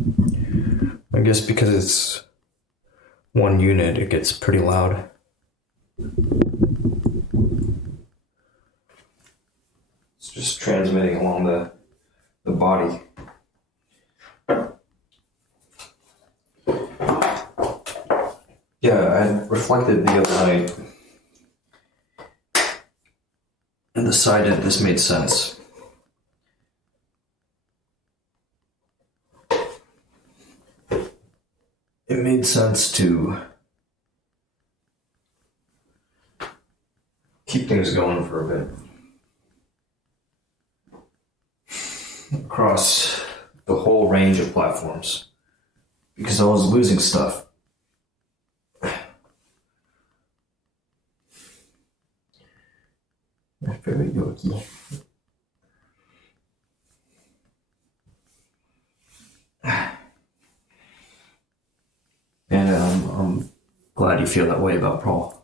I guess because it's one unit, it gets pretty loud. It's just transmitting along the body. Yeah, I reflected the other night and decided this made sense. It made sense to keep things going for a bit. Across the whole range of platforms. Because I was losing stuff. My favorite Yorkie. And I'm glad you feel that way about Paul.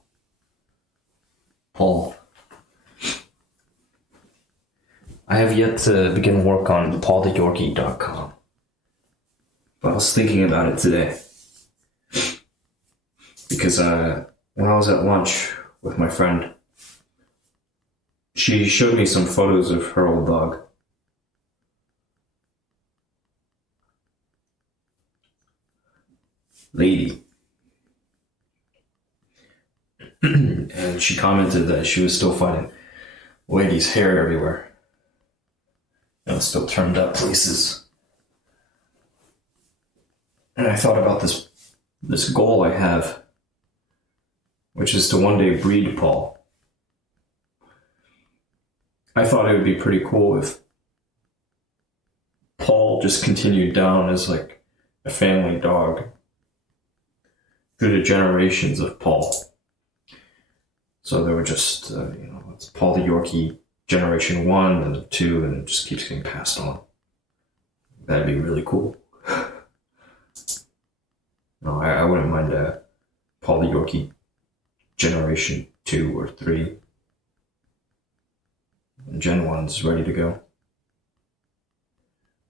I have yet to begin work on paultheyorkie.com. But I was thinking about it today. Because when I was at lunch with my friend, she showed me some photos of her old dog. Lady. And she commented that she was still finding Lady's hair everywhere. And still turned up places. And I thought about this goal I have, which is to one day breed Paul. I thought it would be pretty cool if Paul just continued down as like a family dog through the generations of Paul. So there were just, it's Paul the Yorkie generation 1 and 2, and it just keeps getting passed on. That'd be really cool. No, I wouldn't mind Paul the Yorkie generation 2 or 3. And Gen 1's ready to go.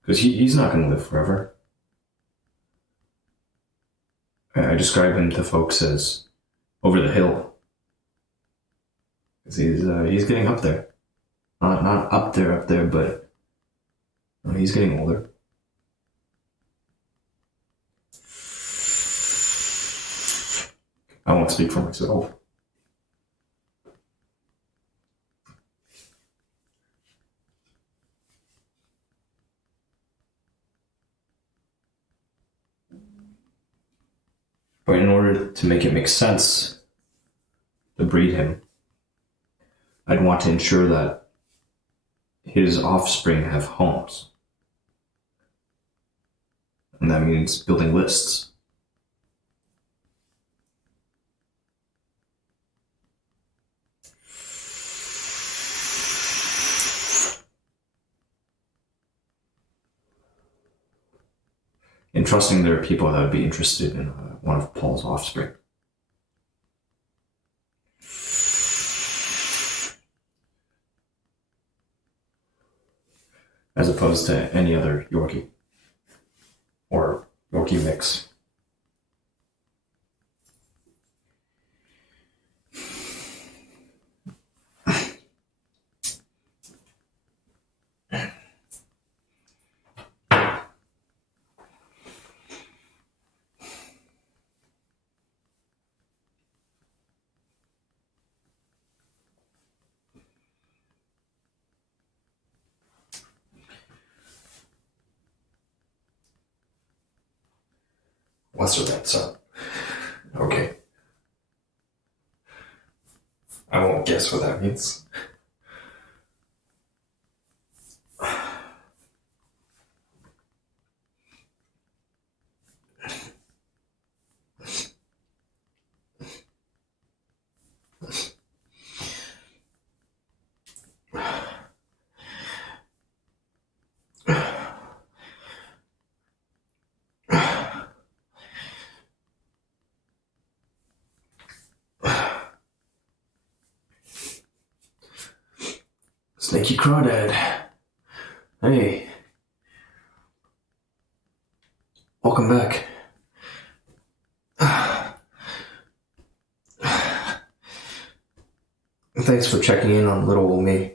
Because he's not going to live forever. I describe him to folks as over the hill. Because he's getting up there. Not up there, but he's getting older. I won't speak for myself. But in order to make it make sense to breed him, I'd want to ensure that his offspring have homes. And that means building lists. And trusting there are people that would be interested in one of Paul's offspring. As opposed to any other Yorkie. Or Yorkie mix. What's the red sun? Okay. I won't guess what that means. Snaky Crawdad. Hey. Welcome back. Thanks for checking in on little old me.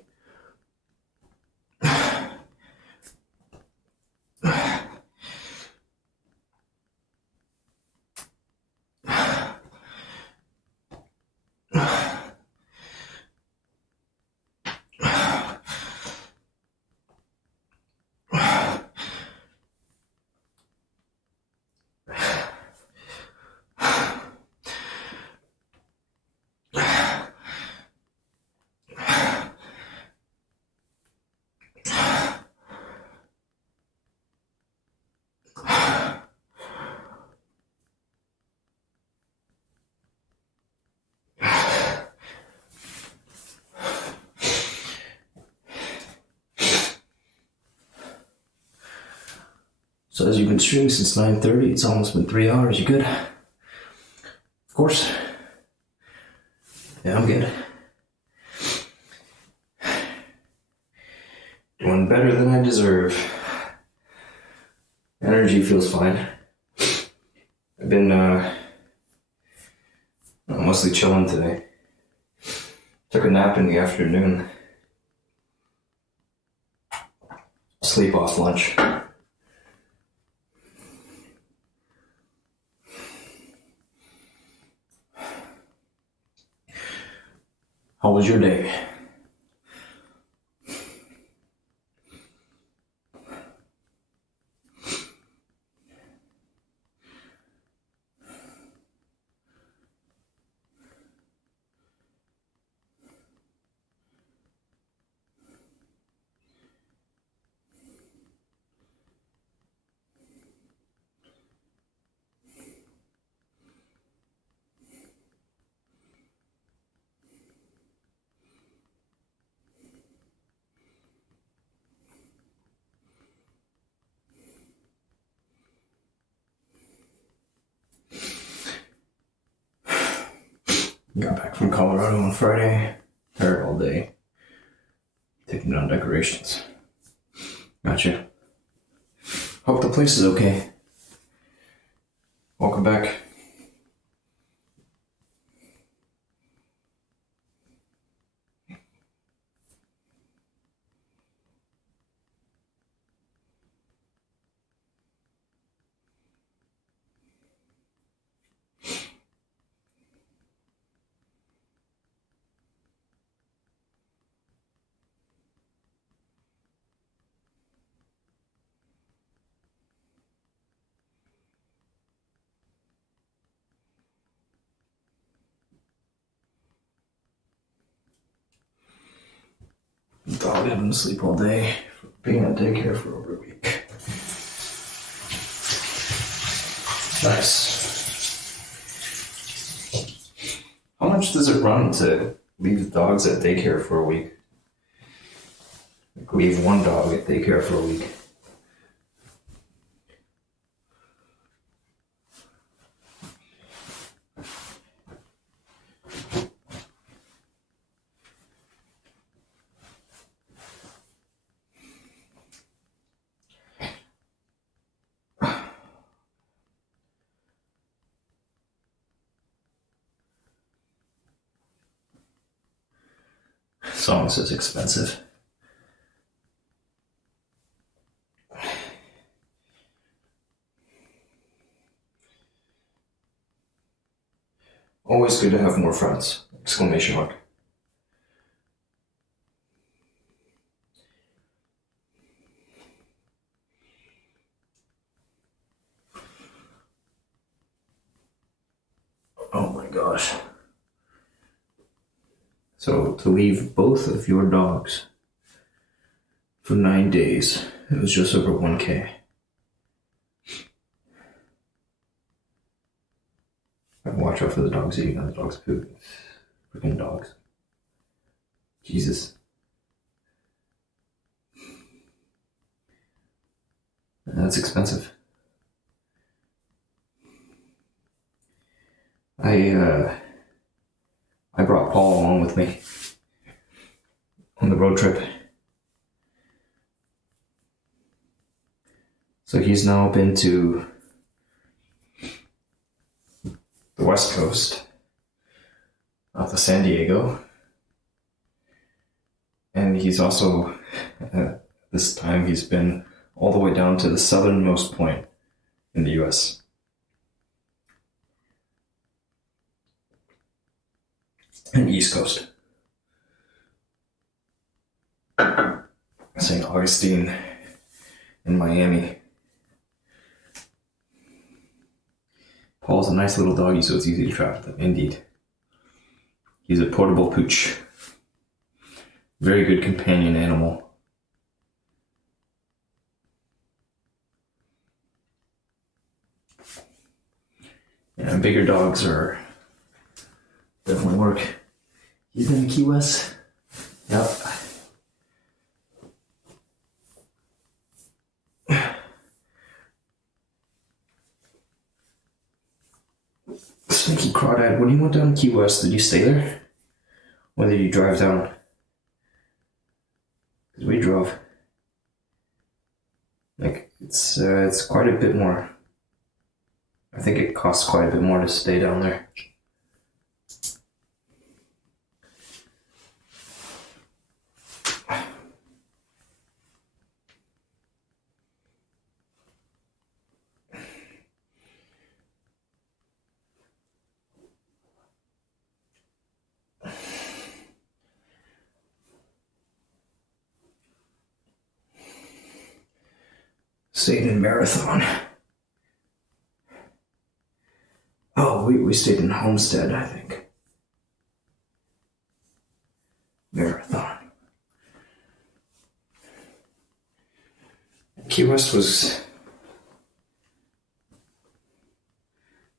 Says you've been streaming since 9:30. It's almost been 3 hours. You good? Of course. Yeah, I'm good. Doing better than I deserve. Energy feels fine. I've been mostly chilling today. Took a nap in the afternoon. Sleep off lunch. How was your day? Got back from Colorado on Friday. Tired all day. Taking down decorations. Gotcha. Hope the place is okay. Welcome back. Dog having to sleep all day. Being at daycare for over a week. Nice. How much does it run to leave the dogs at daycare for a week? Like leave one dog at daycare for a week. Songs is expensive. Always good to have more friends! Exclamation mark. Oh my gosh. So to leave both of your dogs for 9 days, it was just over 1K. I watch out for the dogs eating on the dog's poop. Freaking dogs. Jesus. That's expensive. I brought Paul along with me on the road trip. So he's now been to the West Coast, out to San Diego, and he's also, this time he's been all the way down to the southernmost point in the US. And East Coast. St. Augustine in Miami. Paul's a nice little doggy, so it's easy to track them, indeed. He's a portable pooch. Very good companion animal. Yeah, bigger dogs are definitely work. He's in Key West. Yep. when you went down to Key West, did you stay there? Or did you drive down? Because we drove. Like, it's quite a bit more. I think it costs quite a bit more to stay down there. Stayed in Marathon. Oh, we stayed in Homestead, I think. Marathon. Key West was...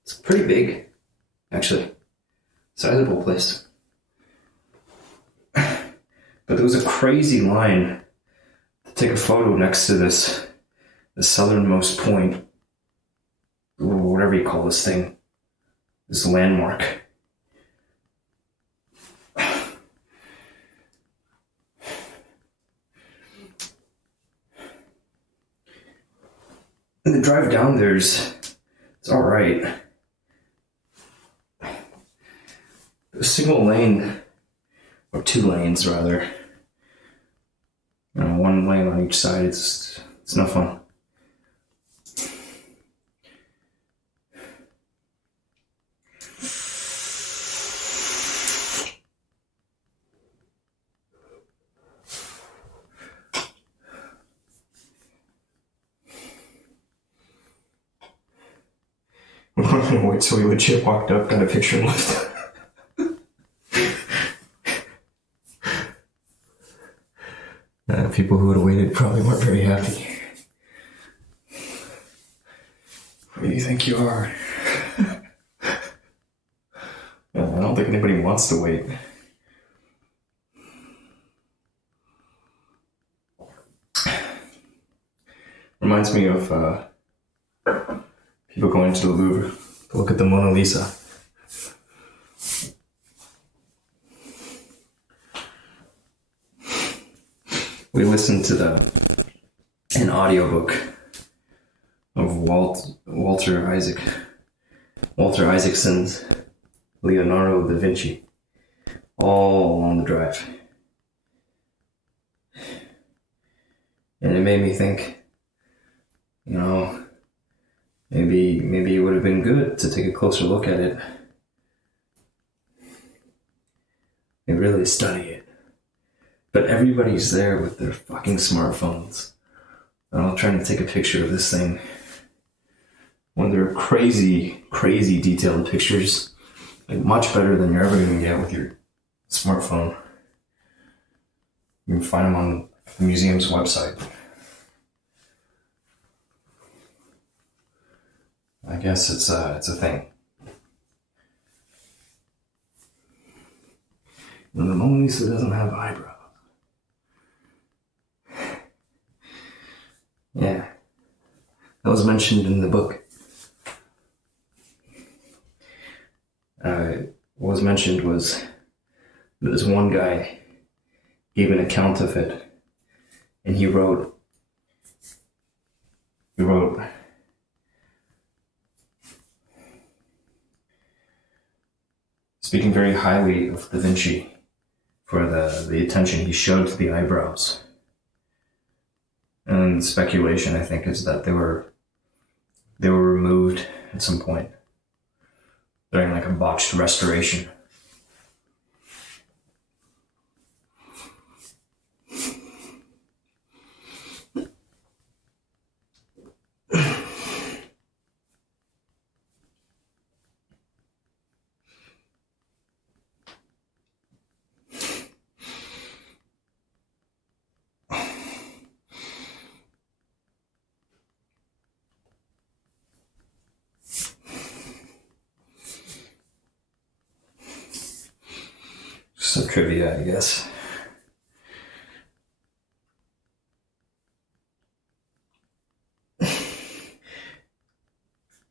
It's pretty big, actually. Sizable place. But there was a crazy line to take a photo next to the southernmost point, or whatever you call this thing, this landmark. And the drive down there's, it's all right. A single lane, or 2 lanes rather. You know, 1 lane on each side. It's no fun. Wait till we legit walked up, got a picture and left. People who would have waited probably weren't very happy. Who do you think you are? I don't think anybody wants to wait. Reminds me of people going to the Louvre to look at the Mona Lisa. We listened to an audiobook of Walter Isaacson's Leonardo da Vinci, all along the drive. And it made me think, you know, maybe it would have been good to take a closer look at it and really study it. But everybody's there with their fucking smartphones. They're all trying to take a picture of this thing. When they're crazy, crazy detailed pictures, like much better than you're ever going to get with your smartphone. You can find them on the museum's website. I guess it's a thing. And the Mona Lisa doesn't have eyebrows. Yeah, that was mentioned in the book. What was mentioned was that this one guy gave an account of it, and he wrote, speaking very highly of Da Vinci for the attention he showed to the eyebrows. And the speculation, I think, is that they were removed at some point during like a botched restoration. Some trivia, I guess.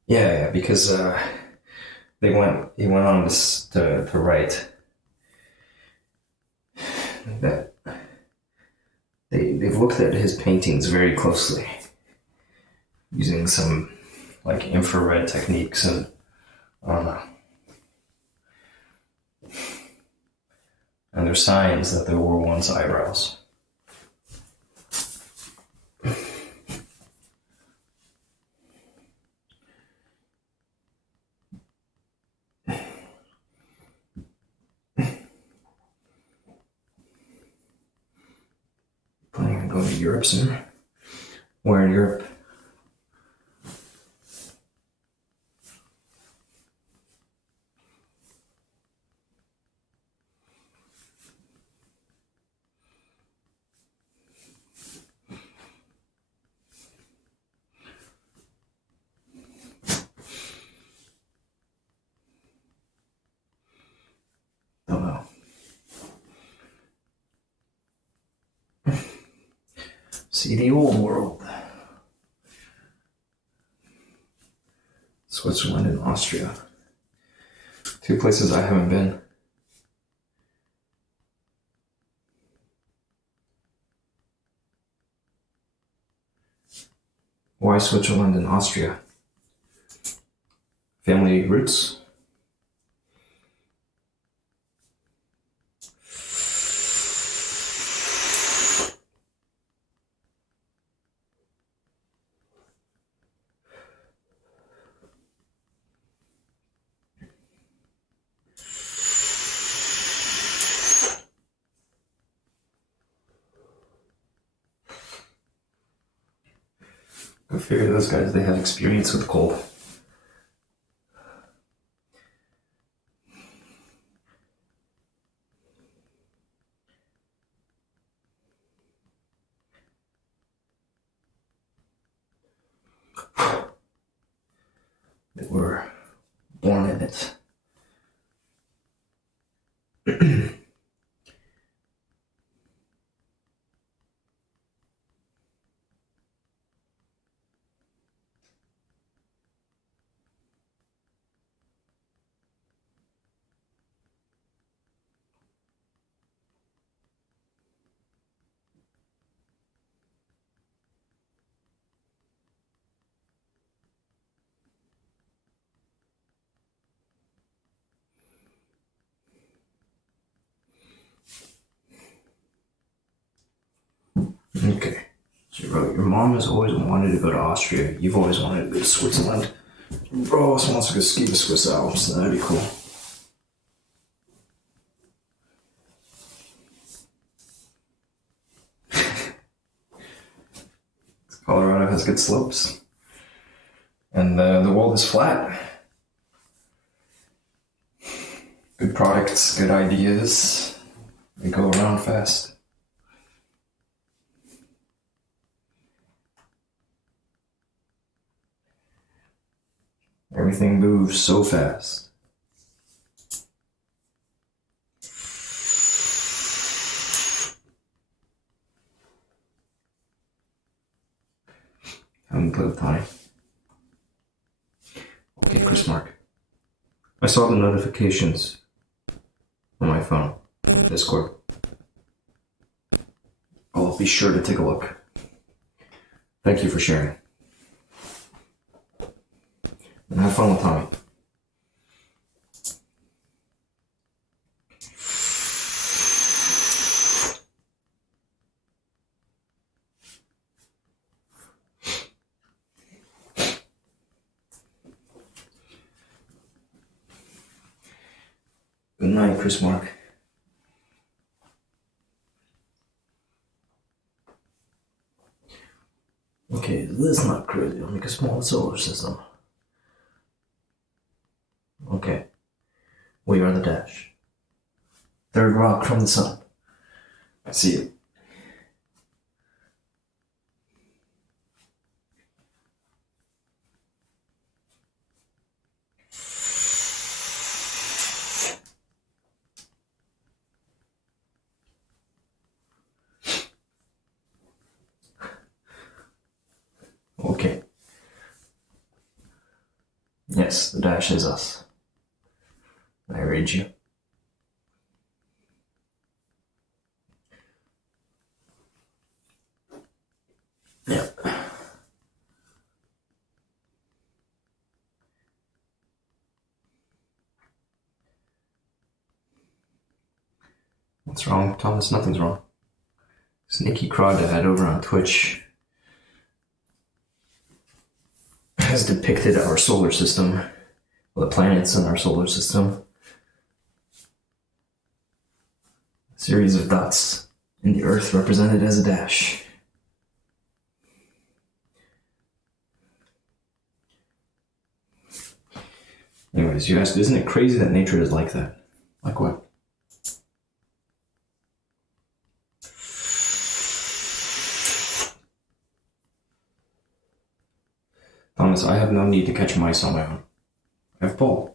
Yeah, because He went on to write that they've looked at his paintings very closely, using some like infrared techniques and I don't know. And there's signs that there were once eyebrows. Planning on going to Europe soon. Where in Europe? Don't know. See the old world. Switzerland and Austria. 2 places I haven't been. Why Switzerland and Austria? Family roots? Go figure, those guys, they have experience with cold. They were born in it. Okay. So your mom has always wanted to go to Austria. You've always wanted to go to Switzerland. Bro also wants to go ski the Swiss Alps. So that'd be cool. Colorado has good slopes. And the world is flat. Good products, good ideas. They go around fast. Everything moves so fast. Haven't played with Tony. Okay, Chris Mark. I saw the notifications on my phone, Discord. I'll be sure to take a look. Thank you for sharing. And have fun with Tommy. Good night, Chris Mark. Okay, this is not crazy. I'll make a small solar system. Okay. We are the dash. Third rock from the sun. I see it. Okay. Yes, the dash is us. read you. Yeah. What's wrong, Thomas? Nothing's wrong. Sneaky Crawdad over on Twitch has depicted our solar system, well, the planets in our solar system. A series of dots, and the Earth represented as a dash. Anyways, you asked, isn't it crazy that nature is like that? Like what? Thomas, I have no need to catch mice on my own. I have Paul.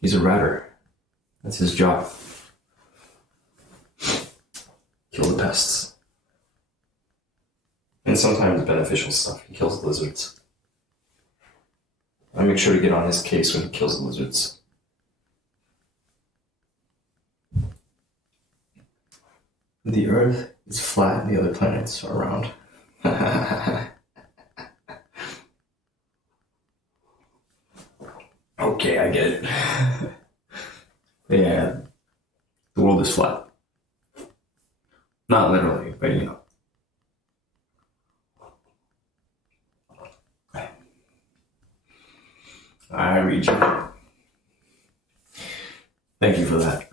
He's a ratter. That's his job. Kill the pests. And sometimes beneficial stuff. He kills lizards. I make sure to get on his case when he kills lizards. The Earth is flat and the other planets are round. Okay, I get it. Yeah, the world is flat. Not literally, but you know. I read you. Thank you for that.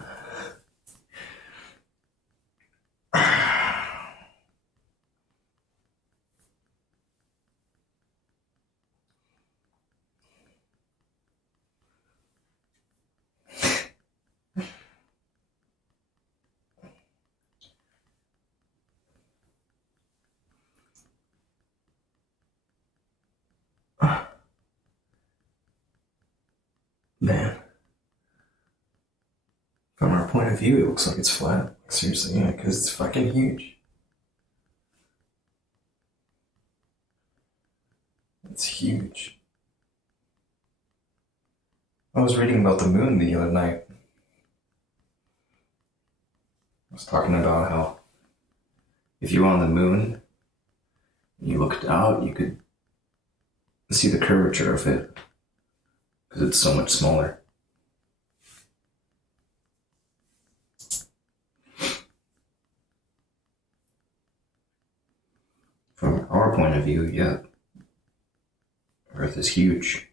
Man. From our point of view, it looks like it's flat. Seriously, yeah, because it's fucking huge. It's huge. I was reading about the moon the other night. I was talking about how if you were on the moon and you looked out, you could see the curvature of it because it's so much smaller. From our point of view, yeah, Earth is huge.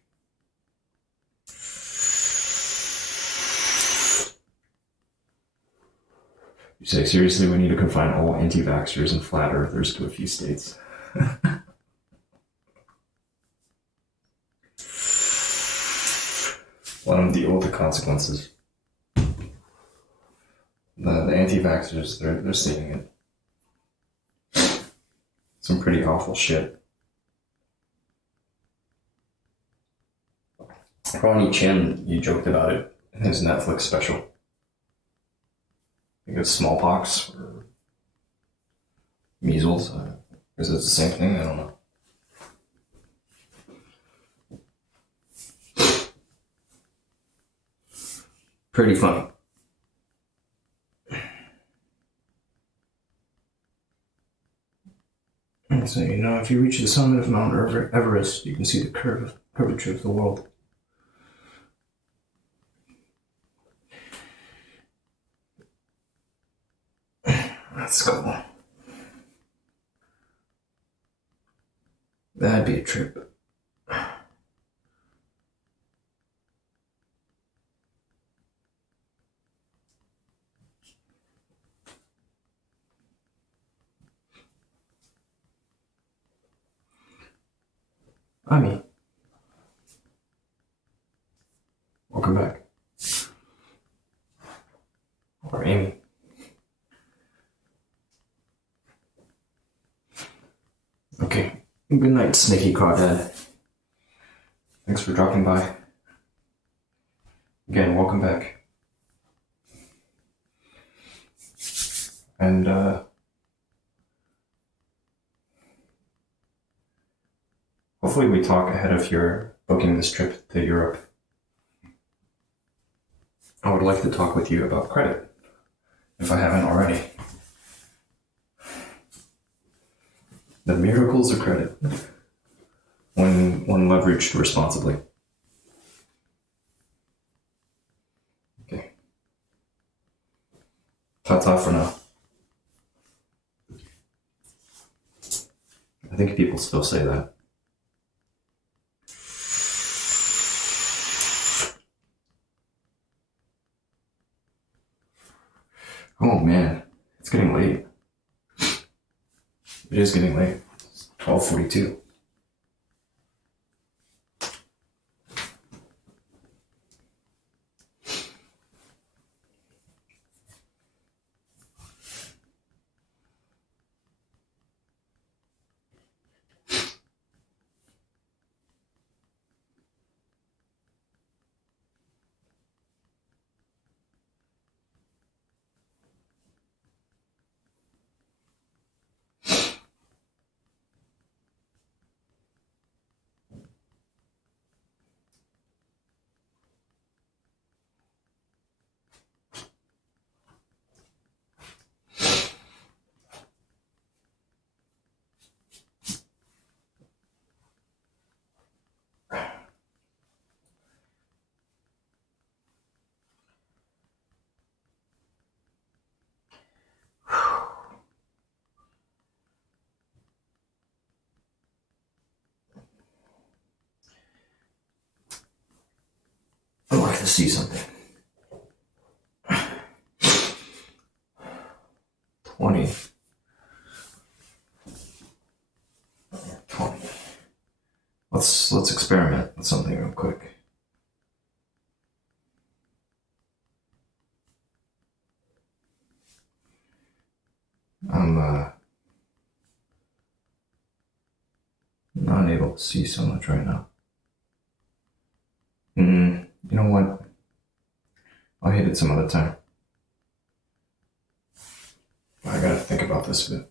You say, seriously, we need to confine all anti-vaxxers and flat earthers to a few states. Let them deal with the consequences. The anti-vaxxers, they're seeing it. Some pretty awful shit. Ronnie Chin, you joked about it in his Netflix special. I think it's smallpox or measles. Is it the same thing? I don't know. Pretty funny. So, you know, if you reach the summit of Mount Everest, you can see the curvature of the world. That's cool. That'd be a trip. Ami. Welcome back. Or Amy. Okay. Good night, Sneaky Crawdad. Thanks for dropping by. Again, welcome back. And, hopefully we talk ahead of your booking this trip to Europe. I would like to talk with you about credit, if I haven't already. The miracles of credit, when leveraged responsibly. Okay. Ta-ta for now. I think people still say that. Oh man, it's getting late. It is getting late. It's 12:42. I'd like to see something. 20. 20. Let's experiment with something real quick. I'm not able to see so much right now. You know what? I'll hit it some other time. I gotta think about this a bit.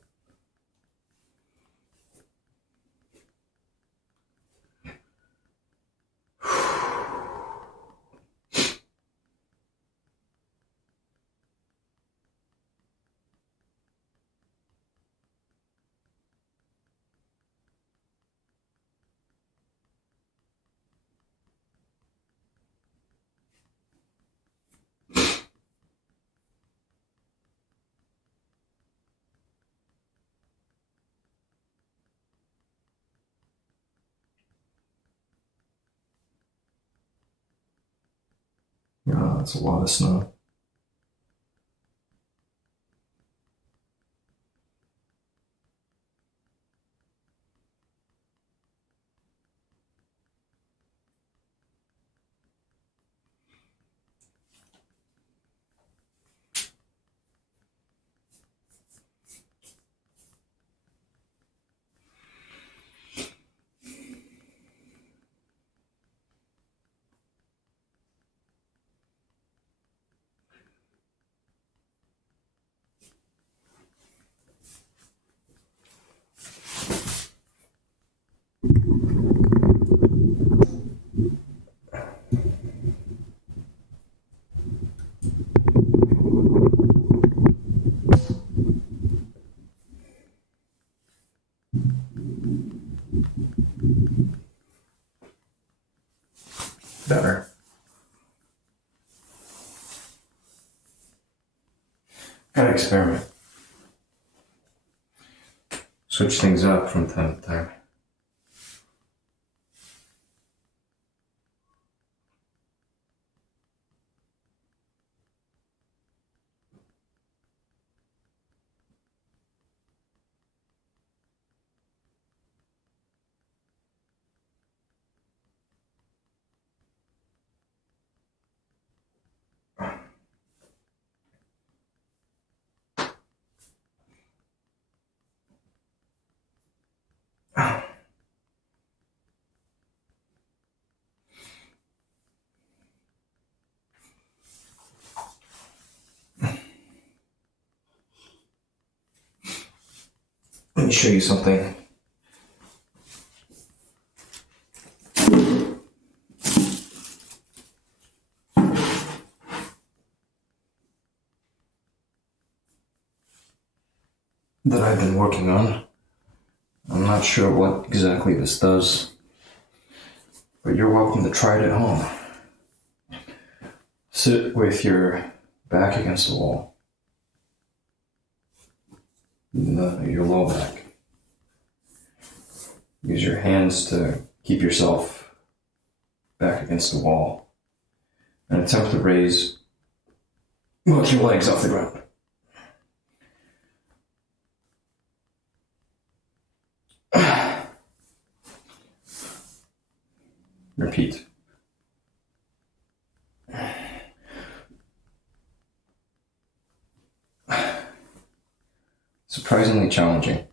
Yeah, that's a lot of snow. Better. Gotta experiment. Switch things up from time to time. Let me show you something. that I've been working on. I'm not sure what exactly this does, but you're welcome to try it at home. Sit with your back against the wall. Your low back. Use your hands to keep yourself back against the wall. And attempt to raise both your legs off the ground. Repeat. Surprisingly challenging.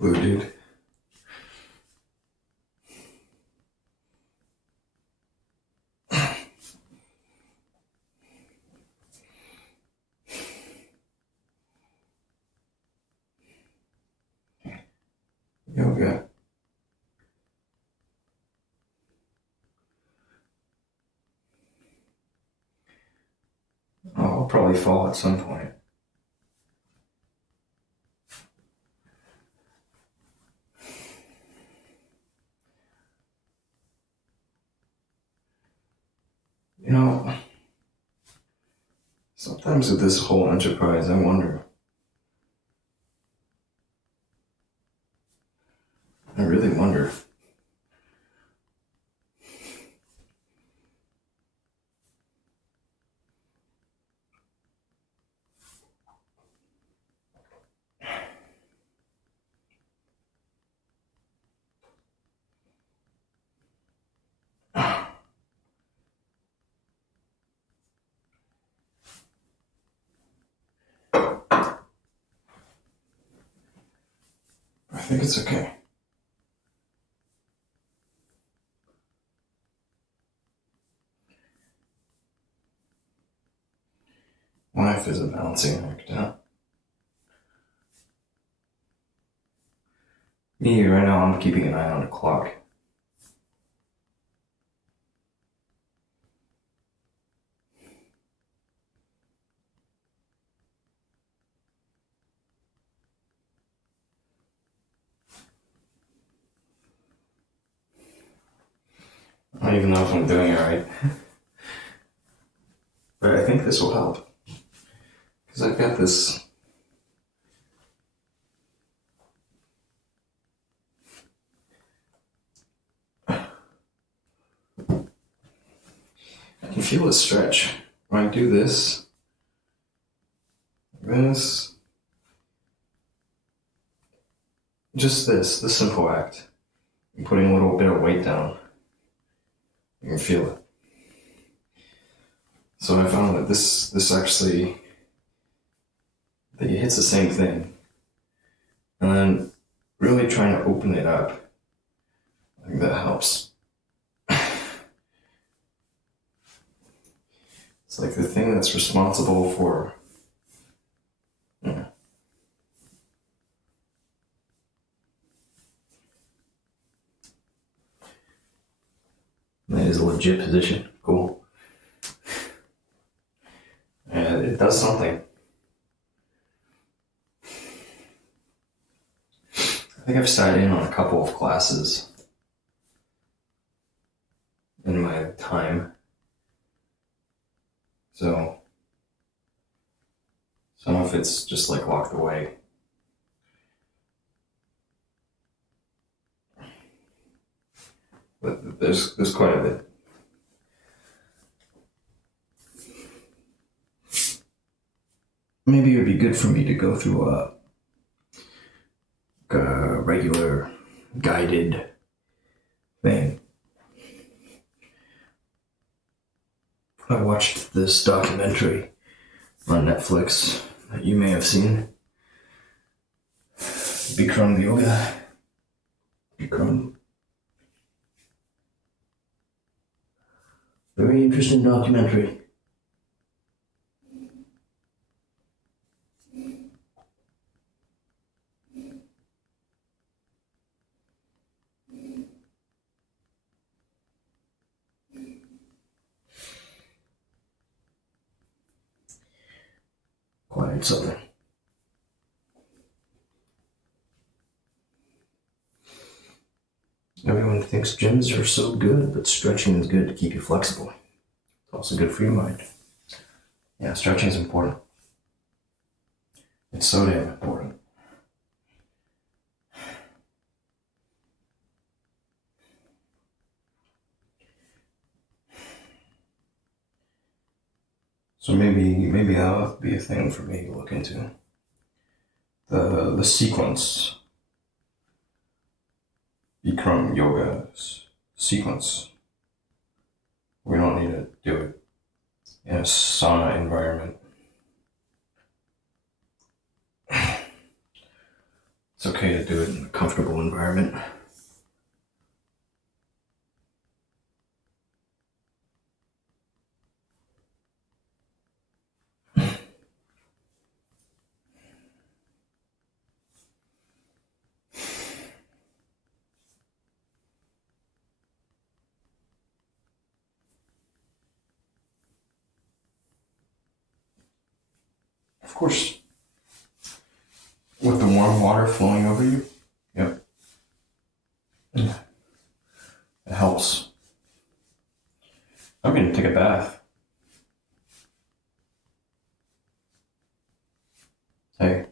Blue dude. Yoga. Oh, I'll probably fall at some point. You know, sometimes with this whole enterprise, I wonder. I really wonder. I think it's okay. Life is a balancing act, huh? Me, right now, I'm keeping an eye on the clock. I don't even know if I'm doing it right. But I think this will help. Because I've got this. I can feel a stretch. When I do this, just this simple act, I'm putting a little bit of weight down. You can feel it. So I found that this actually, that it hits the same thing. And then really trying to open it up. I think that helps. It's like the thing that's responsible for, That is a legit position. Cool. And it does something. I think I've sat in on a couple of classes in my time. So some of it's just like locked away. But there's quite a bit. Maybe it would be good for me to go through a regular guided thing. I watched this documentary on Netflix that you may have seen. Bikram Yoga. Bikram. Very interesting documentary. Quite something. Everyone thinks gyms are so good, but stretching is good to keep you flexible. It's also good for your mind. Yeah, stretching is important. It's so damn important. So maybe that'll be a thing for me to look into. The sequence. Bikram yoga sequence. We don't need to do it in a sauna environment. It's okay to do it in a comfortable environment. Of course, with the warm water flowing over you, yep, it helps. I'm gonna take a bath. Hey.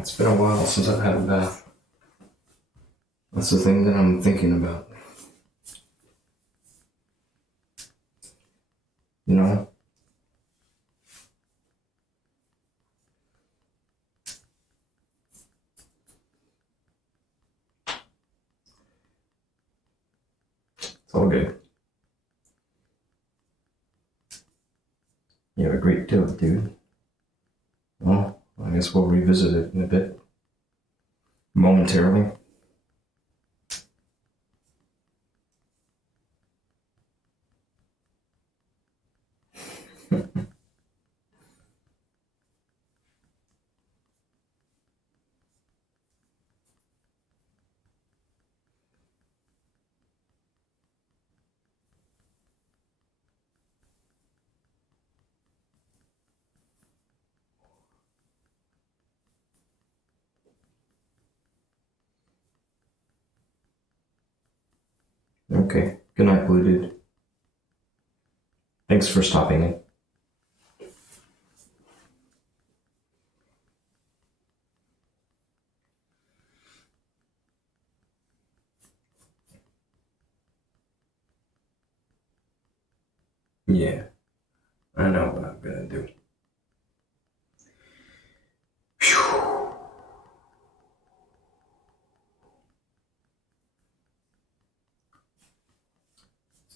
It's been a while since I've had a bath. That's the thing that I'm thinking about. You know? It's all good. You have a great deal, dude. Well, I guess we'll revisit it in a bit. Momentarily. Okay. Good night, Blue Dude. Thanks for stopping in. Yeah, I know what I'm gonna do. Phew.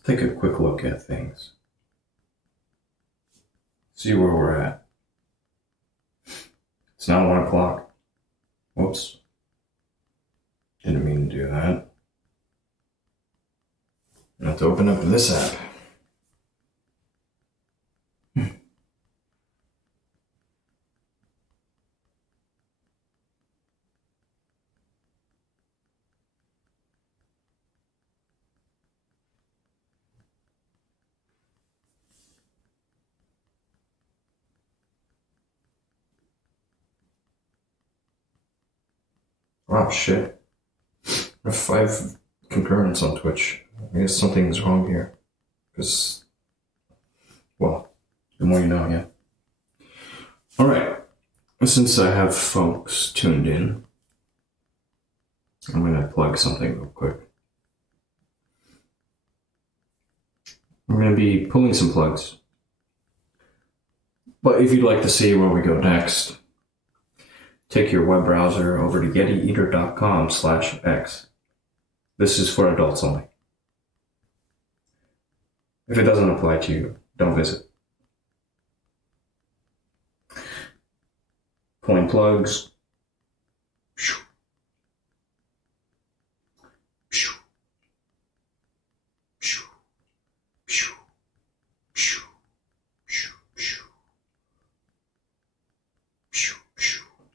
Let's take a quick look at things. See where we're at. It's now 1 o'clock. Whoops. Didn't mean to do that. I have to open up this app. Oh shit. I have 5 concurrents on Twitch. I guess something's wrong here. Because, well, the more you know, yeah. Alright. Since I have folks tuned in, I'm gonna plug something real quick. I'm gonna be pulling some plugs. But if you'd like to see where we go next, take your web browser over to YetiEater.com/X. This is for adults only. If it doesn't apply to you, don't visit. Pulling plugs.